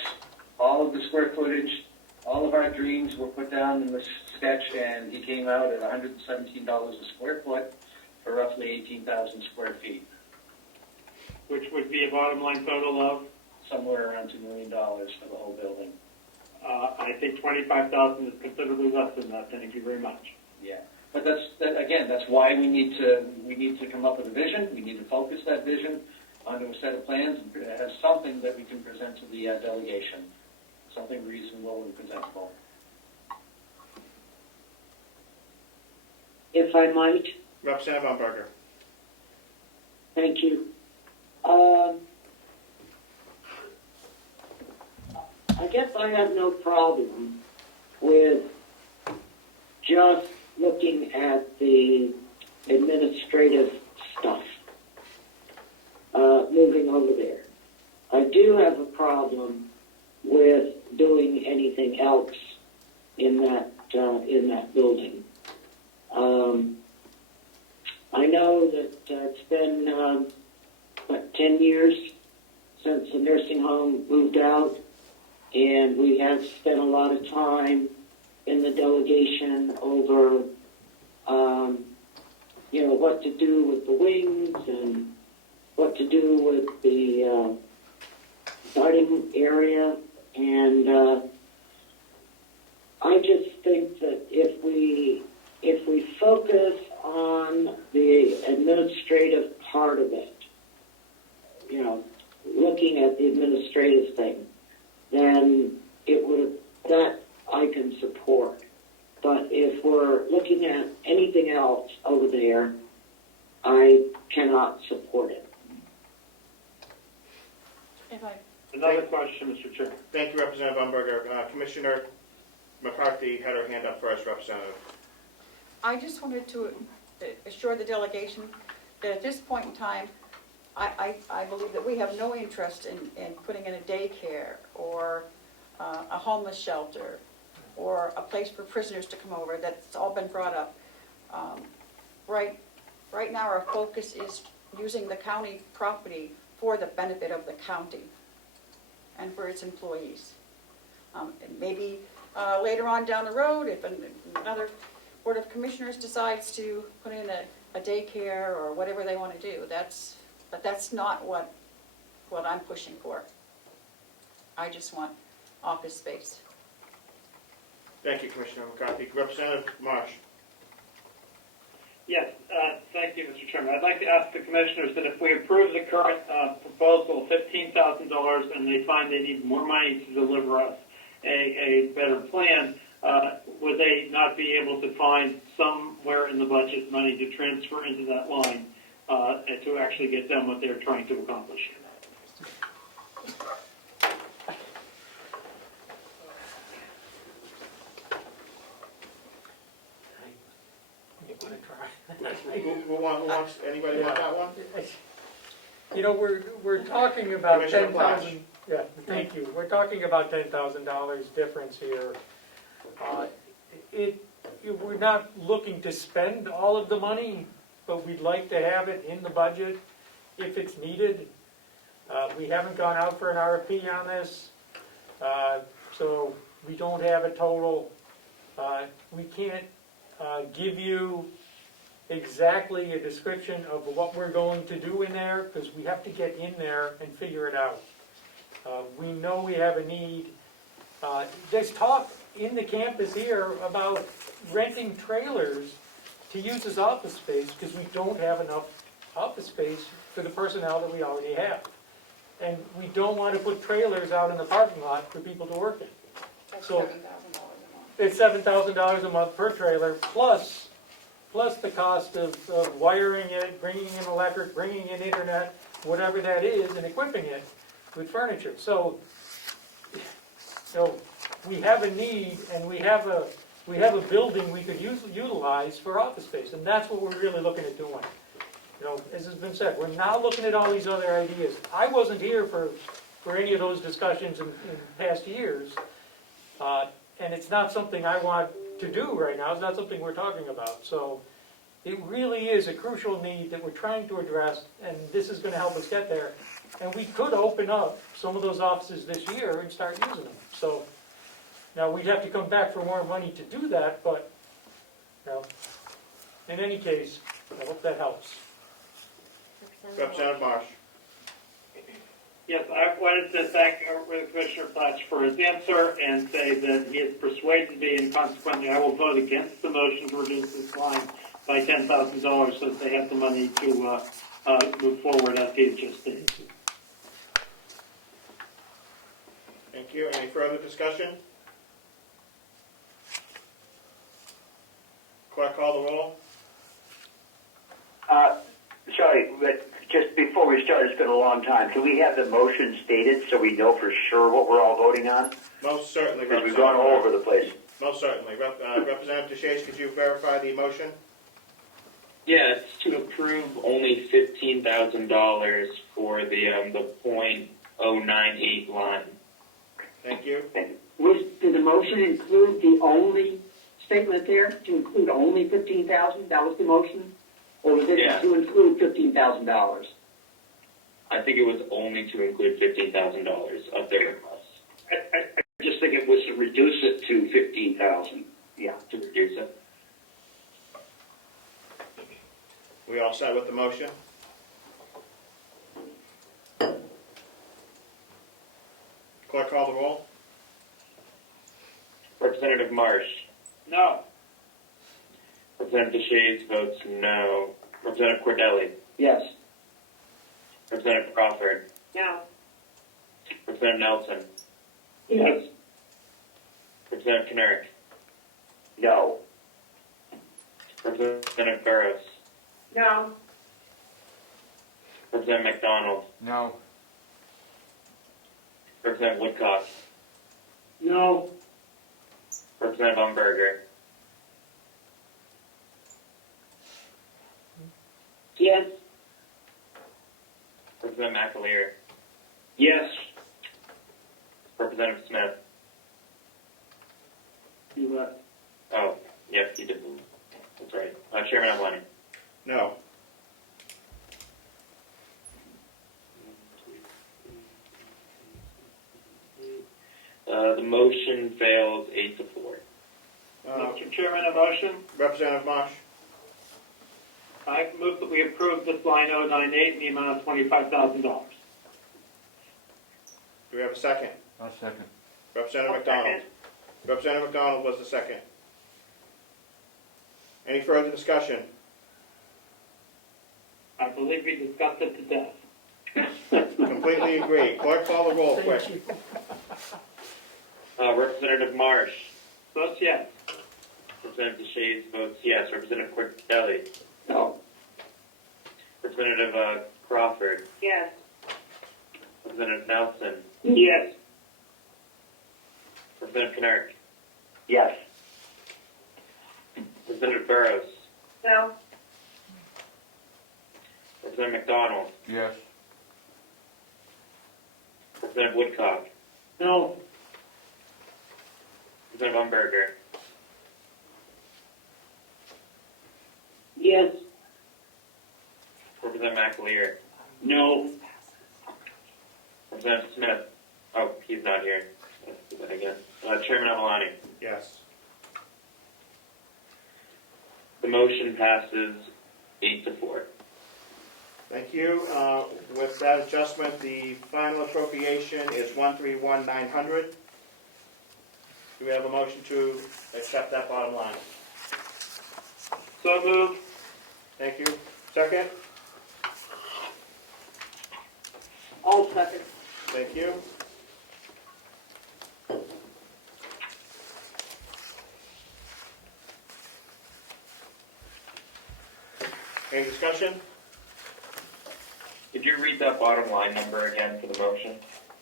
All of the square footage, all of our dreams were put down in the sketch, and he came out at $117 a square foot for roughly 18,000 square feet, Which would be a bottom line total of? somewhere around $2 million for the whole building. I think 25,000 is considerably less than that. Thank you very much. Yeah, but that's why we need to come up with a vision. We need to focus that vision onto a set of plans and have something that we can present to the delegation, something reasonable and presentable. If I might. Representative Umberger. Thank you. I guess I have no problem with just looking at the administrative stuff, moving over there. I do have a problem with doing anything else in that building. I know that it's been 10 years since the nursing home moved out, and we have spent a lot of time in the delegation over, what to do with the wings and what to do with the garden area. And I just think that if we focus on the administrative part of it, looking at the administrative thing, then that I can support. But if we're looking at anything else over there, I cannot support it. Another question, Mr. Chairman. Thank you, Representative Umberger. Commissioner McCarthy had her hand up first, Representative. I just wanted to assure the delegation that at this point in time, I believe that we have no interest in putting in a daycare or a homeless shelter or a place for prisoners to come over. That's all been brought up. Right now, our focus is using the county property for the benefit of the county and for its employees. And maybe later on down the road, if another Board of Commissioners decides to put in a daycare or whatever they want to do, but that's not what I'm pushing for. I just want office space. Thank you, Commissioner McCarthy. Representative Marsh. Yes, thank you, Mr. Chairman. I'd like to ask the commissioners that if we approve the current proposal of $15,000 and they find they need more money to deliver us a better plan, would they not be able to find somewhere in the budget money to transfer into that line to actually get done what they're trying to accomplish? Who wants, anybody want that one? We're talking about Commissioner Flash. $10,000. Yeah, thank you. We're talking about $10,000 difference here. We're not looking to spend all of the money, but we'd like to have it in the budget if it's needed. We haven't gone out for an RFP on this, so we don't have a total. We can't give you exactly a description of what we're going to do in there, because we have to get in there and figure it out. We know we have a need. There's talk in the campus here about renting trailers to use as office space because we don't have enough office space for the personnel that we already have. And we don't want to put trailers out in the parking lot for people to work in. That's So $7,000 a month. it's $7,000 a month per trailer, plus the cost of wiring it, bringing in electric, bringing in internet, whatever that is, and equipping it with furniture. So we have a need, and we have a building we could utilize for office space, and that's what we're really looking at doing. As has been said, we're now looking at all these other ideas. I wasn't here for any of those discussions in past years, and it's not something I want to do right now. It's not something we're talking about. So it really is a crucial need that we're trying to address, and this is going to help us get there. And we could open up some of those offices this year and start using them. So now we'd have to come back for more money to do that, but in any case, I hope that helps. Representative Marsh. Yes, I wanted to thank Commissioner Flash for his answer and say that he has persuaded me, and consequently I will vote against the motion to reduce this line by $10,000 so that they have the money to move forward as he just did. Thank you. Any further discussion? Clerk, call the roll. Sorry, but just before we start, it's been a long time. Can we have the motion stated so we know for sure what we're all voting on? Most certainly, Because we've gone all over the place. Most certainly. Representative Deshays, could you verify the motion? Yeah, it's to approve only $15,000 for the .098 line. Thank you. Did the motion include the only statement there, to include only $15,000? That was the motion? Or was it to include $15,000? I think it was only to include $15,000 of their request. I just think it was to reduce it to $15,000. set with the motion? Clerk call the roll. Representative Marsh. No. Representative DeShays votes no. Representative Cordelli. Yes. Representative Crawford. No. Representative Nelson. Yes. Representative Kinnick. No. Representative Burrows. No. Representative McDonald. No. Representative Woodcock. No. Representative Umberger. Yes. Representative McAleer. Yes. Representative Smith. You left. Oh, yep, you did. That's right. Chairman Avalani. No. The motion fails 8-4. Mr. Chairman, a motion. Representative Marsh. I move that we approve this line 098 in the amount of $25,000. Do we have a second? I'll second. Representative I'll McDonald. second. Representative McDonald was the second. Any further discussion? I believe we discussed it to death. Completely agree. Clerk call the roll quick. Thank you. Representative Marsh. Votes yes. Representative DeShays votes yes. Representative Cordelli. No. Representative Crawford. Yes. Representative Nelson. Yes. Representative Kinnick. Yes. Representative Burrows. No. Representative McDonald. Yes. Representative Woodcock. No. Representative Umberger. Yes. Representative McAleer. No. Representative Smith. Oh, he's not here. Let's do that again. Chairman Avalani. Yes. The motion passes 8-4. Thank you. With that adjustment, the final appropriation is $131,900. Do we have a motion to accept that bottom line? So moved. Thank you. Second? All second. Thank you. Any discussion? Could you read that bottom line number again for the motion?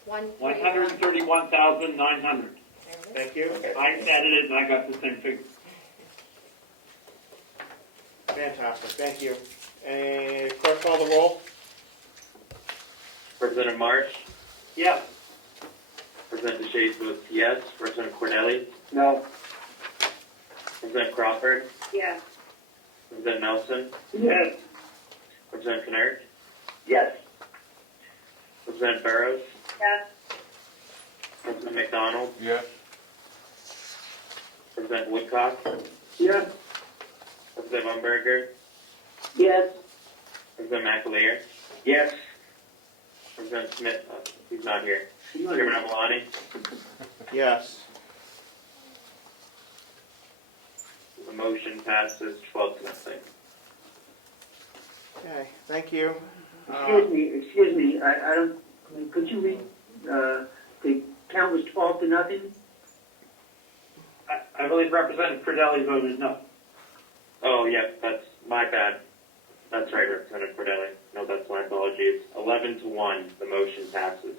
131,900. Thank you. Okay. I added it and I got the same figure. Fantastic. Thank you. Clerk call the roll. Representative Marsh. Yes. Representative DeShays votes yes. Representative Cordelli. No. Representative Crawford. Yes. Representative Nelson. Yes. Representative Kinnick. Yes. Representative Burrows. Yes. Representative McDonald. Yes. Representative Woodcock. Yes. Representative Umberger. Yes. Representative McAleer. Yes. Representative Smith. He's not here. Chairman Avalani. Yes. The motion passes 12-0. Okay. Thank you. Excuse me, I don't, could you read, the count was 12-0? I believe Representative Cordelli voted no. Oh, yeah, that's my bad. That's right, Representative Cordelli. No, that's my apologies. 11-1, the motion passes.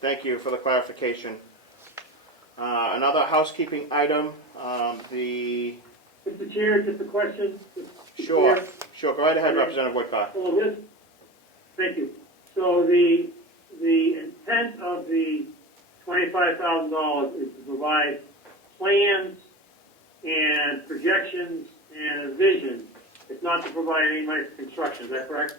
Thank you for the clarification. Another housekeeping item, Mr. Chair, just a question. Sure, go right ahead, Representative Woodcock. Well, thank you. So the intent of the $25,000 is to provide plans and projections and a vision. It's not to provide any money for construction. Is that correct?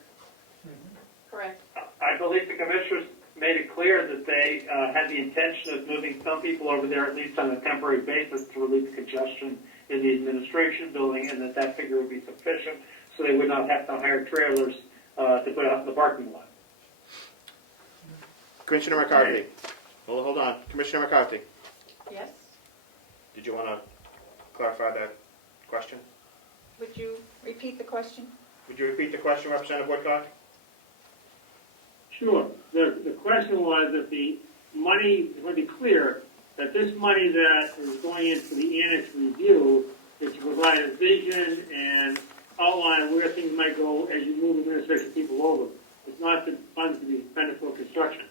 Correct. I believe the commissioners made it clear that they had the intention of moving some people over there, at least on a temporary basis, to relieve congestion in the administration building, and that figure would be sufficient. so they would not have to hire trailers to put out in the parking lot. Commissioner McCarthy. Hold on. Commissioner McCarthy, Yes? did you want to clarify that question? Would you repeat the question? Would you repeat the question, Representative Woodcock? Sure. The question was that the money, I want to be clear, that this money that is going into the annex review is to provide a vision and outline where things might go as you move administration people over. It's not the funds to be spent for construction.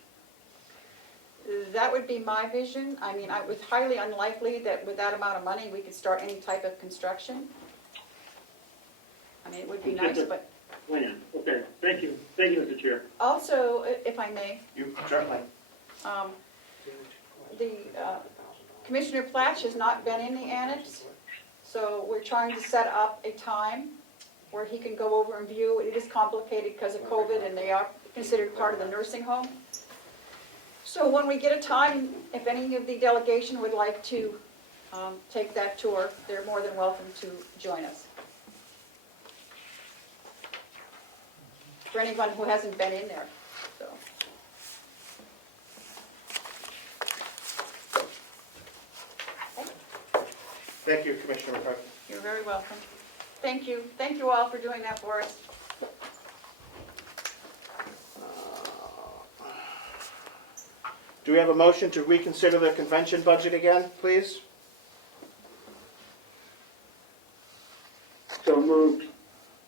That would be my vision. I mean, it was highly unlikely that with that amount of money, we could start any type of construction. I mean, it would be nice, but Plan. Okay. Thank you. Thank you, Mr. Chair. also, if I may, You certainly. the Commissioner Platch has not been in the annex, so we're trying to set up a time where he can go over and view. It is complicated because of COVID, and they are considered part of the nursing home. So when we get a time, if any of the delegation would like to take that tour, they're more than welcome to join us. For anyone who hasn't been in there, so. Thank you, Commissioner McCarthy. You're very welcome. Thank you. Thank you all for doing that for us. Do we have a motion to reconsider the convention budget again, please? So moved.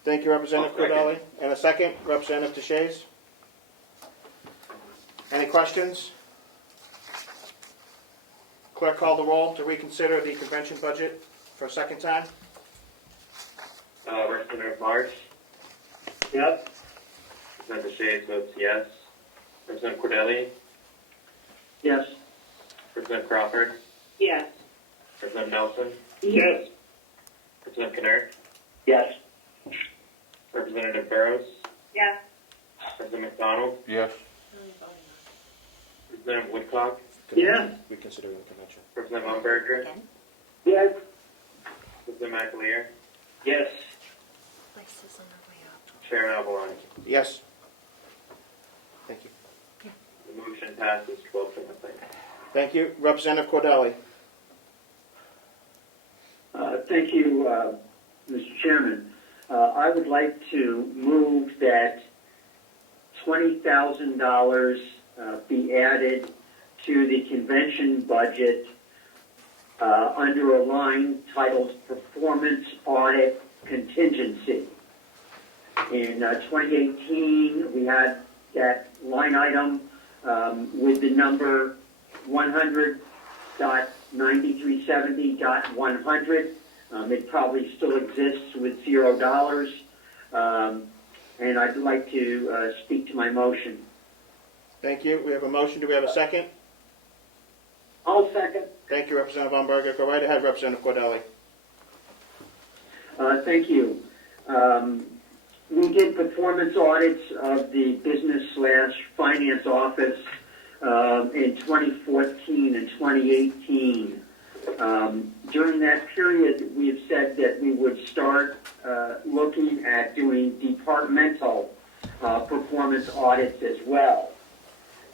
Thank you, Representative I'll second. Cordelli. And a second, Representative DeShays. Any questions? Clerk, call the roll to reconsider the convention budget for a second time. Representative Marsh, Yes. Representative Shays votes yes. Representative Cordelli, Yes. Representative Crawford, Yes. Representative Nelson, Yes. Representative Kinner, Yes. Representative Burrows, Yes. Representative McDonald, Yes. Representative Woodcock, Yes. Reconsidering the convention. Representative Umberger, Yes. Representative McAleer, Yes. Chairman Albalani. Yes. Thank you. The motion passes 12 to 0. Thank you. Representative Cordelli. Thank you, Mr. Chairman. I would like to move that $20,000 be added to the convention budget under a line titled Performance Audit Contingency. In 2018, we had that line item with the number 100.9370.100. It probably still exists with $0. And I'd like to speak to my motion. Thank you. We have a motion. Do we have a second? I'll second. Thank you, Representative Umberger. Go right ahead, Representative Cordelli. Thank you. We did performance audits of the business/finance office in 2014 and 2018. During that period, we have said that we would start looking at doing departmental performance audits as well.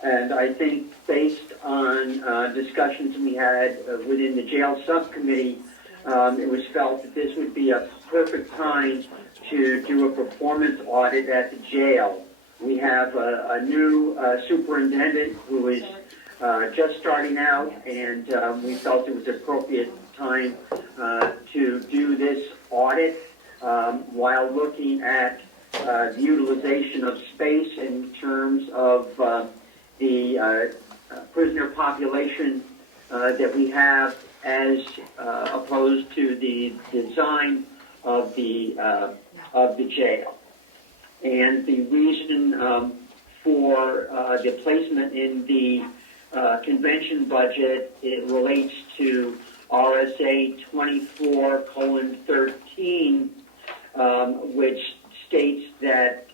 And I think based on discussions we had within the jail subcommittee, it was felt that this would be a perfect time to do a performance audit at the jail. We have a new superintendent who is just starting out, and we felt it was an appropriate time to do this audit while looking at the utilization of space in terms of the prisoner population that we have as opposed to the design of the jail. And the reason for the placement in the convention budget, it relates to RSA 24:13, which states that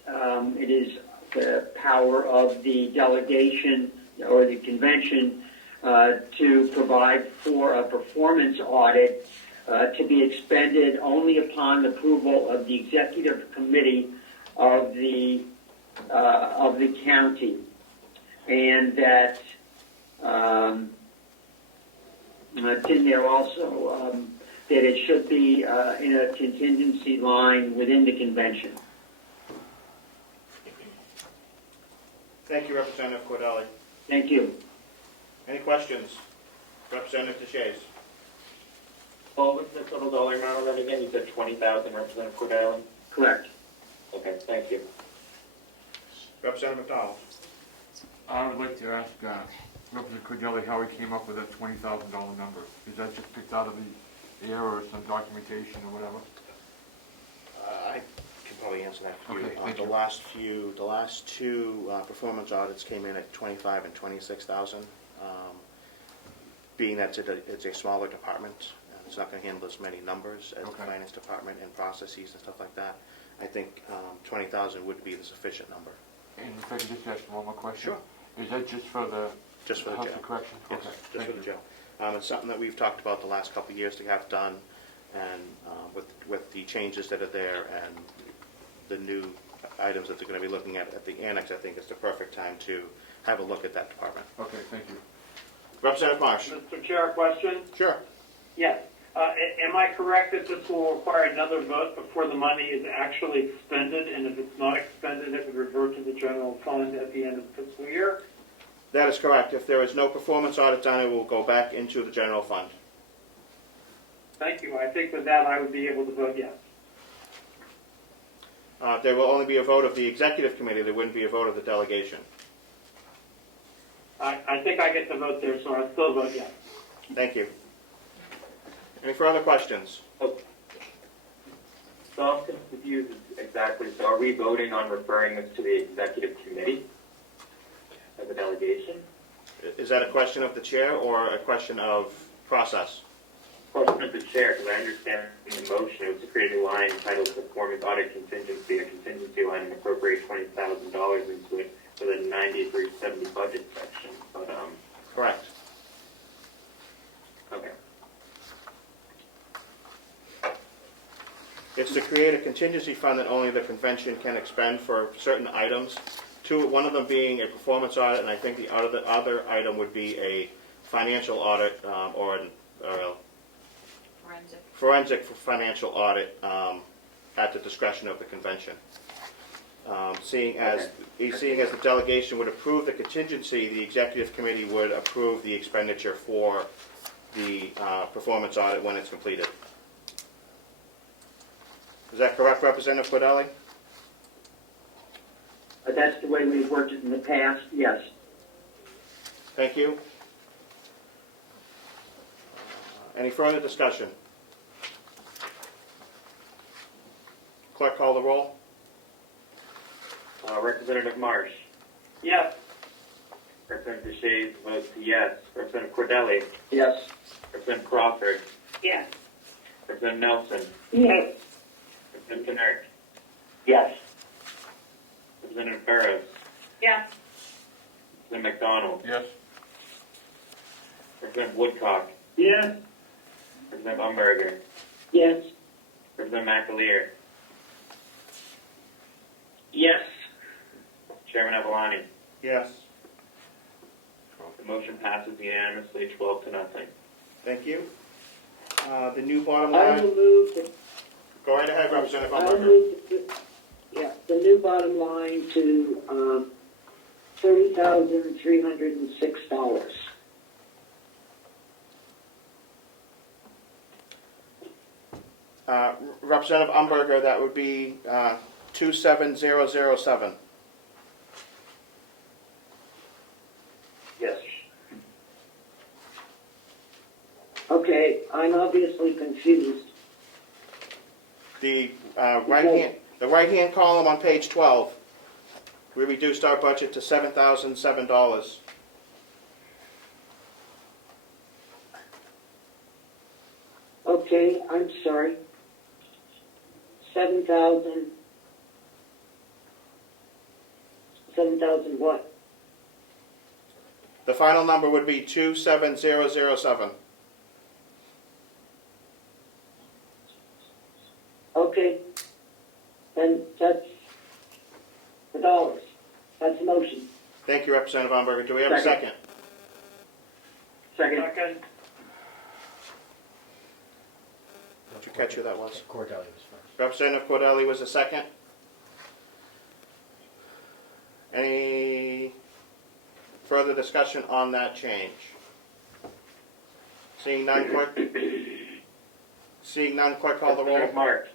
it is the power of the delegation or the convention to provide for a performance audit to be expended only upon approval of the executive committee of the county, and that it's in there also that it should be in a contingency line within the convention. Thank you, Representative Cordelli. Thank you. Any questions? Representative DeShays. What was the total dollar amount of that again? You said 20,000, Representative Cordelli? Correct. Okay, thank you. Representative McDonald. I would like to ask Representative Cordelli how he came up with that $20,000 number. Is that just picked out of the air or some documentation or whatever? I can probably answer that for you. Okay, thank you. The last two performance audits came in at 25 and 26,000. Being that it's a smaller department, it's not going to handle as many numbers as the finance department and processes and stuff like that. I think 20,000 would be the sufficient number. And if I could just ask one more question? Sure. Is that just for the House jail? of Correction? Yes, Okay, just thank for the you. jail. It's something that we've talked about the last couple of years to have done, and with the changes that are there and the new items that they're going to be looking at the annex, I think it's the perfect time to have a look at that department. Okay, thank you. Representative Marsh. Mr. Chair, question? Sure. Yes. Am I correct that this will require another vote before the money is actually expended? And if it's not expended, it would revert to the general fund at the end of the fiscal year? That is correct. If there is no performance audit done, it will go back into the general fund. Thank you. I think with that, I would be able to vote yes. There will only be a vote of the executive committee. There wouldn't be a vote of the delegation. I think I get the vote there, so I'll still vote yes. Thank you. Any further questions? So I'm confused exactly. So are we voting on referring this to the executive committee as a delegation? Is that a question of the chair or a question of process? Question of the chair, because I understand in the motion it was to create a line entitled Performance Audit Contingency, a contingency line, and appropriate $20,000 into it for the 9370 budget section. But Correct. Okay. It's to create a contingency fund that only the convention can expend for certain items. One of them being a performance audit, and I think the other item would be a financial audit or forensic financial audit at the discretion of the convention. Seeing as the delegation would approve the contingency, the executive committee would approve the expenditure for the performance audit when it's completed. Is that correct, Representative Cordelli? That's the way we've worked it in the past, yes. Thank you. Any further discussion? Clerk, call the roll. Representative Marsh. Yes. Representative DeShays votes yes. Representative Cordelli. Yes. Representative Crawford. Yes. Representative Nelson. Yes. Representative Kennard. Yes. Representative Burrows. Yes. Representative McDonald. Yes. Representative Woodcock. Yes. Representative Umberger. Yes. Representative McAleer. Yes. Chairman Avalani. Yes. The motion passes unanimously, 12-0. Thank you. The new bottom I line. will move the, Go right ahead, Representative I'll Umberger. move the new bottom line to $30,306. Representative Umberger, that would be 27007. Yes. Okay, I'm obviously confused. The right-hand column on page 12, we reduced our budget to $7,007. Okay, I'm sorry. 7,000 what? The final number would be 27007. then that's the dollars. That's the motion. Thank you, Representative Umberger. Do we have a second? Second. Did you catch who that was? Cordelli was first. Representative Cordelli was a second. Any further discussion on that change? Seeing none, clerk call the roll. Representative March.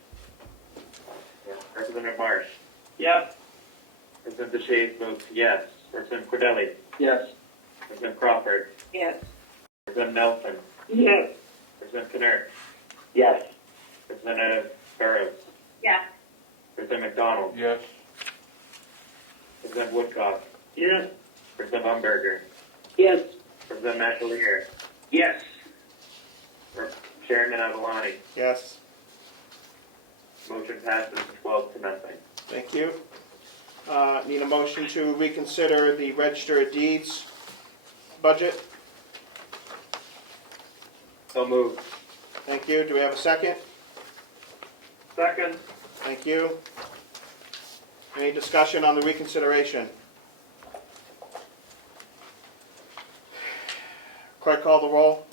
Yes. Representative Marsh. Yes. Representative Deshaies votes yes. Representative Cordelli. Yes. Representative Crawford. Yes. Representative Nelson. Yes. Representative Knert. Yes. Representative Burrows. Yes. Representative McDonald. Yes. Representative Woodcock. Yes. Representative Umberger. Yes. Representative McAleer. Yes. Chairman Avalani. Yes. Motion passes 12-0. Thank you. Need a motion to reconsider the Register of Deeds budget. So moved. Thank you. Do we have a second? Second. Thank you. Any discussion on the reconsideration? Clerk call the roll.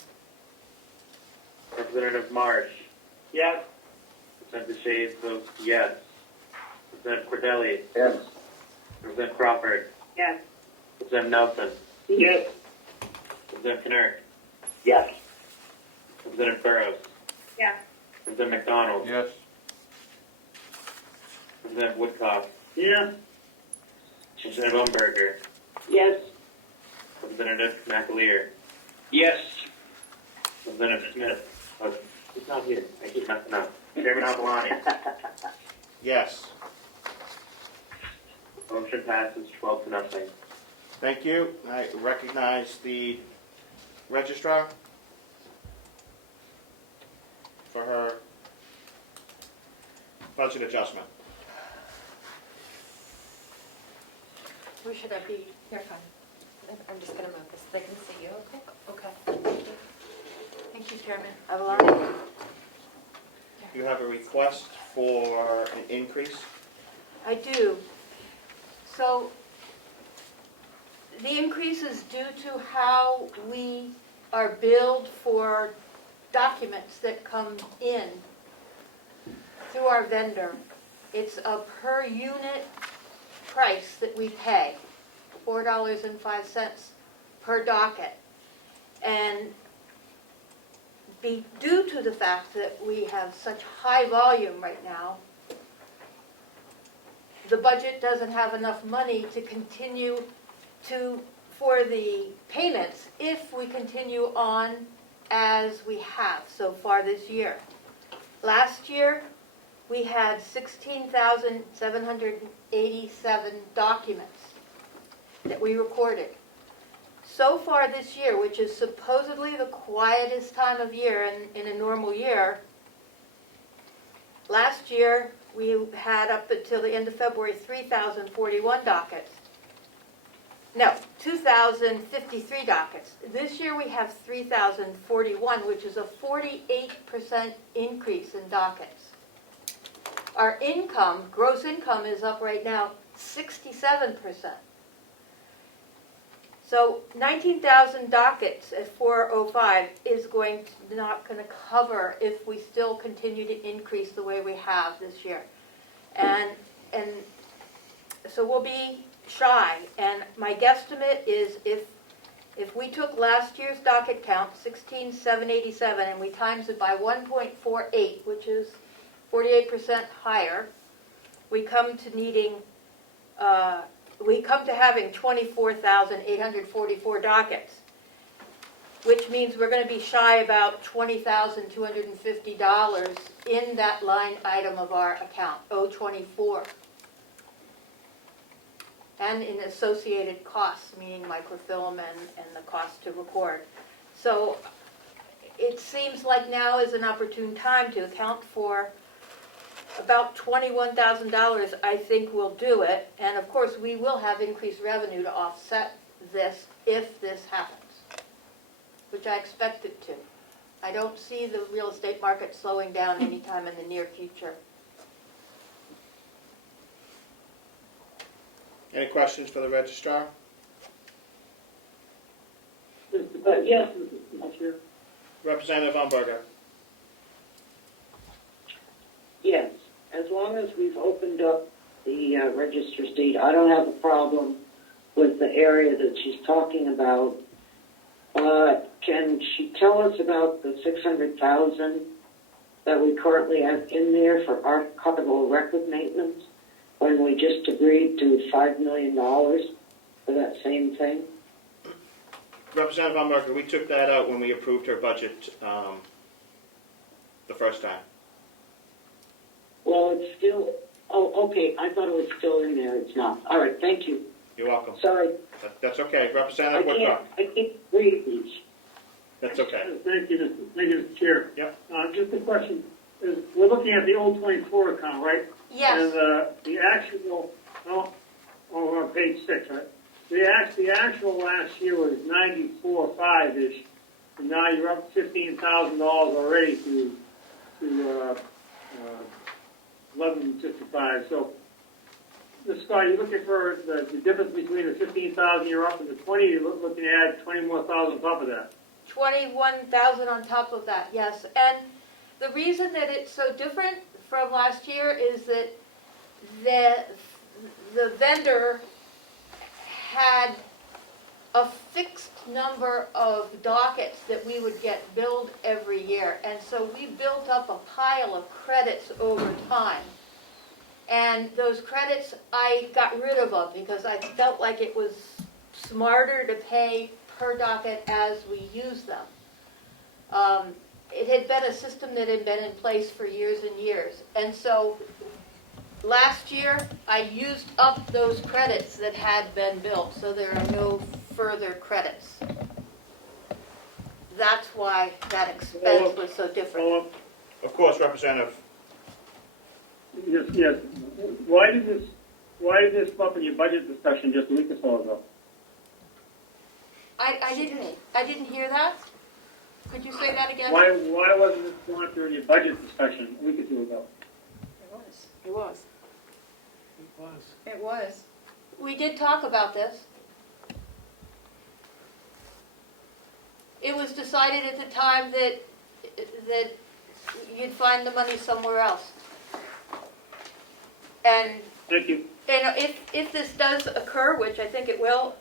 Representative Marsh. Yes. Representative Deshaies votes yes. Representative Cordelli. Yes. Representative Crawford. Yes. Representative Nelson. Yes. Representative Knert. Yes. Representative Burrows. Yes. Representative McDonald. Yes. Representative Woodcock. Yes. Representative Umberger. Yes. Representative McAleer. Yes. Representative Smith. Oh, he's not here. I keep messing up. Chairman Avalani. Yes. Motion passes 12-0. Thank you. I recognize the registrar for her budget adjustment. Where should I be? You're fine. I'm just going to move this so they can see you, okay? Okay. Thank you, Chairman. Avalani? You have a request for an increase? I do. So the increase is due to how we are billed for documents that come in through our vendor. It's a per unit price that we pay, $4.05 per docket. And due to the fact that we have such high volume right now, the budget doesn't have enough money to continue for the payments if we continue on as we have so far this year. Last year, we had 16,787 documents that we recorded. So far this year, which is supposedly the quietest time of year in a normal year, last year we had up until the end of February 3,041 dockets. No, 2,053 dockets. This year we have 3,041, which is a 48% increase in dockets. Our income, gross income, is up right now 67%. So 19,000 dockets at 405 is not going to cover if we still continue to increase the way we have this year. And so we'll be shy. And my guesstimate is if we took last year's docket count, 16,787, and we times it by 1.48, which is 48% higher, we come to having 24,844 dockets, which means we're going to be shy about $20,250 in that line item of our account, 024. And in associated costs, meaning microfilm and the cost to record. So it seems like now is an opportune time to account for about $21,000. I think we'll do it. And of course, we will have increased revenue to offset this if this happens, which I expect it to. I don't see the real estate market slowing down anytime in the near future. Any questions for the registrar? Yes, Mr. Chair. Representative Umberger? yes, as long as we've opened up the register deed, I don't have a problem with the area that she's talking about. Can she tell us about the 600,000 that we currently have in there for archival record maintenance when we just agreed to $5 million for that same thing? Representative Umberger, we took that out when we approved her budget the first time. Well, it's still, oh, okay, I thought it was still in there, it's not. All right, thank you. You're welcome. Sorry, That's okay. I Representative Woodcock? can't read these. That's okay. Thank you, Mr. Chair. Yep. Just a question, we're looking at the old 24 account, right? Yes. And the actual, on page 6, right? The actual last year was 94.5-ish, and now you're up $15,000 already to 11.55. So, Ms. Scott, you're looking for the difference between the 15,000 you're up and the 20. You're looking to add 20 more thousand on top of that. 21,000 on top of that, yes. And the reason that it's so different from last year is that the vendor had a fixed number of dockets that we would get billed every year. And so we built up a pile of credits over time. And those credits, I got rid of them because I felt like it was smarter to pay per docket as we use them. It had been a system that had been in place for years and years. And so last year, I used up those credits that had been billed, so there are no further credits. That's why that expense was so different. Of course, Representative. Yes. Why did this come up in your budget discussion just a week or so ago? I didn't hear that. Could you say that again? Why wasn't this going through in your budget discussion a week or two ago? It was. It was. We did talk about this. It was decided at the time that you'd find the money somewhere else. And Thank you. if this does occur, which I think it will,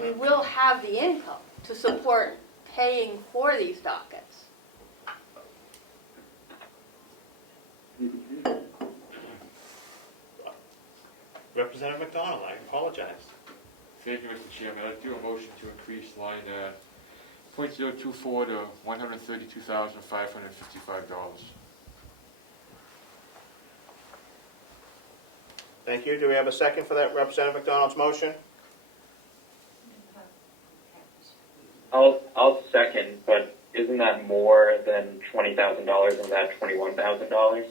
we will have the income to support paying for these dockets. Representative McDonald, I apologize. Thank you, Mr. Chairman. I'd do a motion to increase line .024 to $132,555. Thank you. Do we have a second for that Representative McDonald's motion? I'll second, but isn't that more than $20,000 of that $21,000?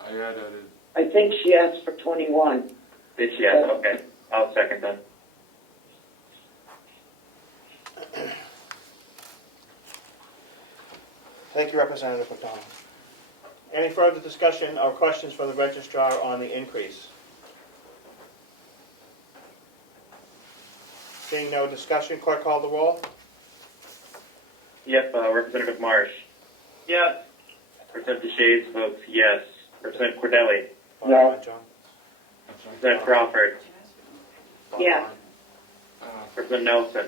I added. I think she asked for 21. Did she? Yes. Okay. I'll second then. Thank you, Representative McDonald. Any further discussion or questions for the registrar on the increase? Seeing no discussion, clerk call the roll. Yep. Representative Marsh. Yes. Representative Shays votes yes. Representative Cordelli. No. Representative Crawford. Yeah. Representative Nelson.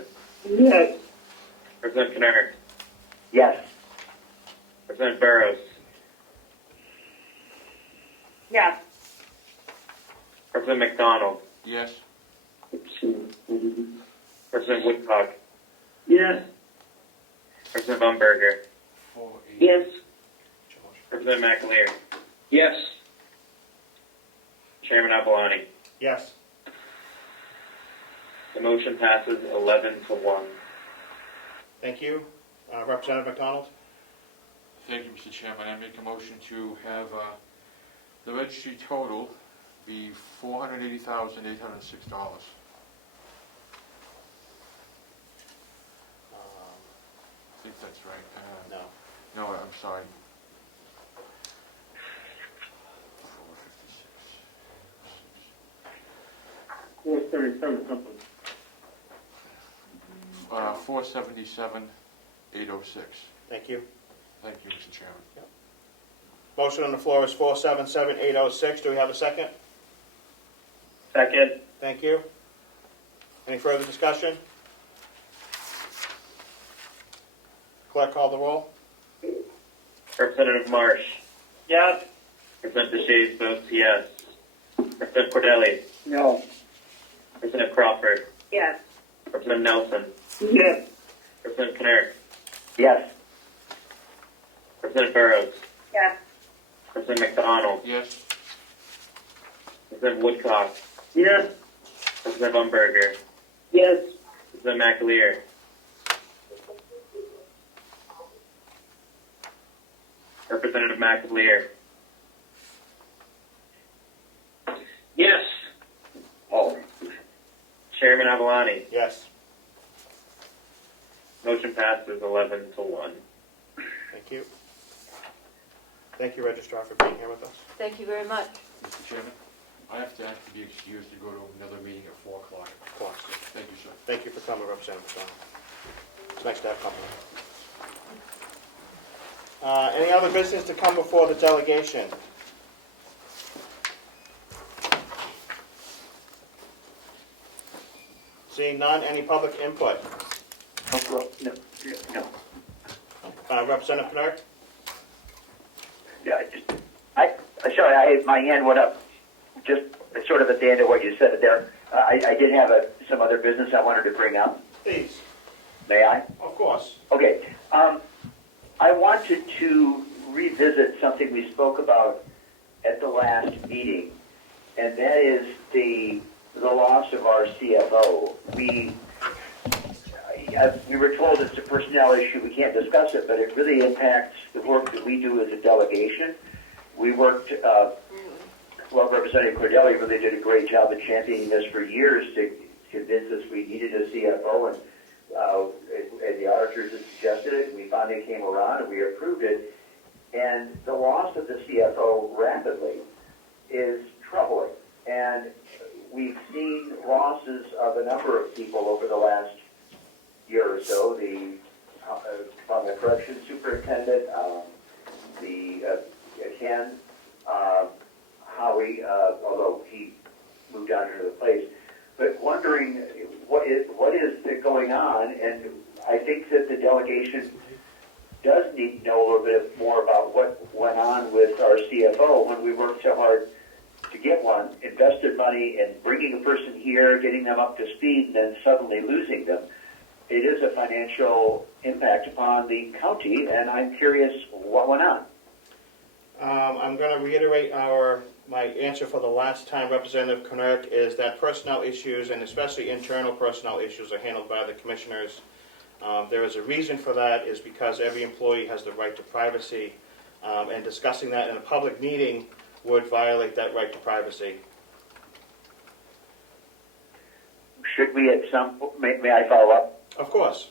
Yes. Representative Knurr. Yes. Representative Burrows. Yes. Representative McDonald. Yes. Representative Woodcock. Yes. Representative Umberger. Yes. Representative McAleer. Yes. Chairman Apolloni. Yes. The motion passes 11-1. Thank you. Representative McDonald? Thank you, Mr. Chairman. I make a motion to have the registry total be $480,806. I think that's right. No. No, I'm sorry. 456. 477 something. 477, 806. Thank you. Thank you, Mr. Chairman. Motion on the floor is 477-806. Do we have a second? Second. Thank you. Any further discussion? Clerk, call the roll. Representative Marsh. Yes. Representative Shays votes yes. Representative Cordelli. No. Representative Crawford. Yes. Representative Nelson. Yes. Representative Kinnaird. Yes. Representative Burrows. Yes. Representative McDonald. Yes. Representative Woodcock. Yes. Representative Umberger. Yes. Representative McAleer. Representative McAleer. Yes. Oh. Chairman Avalani. Yes. Motion passes 11 to 1. Thank you. Thank you, Registrar, for being here with us. Thank you very much. Mr. Chairman, I have to be excused to go to another meeting at 4 o'clock. Of course. Thank you, sir. Thank you for coming, Representative McDonald. It's nice to have company. Any other business to come before the delegation? Seeing none, any public input? No. Representative Pinard? Yeah, sorry, my hand went up just sort of at the end of what you said there. I did have some other business I wanted to bring up. Please. May I? Of course. Okay. I wanted to revisit something we spoke about at the last meeting, and that is the loss of our CFO. We were told it's a personnel issue, we can't discuss it, but it really impacts the work that we do as a delegation. We worked, Representative Cordelli really did a great job of championing this for years to convince us we needed a CFO, and the auditors had suggested it, and we finally came around and we approved it. And the loss of the CFO rapidly is troubling. And we've seen losses of a number of people over the last year or so. From the corrections superintendent, Ken, Howie, although he moved on to another place. But wondering what is going on, and I think that the delegation does need to know a little bit more about what went on with our CFO when we worked so hard to get one, invested money in bringing a person here, getting them up to speed, and then suddenly losing them. It is a financial impact upon the county, and I'm curious what went on. I'm going to reiterate my answer for the last time, Representative Kinnaird, is that personnel issues, and especially internal personnel issues, are handled by the commissioners. There is a reason for that, is because every employee has the right to privacy, and discussing that in a public meeting would violate that right to privacy. Should we at some point, may I follow up? Of course.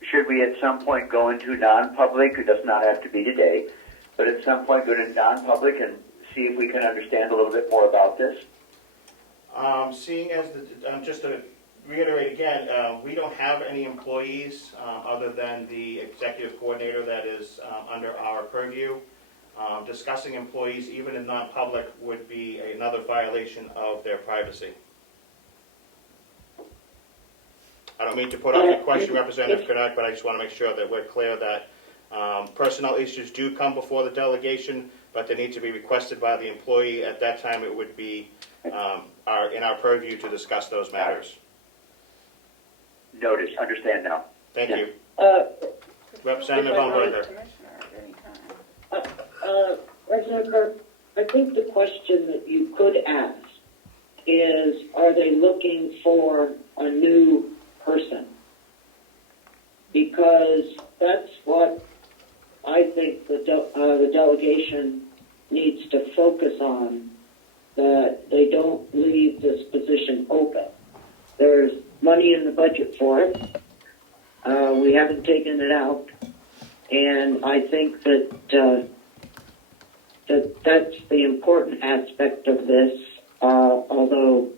Should we at some point go into non-public? It does not have to be today, but at some point go to non-public and see if we can understand a little bit more about this? Seeing as just to reiterate again, we don't have any employees other than the executive coordinator that is under our purview. Discussing employees, even in non-public, would be another violation of their privacy. I don't mean to put off the question, Representative Kinnaird, but I just want to make sure that we're clear that personnel issues do come before the delegation, but they need to be requested by the employee. At that time, it would be in our purview to discuss those matters. Notice, understand now. Thank you. Representative Umberger. Representative Kirk, I think the question that you could ask is, are they looking for a new person? Because that's what I think the delegation needs to focus on, that they don't leave this position open. There's money in the budget for it. We haven't taken it out. And I think that that's the important aspect of this. although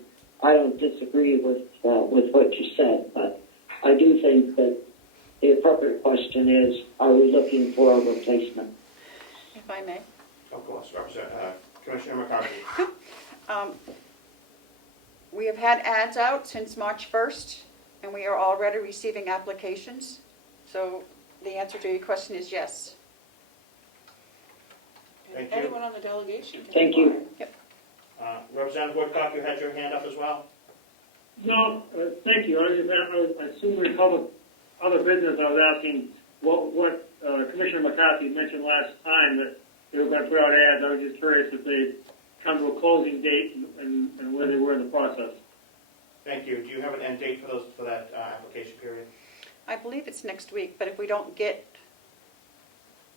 I don't disagree with what you said, but I do think that the appropriate question is, are we looking for a replacement? If I may. Of course, Commissioner McCarthy. We have had ads out since March 1st, and we are already receiving applications. So the answer to your question is yes. Thank you. Anyone on the delegation? Thank you. Yep. Representative Woodcock, you had your hand up as well? No, thank you. I assume we covered other business. I was asking what Commissioner McCarthy mentioned last time, that they were going to put out ads. I was just curious if they come to a closing date and where they were in the process. Thank you. Do you have an end date for that application period? I believe it's next week, but if we don't get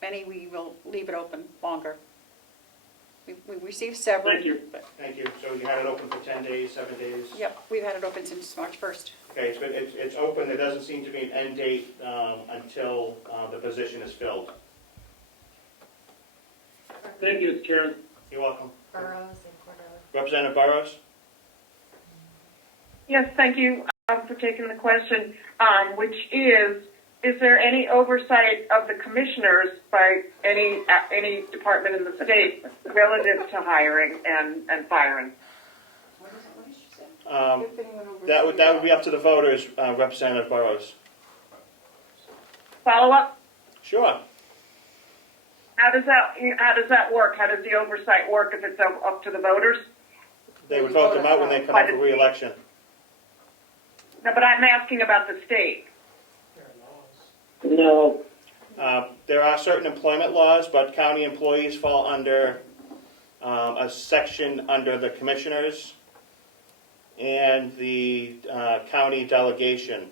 any, we will leave it open longer. We received several. Thank you. Thank you. So you had it open for 10 days, 7 days? Yep, we've had it open since March 1st. Okay, so it's open. There doesn't seem to be an end date until the position is filled. Thank you, Mr. Chairman. You're welcome. Burrows and Cordova. Representative Burrows? Yes, thank you for taking the question, which is there any oversight of the commissioners by any department in the state relative to hiring and firing? That would be up to the voters, Representative Burrows. Follow up? Sure. How does that work? How does the oversight work if it's up to the voters? They would vote them out when they come up for re-election. No, but I'm asking about the state. No. There are certain employment laws, but county employees fall under a section under the commissioners and the county delegation.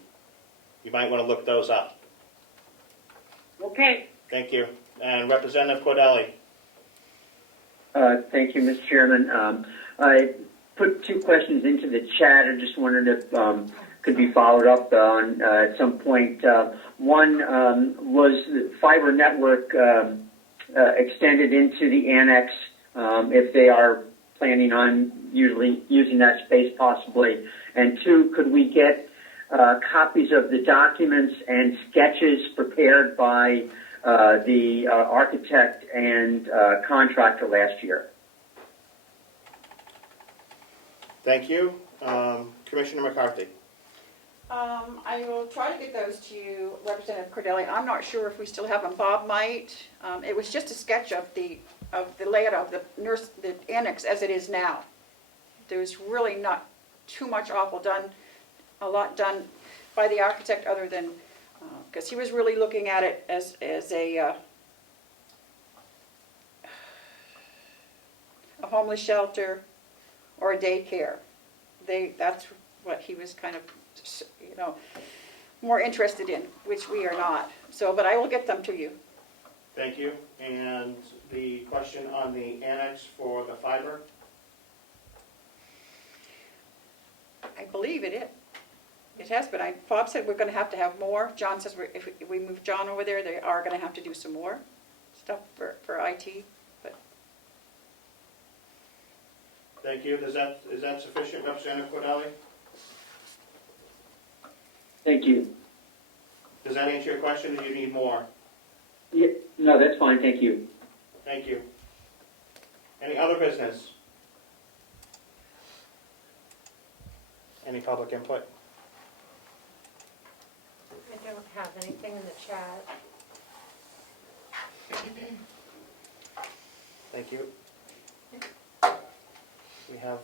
You might want to look those up. Okay. Thank you. And Representative Cordelli. Thank you, Mr. Chairman. I put two questions into the chat. I just wondered if could be followed up on at some point. One was the fiber network extended into the annex, if they are planning on using that space possibly. And two, could we get copies of the documents and sketches prepared by the architect and contractor last year? Thank you. Commissioner McCarthy. I will try to get those to you, Representative Cordelli. I'm not sure if we still have them. Bob might. It was just a sketch of the layout of the annex as it is now. There's really not too much a lot done by the architect, other than because he was really looking at it as a homeless shelter or a daycare. That's what he was kind of, more interested in, which we are not. So, but I will get them to you. Thank you. And the question on the annex for the fiber? I believe it is. It has been. Bob said we're going to have more. John says if we move John over there, they are going to have to do some more stuff for IT. But thank you. Is that sufficient, Representative Cordelli? Thank you. Does that answer your question, or do you need more? Yeah, no, that's fine. Thank you. Thank you. Any other business? Any public input? I don't have anything in the chat. Thank you. We have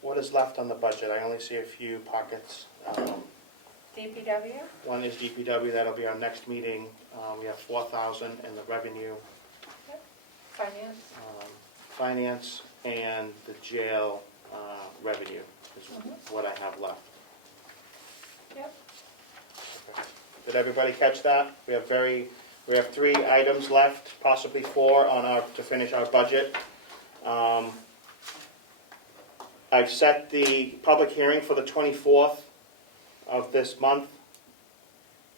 what is left on the budget? I only see a few pockets. DPW? One is DPW. That'll be our next meeting. We have 4,000 in the revenue. Yep. Finance? Finance and the jail revenue is what I have left. Yep. Okay. Did everybody catch that? We have 3 items left, possibly 4 to finish our budget. I've set the public hearing for the 24th of this month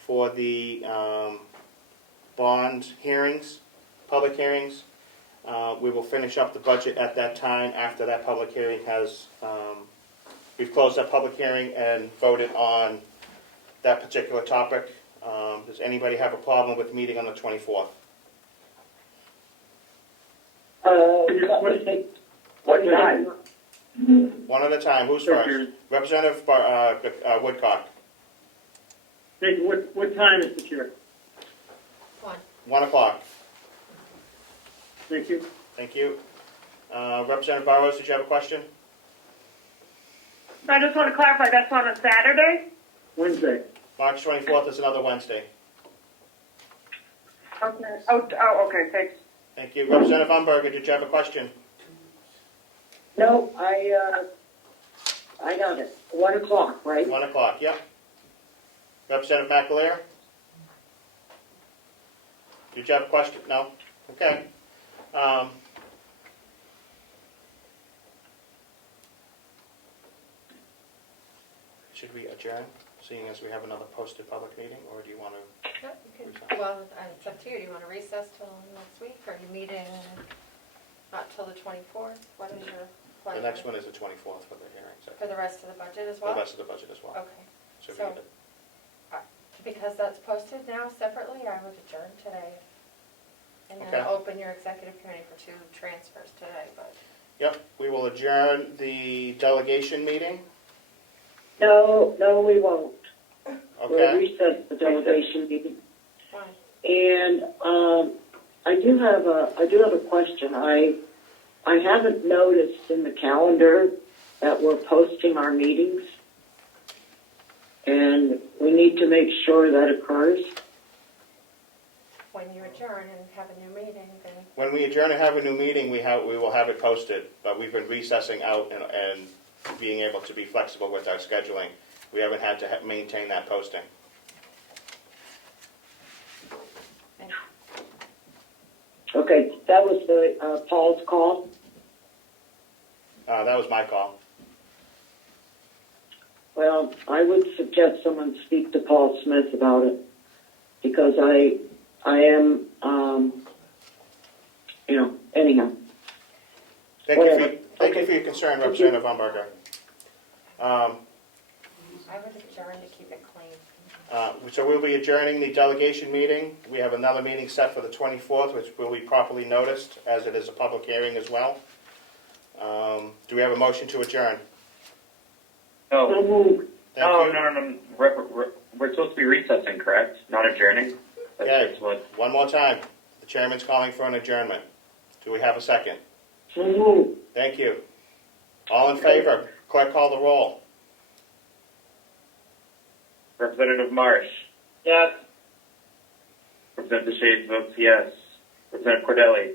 for the bond hearings. public hearings. We will finish up the budget at that time after that public hearing has, we've closed that public hearing and voted on that particular topic. Does anybody have a problem with meeting on the 24th? What time? One at a time. Who's first? Representative Woodcock. Thank you. What time, Mr. Chair? 1 o'clock. Thank you. Thank you. Representative Burrows, did you have a question? So I just want to clarify, that's on a Saturday? Wednesday. March 24th is another Wednesday. Okay. Oh, okay, thanks. Thank you. Representative Umberger, did you have a question? No, I got it. 1 o'clock, right? 1 o'clock, yep. Representative McAleer? Did you have a question? No? Okay. Should we adjourn, seeing as we have another posted public meeting, or do you want to? No, you can, well, it's up to you. Do you want to recess till next week? Are you meeting not till the 24th? What is your pleasure? The next one is the 24th for the hearings. For the rest of the budget as For well? the rest of the budget as well. Okay. So, So, because that's posted now separately, I would adjourn today. And then Okay. open your executive committee for 2 transfers today, but. yep, we will adjourn the delegation meeting. No, we won't. We'll Okay. recess the delegation meeting. Fine. And I do have a question. I haven't noticed in the calendar that we're posting our meetings, and we need to make sure that occurs. When you adjourn and have a new meeting, then. When we adjourn and have a new meeting, we will have it posted, but we've been recessing out and being able to be flexible with our scheduling. We haven't had to maintain that posting. Okay, that was the Paul's call. That was my call. Well, I would suggest someone speak to Paul Smith about it, because I am, anyhow. Thank you for your concern, Representative Umberger. I would adjourn to keep it clean. So we'll be adjourning the delegation meeting. We have another meeting set for the 24th, which will be properly noticed, as it is a public hearing as well. Do we have a motion to adjourn? No. Thank you. No. We're supposed to be recessing, correct? Not adjourning? Okay, one more time. The chairman's calling for an adjournment. Do we have a second? Thank you. All in favor? Clerk, call the roll. Representative Marsh? Yes. Representative Shades votes yes. Representative Cordelli?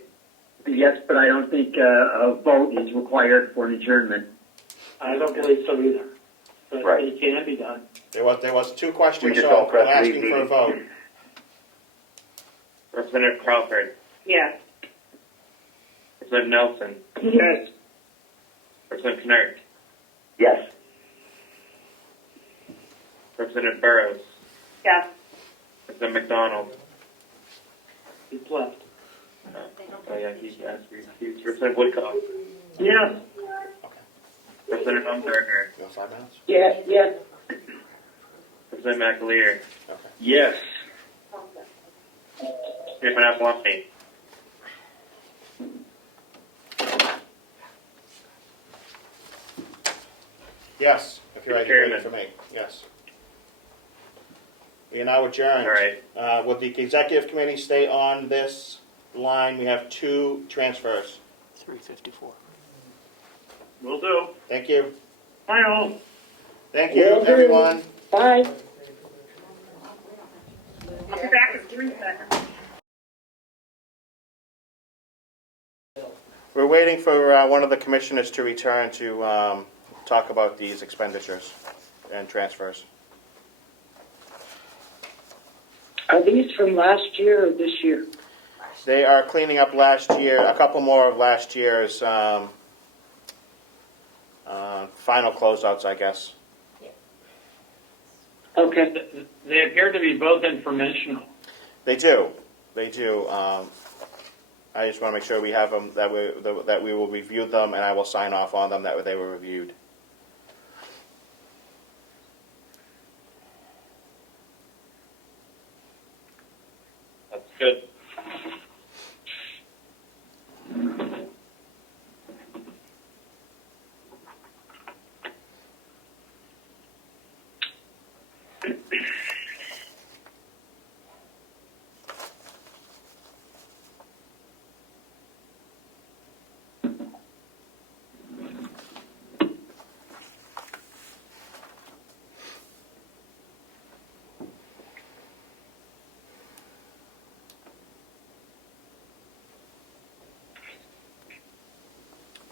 Yes, but I don't think a vote is required for an adjournment. I don't believe so either. But Right. it can be done. There was 2 questions, We just so all press I'm asking leave for a vote. Representative Crawford? Yes. Representative Nelson? Yes. Representative Knirk? Yes. Representative Burrows? Yes. Representative McDonald? He's left. Oh yeah, he's asked to refuse. Representative Woodcock? Yes. Representative Umberger? You want 5 minutes? Yes. Representative McAleer? Okay. Yes. Chairman Aflani? Yes, if you're Chairman. waiting for me. Yes. We are now adjourned. All right. Will the executive committee stay on this line? We have 2 transfers. 354. Will do. Thank you. Bye all. Thank you, Will do. everyone. Bye. I'll be back in 3 seconds. We're waiting for one of the commissioners to return to talk about these expenditures and transfers. Are these from last year or this year? They are cleaning up last year, a couple more of last year's final closeouts, I guess. Okay. They appear to be both informational. They do. They do. I just want to make sure we have them, that we will review them, and I will sign off on them, that they were reviewed. That's good.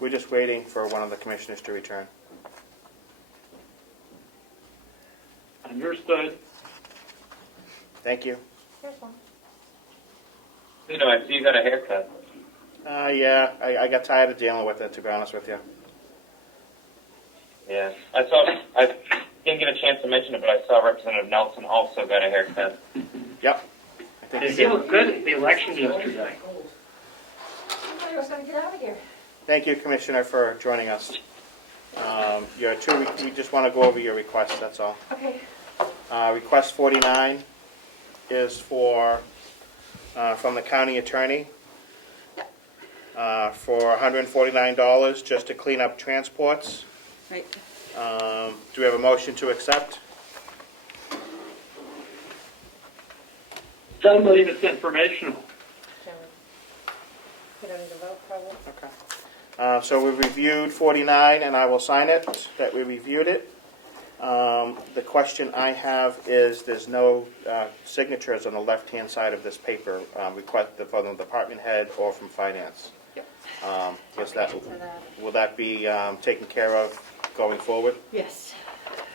We're just waiting for one of the commissioners to return. Understood. Thank you. You know, I see you got a haircut. Yeah, I got tired of dealing with it, to be honest with you. Yeah, I didn't get a chance to mention it, but I saw Representative Nelson also got a haircut. Yep. I think He looked good at the election yesterday. I was going to get out of here. Thank you, Commissioner, for joining us. We just want to go over your request, that's all. Okay. Request 49 is for, from the county attorney, for $149 just to clean up transports. Right. Do we have a motion to accept? I believe it's informational. Put it in the vote, probably. Okay. So we reviewed 49, and I will sign it, that we reviewed it. The question I have is, there's no signatures on the left-hand side of this paper, requested from the department head or from finance. Yep. Will that be taken care of going forward? Yes.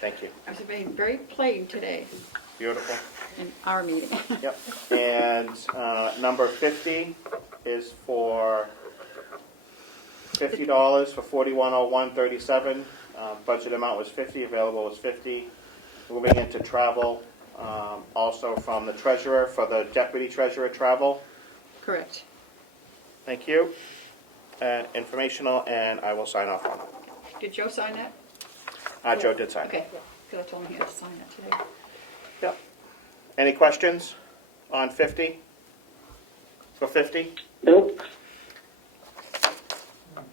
Thank you. I was being very plain today Beautiful. in our meeting. Yep. And number 50 is for $50 for 410137. Budget amount was 50, available was 50. Moving into travel, also from the treasurer for the deputy treasurer travel. Correct. Thank you. And informational, and I will sign off on it. Did Joe sign that? Joe did sign it. Okay, because I told him he had to sign that today. Yep. Any questions on 50? For 50? Nope.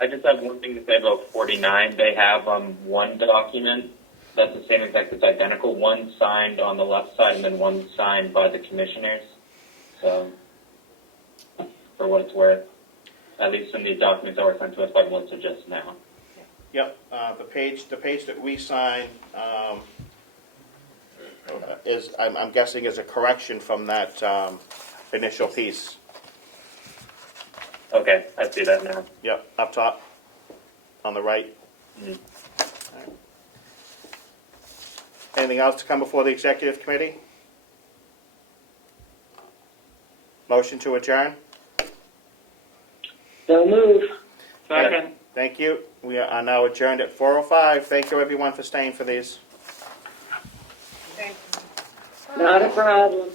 I just have one thing to say about 49. They have one document that's the same exact, it's identical. One signed on the left side and then one signed by the commissioners. So, for what it's worth, at least in these documents that were sent to us by Melissa just now. Yep. The page that we sign is, I'm guessing, is a correction from that initial piece. Okay, I see that now. Yep, up top, on the right. Mm-hmm. All right. Anything else to come before the executive committee? Motion to adjourn? So move. Second. Thank you. We are now adjourned at 4:05. Thank you, everyone, for staying for these. Not a problem.